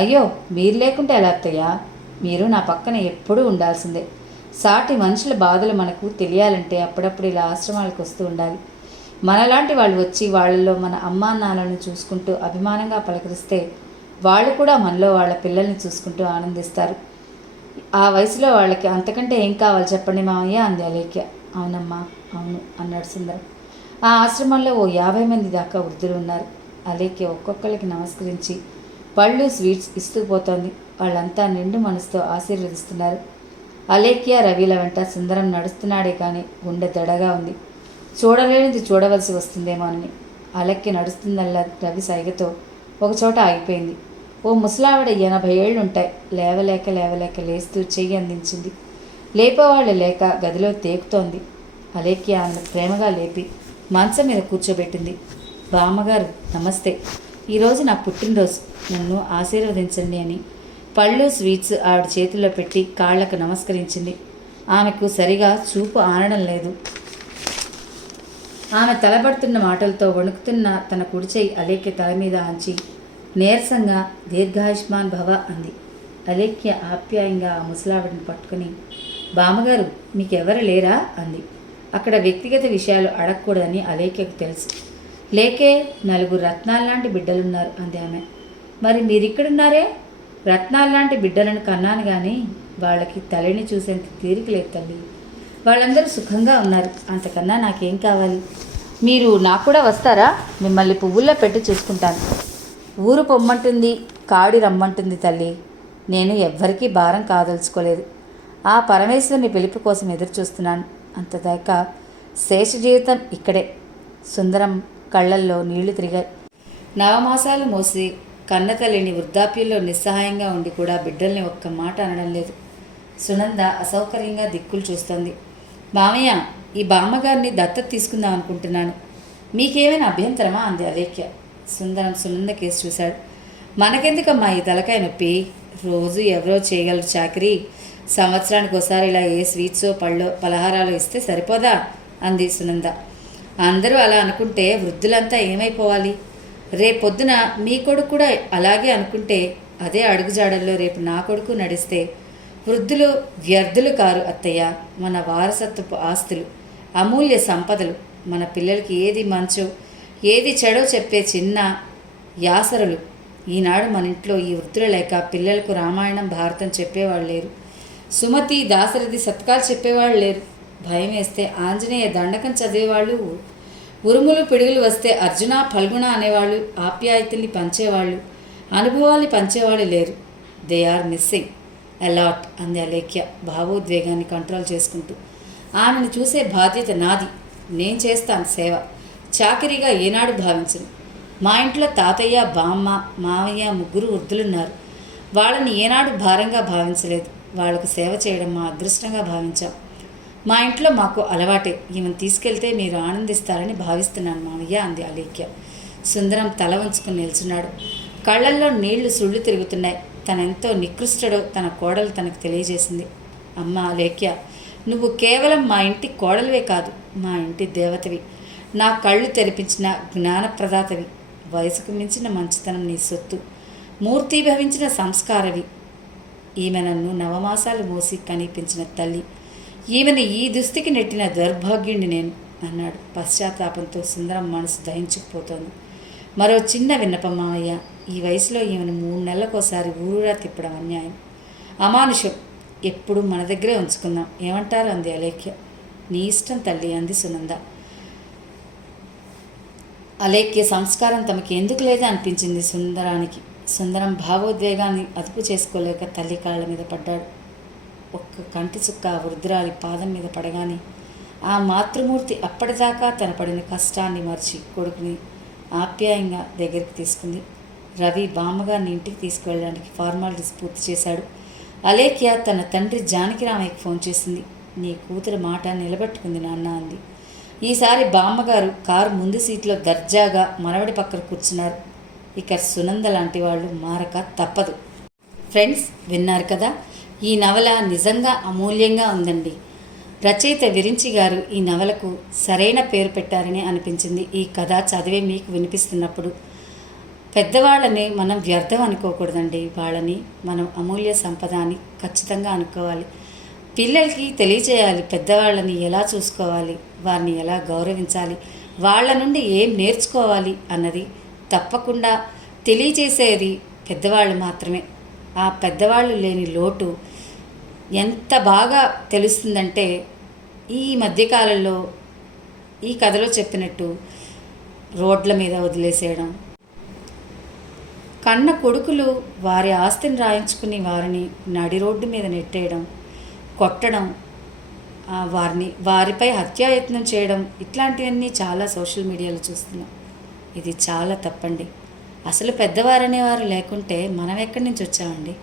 అయ్యో, మీరు లేకుంటే ఎలా అత్తయ్యా? మీరు నా పక్కన ఎప్పుడూ ఉండాల్సిందే. సాటి మనుషుల బాధలు మనకు తెలియాలంటే అప్పుడప్పుడు ఇలా ఆశ్రమాలకు వస్తూ ఉండాలి. మనలాంటి వాళ్ళు వచ్చి వాళ్ళల్లో మన అమ్మా నాన్నలను చూసుకుంటూ అభిమానంగా పలకరిస్తే వాళ్ళు కూడా మనలో వాళ్ళ పిల్లల్ని చూసుకుంటూ ఆనందిస్తారు. ఆ వయసులో వాళ్ళకి అంతకంటే ఏం కావాలి చెప్పండి మామయ్య అంది అలేఖ్య. అవునమ్మా అవును అన్నాడు సుందరం. ఆ ఆశ్రమంలో ఓ 50 మంది దాకా వృద్ధులు ఉన్నారు. అలేఖ్య ఒక్కొక్కరికి నమస్కరించి పళ్ళు స్వీట్స్ ఇస్తూ పోతోంది. వాళ్ళంతా నిండు మనసుతో ఆశీర్వదిస్తున్నారు. అలేఖ్య రవిల వెంట సుందరం నడుస్తున్నాడే కానీ గుండె దడగా ఉంది. చూడలేనిది చూడవలసి వస్తుందేమోనని. అలేఖ్య నడుస్తుందల్లా రవి సైగతో ఒకచోట ఆగిపోయింది. ఓ ముసలావిడ 80 ఏళ్లుంటాయి. లేవలేక లేస్తూ చెయ్యి అందించింది. లేపేవాళ్ళు లేక గదిలో తేకుతోంది. అలేఖ్య ఆమెను ప్రేమగా లేపి మంచం మీద కూర్చోబెట్టింది. బామ్మగారు నమస్తే, ఈరోజు నా పుట్టినరోజు, నన్ను ఆశీర్వదించండి అని పళ్ళు స్వీట్స్ ఆవిడ చేతిలో పెట్టి కాళ్లకు నమస్కరించింది. ఆమెకు సరిగా చూపు ఆనడం లేదు. ఆమె తలబడుతున్న మాటలతో వణుకుతున్న తన కుడిచేయి అలేఖ్య తల మీద ఆంచి నీరసంగా దీర్ఘాయుష్మాన్ భవ అంది. అలేఖ్య ఆప్యాయంగా ఆ ముసలావిడిని పట్టుకుని, బామ్మగారు మీకెవరు లేరా అంది. అక్కడ వ్యక్తిగత విషయాలు అడగకూడదని అలేఖ్యకు తెలుసు. లేకే, 4 రత్నాల్లాంటి బిడ్డలున్నారు అంది ఆమె. మరి మీరిక్కడున్నారే? రత్నాల్లాంటి బిడ్డలను కన్నాను కానీ వాళ్ళకి తల్లిని చూసేంత తీరిక లేదు తల్లి. వాళ్ళందరూ సుఖంగా ఉన్నారు, అంతకన్నా నాకేం కావాలి? మీరు నాకు కూడా వస్తారా? మిమ్మల్ని పువ్వుల్లో పెట్టి చూసుకుంటాను. ఊరు పొమ్మంటుంది, కాడి రమ్మంటుంది తల్లి. నేను ఎవ్వరికీ భారం కాదలుచుకోలేదు. ఆ పరమేశ్వరుని పిలుపు కోసం ఎదురు చూస్తున్నాను. అంతదాకా శేష జీవితం ఇక్కడే. సుందరం కళ్ళల్లో నీళ్లు తిరిగాయి. నవమాసాలు మోసి కన్నతల్లిని వృద్ధాప్యంలో నిస్సహాయంగా ఉండి కూడా బిడ్డల్ని ఒక్క మాట అనడం లేదు. సునంద అసౌకర్యంగా దిక్కులు చూస్తోంది. మామయ్య, ఈ బామ్మగారిని దత్తత తీసుకుందాం అనుకుంటున్నాను, మీకేమైనా అభ్యంతరమా అంది అలేఖ్య. సుందరం సునంద కేసు చూశాడు. మనకెందుకమ్మా ఈ తలకాయ నొప్పి? రోజు ఎవరో చేయగలరు చాకరీ. సంవత్సరానికి ఒకసారి ఇలా ఏ స్వీట్సో పళ్ళో పలహారాలు ఇస్తే సరిపోదా అంది సునంద. అందరూ అలా అనుకుంటే వృద్ధులంతా ఏమైపోవాలి? రేపొద్దున మీ కొడుకు కూడా అలాగే అనుకుంటే, అదే అడుగుజాడల్లో రేపు నా కొడుకు నడిస్తే వృద్ధులు వ్యర్థులు కారు అత్తయ్య. మన వారసత్వపు ఆస్తులు, అమూల్య సంపదలు. మన పిల్లలకి ఏది మంచో ఏది చెడో చెప్పే చిన్న యాసరులు. ఈనాడు మన ఇంట్లో ఈ వృద్ధులు లేక పిల్లలకు రామాయణం భారతం చెప్పేవాళ్ళు లేరు. సుమతి దాశరథి శతకాలు చెప్పేవాళ్ళు లేరు. భయం వేస్తే ఆంజనేయ దండకం చదివేవాళ్ళు, ఉరుములు పిడుగులు వస్తే అర్జున ఫల్గుణ అనేవాళ్ళు, ఆప్యాయతల్ని పంచేవాళ్ళు, అనుభవాల్ని పంచేవాళ్ళు లేరు. దే ఆర్ మిస్సింగ్ అలాట్ అంది అలేఖ్య భావోద్వేగాన్ని కంట్రోల్ చేసుకుంటూ. ఆమెను చూసే బాధ్యత నాది. నేను చేస్తాను సేవ. చాకరీగా ఏనాడు భావించను. మా ఇంట్లో తాతయ్య, బామ్మ, మావయ్య 3 వృద్ధులున్నారు. వాళ్ళని ఏనాడు భారంగా భావించలేదు. వాళ్లకు సేవ చేయడం మా అదృష్టంగా భావించాం. మా ఇంట్లో మాకు అలవాటే. ఈమెను తీసుకెళ్తే మీరు ఆనందిస్తారని భావిస్తున్నాను మావయ్య అంది అలేఖ్య. సుందరం తల వంచుకుని నిల్చున్నాడు. కళ్ళల్లో నీళ్లు సుళ్ళు తిరుగుతున్నాయి. తనెంతో నికృష్టడో తన కోడలు తనకు తెలియజేసింది. అమ్మ అలేఖ్య, నువ్వు కేవలం మా ఇంటి కోడలివే కాదు, మా ఇంటి దేవతవి. నా కళ్ళు తెరిపించిన జ్ఞానప్రదాతవి. వయసుకు మించిన మంచితనం నీ సొత్తు. మూర్తిభవించిన సంస్కారవి. ఈమె నన్ను నవమాసాలు మోసి కనిపించిన తల్లి. ఈమెను ఈ దుస్థితికి నెట్టిన దౌర్భాగ్యుణ్ణి నేను అన్నాడు. పశ్చాత్తాపంతో సుందరం మనసు దహించుకుపోతోంది. మరో చిన్న విన్నపం మావయ్య, ఈ వయసులో ఈమెను 3 నెలలకోసారి ఊరూరా తిప్పడం అన్యాయం, అమానుషం. ఎప్పుడు మన దగ్గరే ఉంచుకుందాం, ఏమంటారు అంది అలేఖ్య. నీ ఇష్టం తల్లి అంది సునంద. అలేఖ్య సంస్కారం తమకి ఎందుకు లేదా అనిపించింది సుందరానికి. సుందరం భావోద్వేగాన్ని అదుపు చేసుకోలేక తల్లి కాళ్ళ మీద పడ్డాడు. ఒక్క కంటి చుక్క ఆ వృద్ధురాలి పాదం మీద పడగానే ఆ మాతృమూర్తి అప్పటిదాకా తన పడిన కష్టాన్ని మర్చి కొడుకుని ఆప్యాయంగా దగ్గరికి తీసుకుంది. రవి బామ్మగారిని ఇంటికి తీసుకువెళ్ళడానికి ఫార్మాలిటీస్ పూర్తి చేశాడు. అలేఖ్య తన తండ్రి జానకిరామయ్యకి ఫోన్ చేసింది. నీ కూతురు మాట నిలబెట్టుకుంది నాన్న అంది. ఈసారి బామ్మగారు కారు ముందు సీట్లో దర్జాగా మనవడి పక్కన కూర్చున్నారు. ఇక సునంద లాంటి వాళ్ళు మారక తప్పదు. ఫ్రెండ్స్, విన్నారు కదా, ఈ నవల నిజంగా అమూల్యంగా ఉందండి. రచయిత విరించి గారు ఈ నవలకు సరైన పేరు పెట్టారని అనిపించింది. ఈ కథ చదివే మీకు వినిపిస్తున్నప్పుడు పెద్దవాళ్ళని మనం వ్యర్థం అనుకోకూడదండి. వాళ్ళని మనం అమూల్య సంపద అని ఖచ్చితంగా అనుకోవాలి. పిల్లలకి తెలియచేయాలి పెద్దవాళ్ళని ఎలా చూసుకోవాలి, వారిని ఎలా గౌరవించాలి, వాళ్ళ నుండి ఏం నేర్చుకోవాలి అన్నది తప్పకుండా తెలియచేసేది పెద్దవాళ్ళు మాత్రమే. ఆ పెద్దవాళ్ళు లేని లోటు ఎంత బాగా తెలుస్తుందంటే, ఈ మధ్యకాలంలో ఈ కథలో చెప్పినట్టు రోడ్ల మీద వదిలేసేయడం, కన్న కొడుకులు వారి ఆస్తిని రాయించుకుని వారిని నడి రోడ్డు మీద నెట్టేయడం, కొట్టడం, వారిపై హత్యాయత్నం చేయడం, ఇట్లాంటివన్నీ చాలా సోషల్ మీడియాలో చూస్తున్నాం. ఇది చాలా తప్పండి. అసలు పెద్దవారనేవారు లేకుంటే మనం ఎక్కడి నుంచి వచ్చామండి?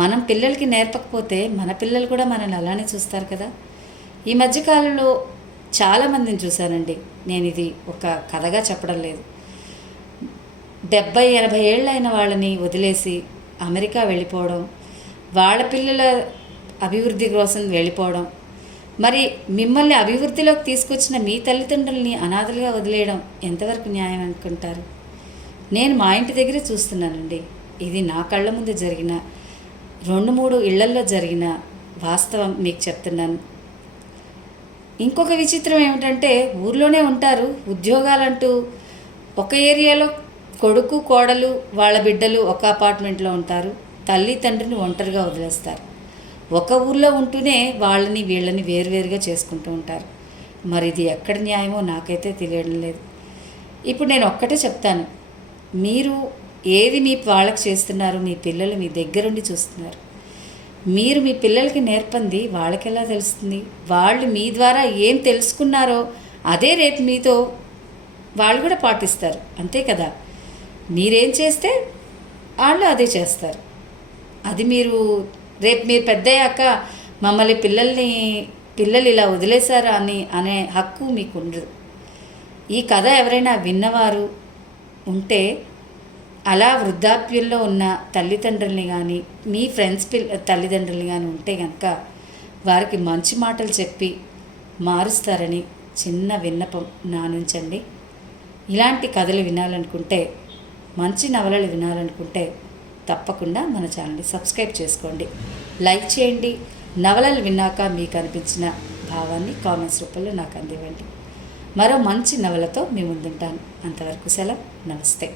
మనం పిల్లలకి నేర్పకపోతే మన పిల్లలు కూడా మనల్ని అలానే చూస్తారు కదా. ఈ మధ్యకాలంలో చాలామందిని చూశానండి. నేను ఇది ఒక కథగా చెప్పడం లేదు. 70-80 ఏళ్ళైన వాళ్ళని వదిలేసి అమెరికా వెళ్ళిపోవడం, వాళ్ళ పిల్లల అభివృద్ధి కోసం వెళ్ళిపోవడం, మరి మిమ్మల్ని అభివృద్ధిలోకి తీసుకొచ్చిన మీ తల్లిదండ్రుల్ని అనాథలుగా వదిలేయడం ఎంతవరకు న్యాయం అనుకుంటారు? నేను మా ఇంటి దగ్గరే చూస్తున్నానండి. ఇది నా కళ్ళ ముందు జరిగిన 2-3 ఇళ్లల్లో జరిగిన వాస్తవం మీకు చెప్తున్నాను. ఇంకొక విచిత్రం ఏమిటంటే, ఊర్లోనే ఉంటారు, ఉద్యోగాలంటూ ఒక ఏరియాలో కొడుకు కోడలు వాళ్ళ బిడ్డలు ఒక అపార్ట్మెంట్లో ఉంటారు, తల్లి తండ్రిని ఒంటరిగా వదిలేస్తారు. ఒక ఊర్లో ఉంటూనే వాళ్ళని వీళ్ళని వేరువేరుగా చేసుకుంటూ ఉంటారు. మరి ఇది ఎక్కడ న్యాయమో నాకైతే తెలియడం లేదు. ఇప్పుడు నేను ఒక్కటే చెప్తాను, మీరు ఏది మీ వాళ్ళకి చేస్తున్నారు, మీ పిల్లలు మీ దగ్గరుండి చూస్తున్నారు. మీరు మీ పిల్లలకి నేర్పంది వాళ్ళకి ఎలా తెలుస్తుంది? వాళ్ళు మీ ద్వారా ఏం తెలుసుకున్నారో అదే రేపు మీతో వాళ్ళు కూడా పాటిస్తారు, అంతే కదా. మీరేం చేస్తే వాళ్ళు అదే చేస్తారు. అది మీరు రేపు మీరు పెద్దయ్యాక మమ్మల్ని పిల్లలు ఇలా వదిలేశారా అనే హక్కు మీకు ఉండదు. ఈ కథ ఎవరైనా విన్నవారు ఉంటే, అలా వృద్ధాప్యంలో ఉన్న తల్లిదండ్రుల్ని కానీ మీ ఫ్రెండ్స్ తల్లిదండ్రుల్ని కానీ ఉంటే కనుక వారికి మంచి మాటలు చెప్పి మారుస్తారని చిన్న విన్నపం నా నుంచండి. ఇలాంటి కథలు వినాలనుకుంటే, మంచి నవలలు వినాలనుకుంటే తప్పకుండా మన ఛానల్ని సబ్స్క్రైబ్ చేసుకోండి, లైక్ చేయండి. నవలలు విన్నాక మీకు అనిపించిన భావాన్ని కామెంట్స్ రూపంలో నాకు అందివ్వండి. మరో మంచి నవలతో మీ ముందుంటాను. అంతవరకు సెలవు. నమస్తే.